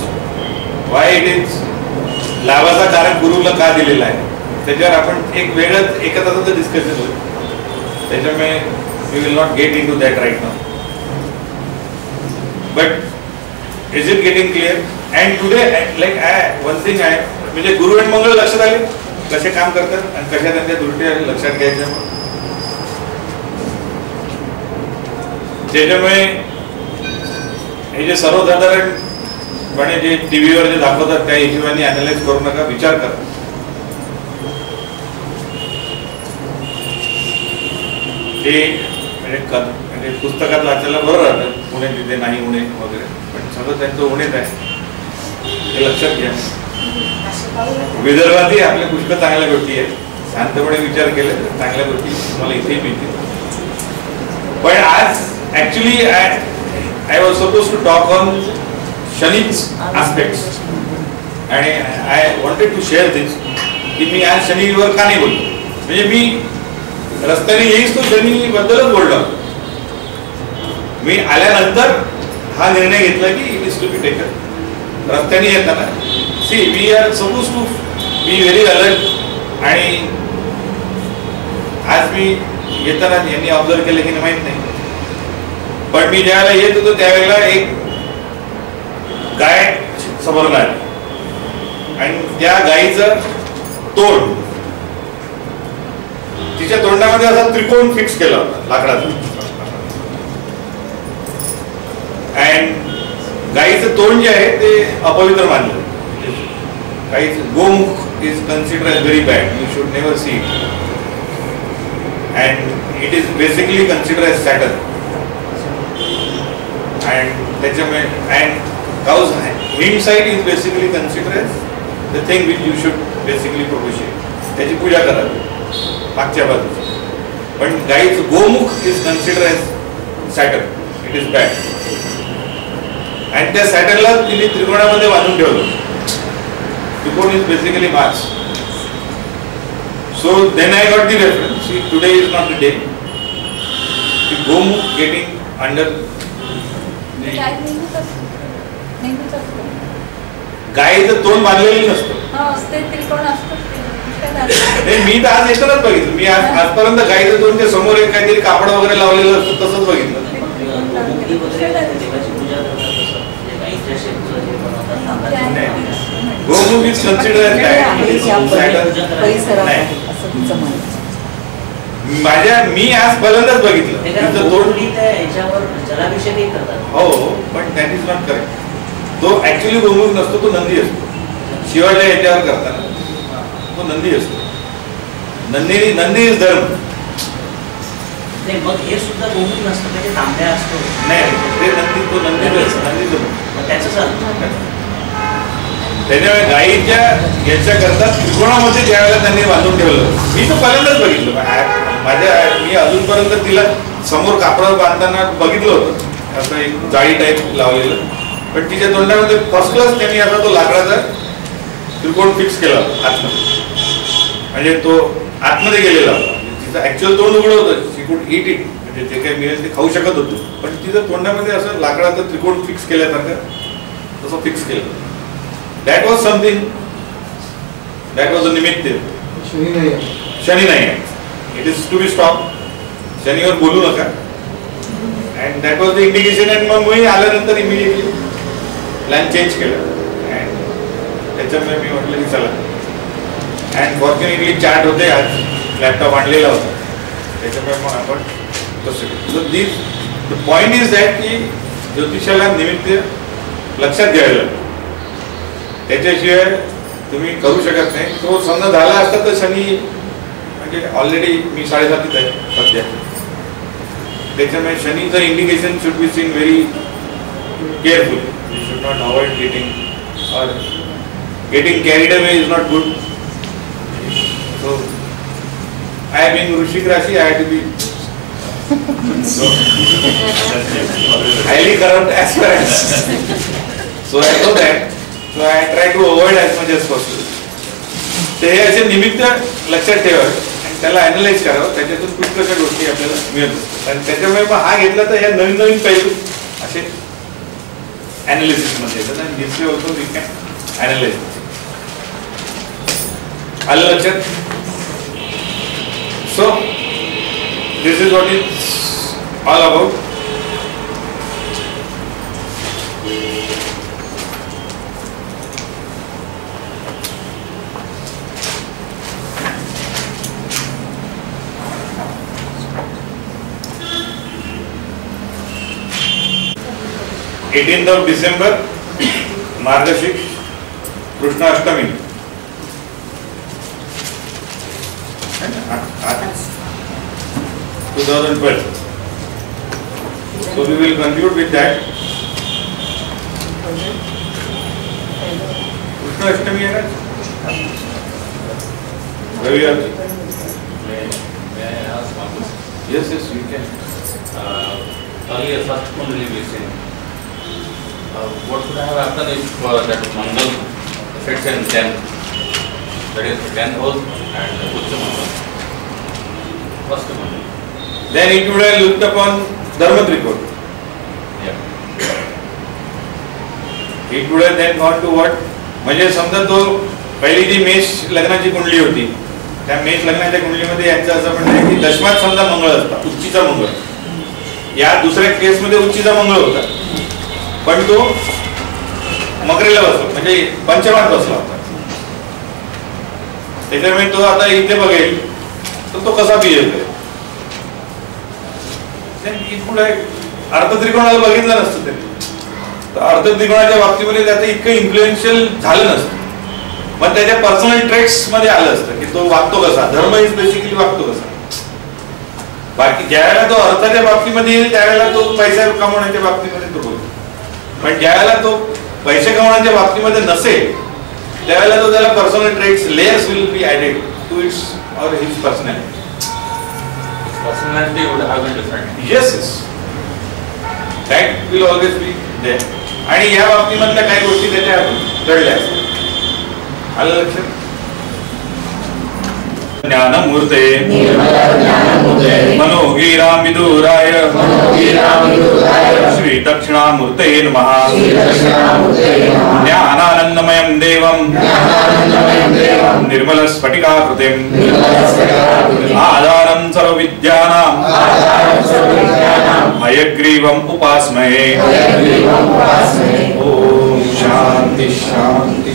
वाय इट इज लाभाचा कारक गुरुला का दिलेला आहे त्याच्यावर आपण एक वेगळंच एका तासाचं डिस्कशन होईल. त्याच्यामुळे we will not get into that right now. But is it getting clear? And today, like one thing म्हणजे गुरु आणि मंगळ लक्षात आले कसे काम करतात आणि कशा त्यांच्या दृष्टी लक्षात घ्यायच्या. त्याच्यामुळे हे जे सर्वसाधारणपणे जे टीव्हीवर जे दाखवतात त्या हिशोबाने अनालाइज करू नका, विचार करा. ते म्हणजे पुस्तकात वाचायला बरं राहतं, पुणे तिथे नाही उणे वगैरे, पण सगळं त्यांचं उणेच आहे हे लक्षात घ्या. विदर्भातही आपल्या पुष्कळ चांगल्या गोष्टी आहेत, शांतपणे विचार केले तर चांगल्या गोष्टी तुम्हाला इथेही मिळतील. पण आज actually I was suppose to talk on शनीज आस्पेक्ट्स आणि I wanted to share this की मी आज शनीवर का नाही बोलतो. म्हणजे मी रस्त्याने येईस तो शनी बद्दलच बोलला. मी आल्यानंतर हा निर्णय घेतला की it is to be taken. रस्त्याने येताना see we are suppose to be very alert. आणि आज मी येताना यांनी ऑब्झर्व केलं की माहित नाही, पण मी ज्यावेळेला येत होतो त्यावेळेला एक गाय समोर आली आणि त्या गायीचं तोंड, तिच्या तोंडामध्ये असा त्रिकोण फिक्स केला होता लाकडाचा. अँड गायीचं तोंड जे आहे ते अपवित्र मानलं. गायीचं गोमुख is consider as very bad. You should never see it. And it is basically consider as Satan. And त्याच्यामुळे and cows hind side is basically consider as the thing which you should basically propitiate. त्याची पूजा करावी मागच्या बाजूची. पण गाईचं गोमुख is consider as Satan. It is bad. आणि त्या सॅटनला तिने त्रिकोणामध्ये बांधून ठेवलं. त्रिकोण is basically Mars. So then I got the reference. Today is not the day. गोमुख गेटिंग अंडर गायीचं तोंड बांधलेलं नसतं. मी तर आज येतानाच बघितलं. मी आजपर्यंत गायीचं तोंड ते समोर एक काहीतरी कापड वगैरे लावलेलं असतं तसंच बघितलं. गोमुख इज कन्सिडर माझ्या मी आज पहिल्यांदाच बघितलं. हो पण दॅट इज नॉट करेक्ट. तो ऍक्च्युली गोमुख नसतो, तो नंदी असतो. शिवाच्या याच्यावर करताना तो नंदी असतो. नंदी इज धर्म. मग हे सुद्धा गोमुख नसतं, म्हणजे तांब्या असतो. नाही ते नंदी, तो नंदी त्याच्यामुळे गायीच्या याच्या करता त्रिकोणामध्ये ज्यावेळेला त्यांनी बांधून ठेवलं. मी तो पहिल्यांदाच बघितलं. मी अजूनपर्यंत तिला समोर कापडावर बांधताना बघितलं होतं असं एक जाळी टाईप लावलेलं. पण तिच्या तोंडामध्ये फर्स्ट क्लास त्यांनी आता तो लाकडाचा त्रिकोण फिक्स केला आतमध्ये. म्हणजे तो आतमध्ये गेलेला होता. तिचं ऍक्च्युअल तोंड उघडं होतं. शी कुड ईट इट. म्हणजे जे काही मिळेल ते खाऊ शकत होतो. पण तिचं तोंडामध्ये असं लाकडाचं त्रिकोण फिक्स केल्यासारखं तसं फिक्स केलं. That was something. That was a निमित्त. शनी नाही आहे. It is to be stop. शनीवर बोलू नका. And that was the indication. And मग मी आल्यानंतर इमिडिएटली प्लॅन चेंज केला. अँड त्याच्यामुळे मी म्हटलं की चला. अँड फॉर्च्युनेटली चार्ट होते. आज लॅपटॉप आणलेला होता. त्याच्यामुळे मग आपण तसं केलं. So this the point is that की ज्योतिषाला निमित्त लक्षात घ्यायला. त्याच्याशिवाय तुम्ही करू शकत नाही. तो समजा झाला असता तर शनी म्हणजे ऑलरेडी मी 7.5 आहे सध्या. त्याच्यामुळे शनीचं indication should be seen very careful. You should not avoid getting और getting carried away is not good. So I being वृश्चिक राशी, I have to be highly corrupt aspirants. So I know that. So I try to avoid as much as possible. ते हे असे निमित्त लक्षात ठेवा आणि त्याला अॅनलाइज करावं. त्याच्यातून पुष्कळशा गोष्टी आपल्याला मिळत असतात. आणि त्याच्यामुळे मग हा घेतला तर ह्या नवीन नवीन पैलू असे अॅनालिसिस मध्ये येतात. आणि this way also we can analyze. आलं लक्षात? So this is what is all about. December, Margashik, Krishna Ashtami. 2012. So we will conclude with that. Krishna Ashtami है ना? Vayu. May I ask one question? Yes, you can. Earlier first Kundali we seen. What would have happened if that Mangal fits in 10? That is 10 holes and Ucha Mangal. first one. Then it would have looked upon Dharma trikond. Yeah. It would have then gone to what? म्हणजे समजा तो पहिली जी मेष लग्नाची कुंडली होती, त्या मेष लग्नाच्या कुंडलीमध्ये यांचं असं म्हणणं आहे की दशमात समजा मंगळ असता, उच्चीचा मंगळ. या दुसऱ्या केसमध्ये उच्चीचा मंगळ होता, पण तो मकरेला बसला, म्हणजे पंचमात बसला होता. त्याच्यामुळे तो आता इथे बघेल तर तो कसा बिहेव करेल. अर्थ त्रिकोणाला बघितलं नसतं त्यांनी, तर अर्थ त्रिकोणाच्या बाबतीमध्ये त्याचं इतकं इन्फ्लुएन्शियल झालं नसतं, पण त्याच्या पर्सनल ट्रेट्स मध्ये आलं असतं की तो वागतो कसा. धर्म इज बेसिकली वागतो कसा. बाकी ज्यावेळेला तो अर्थाच्या बाबतीमध्ये येईल त्यावेळेला तो पैसा कमवण्याच्या बाबतीमध्ये तो बोलतो, पण ज्यावेळेला तो पैसे कमवण्याच्या बाबतीमध्ये नसेल त्यावेळेला तो त्याला personal traits layers will be added to its और his personality. Personality would have been different. Yes, yes. That will always be there. आणि या बाबतीमधल्या काही गोष्टी त्याच्या घडल्या असतात. आलं लक्षात? ज्ञानमूर्ते मनोगीराम विदुराय श्री दक्षिणामूर्ते नमः. ज्ञानानन्दमयं देवं निर्मल स्फटिकाकृतिम् आधारं सर्वविद्यानां हयग्रीवम् उपास्महे. ओम शांति शांति.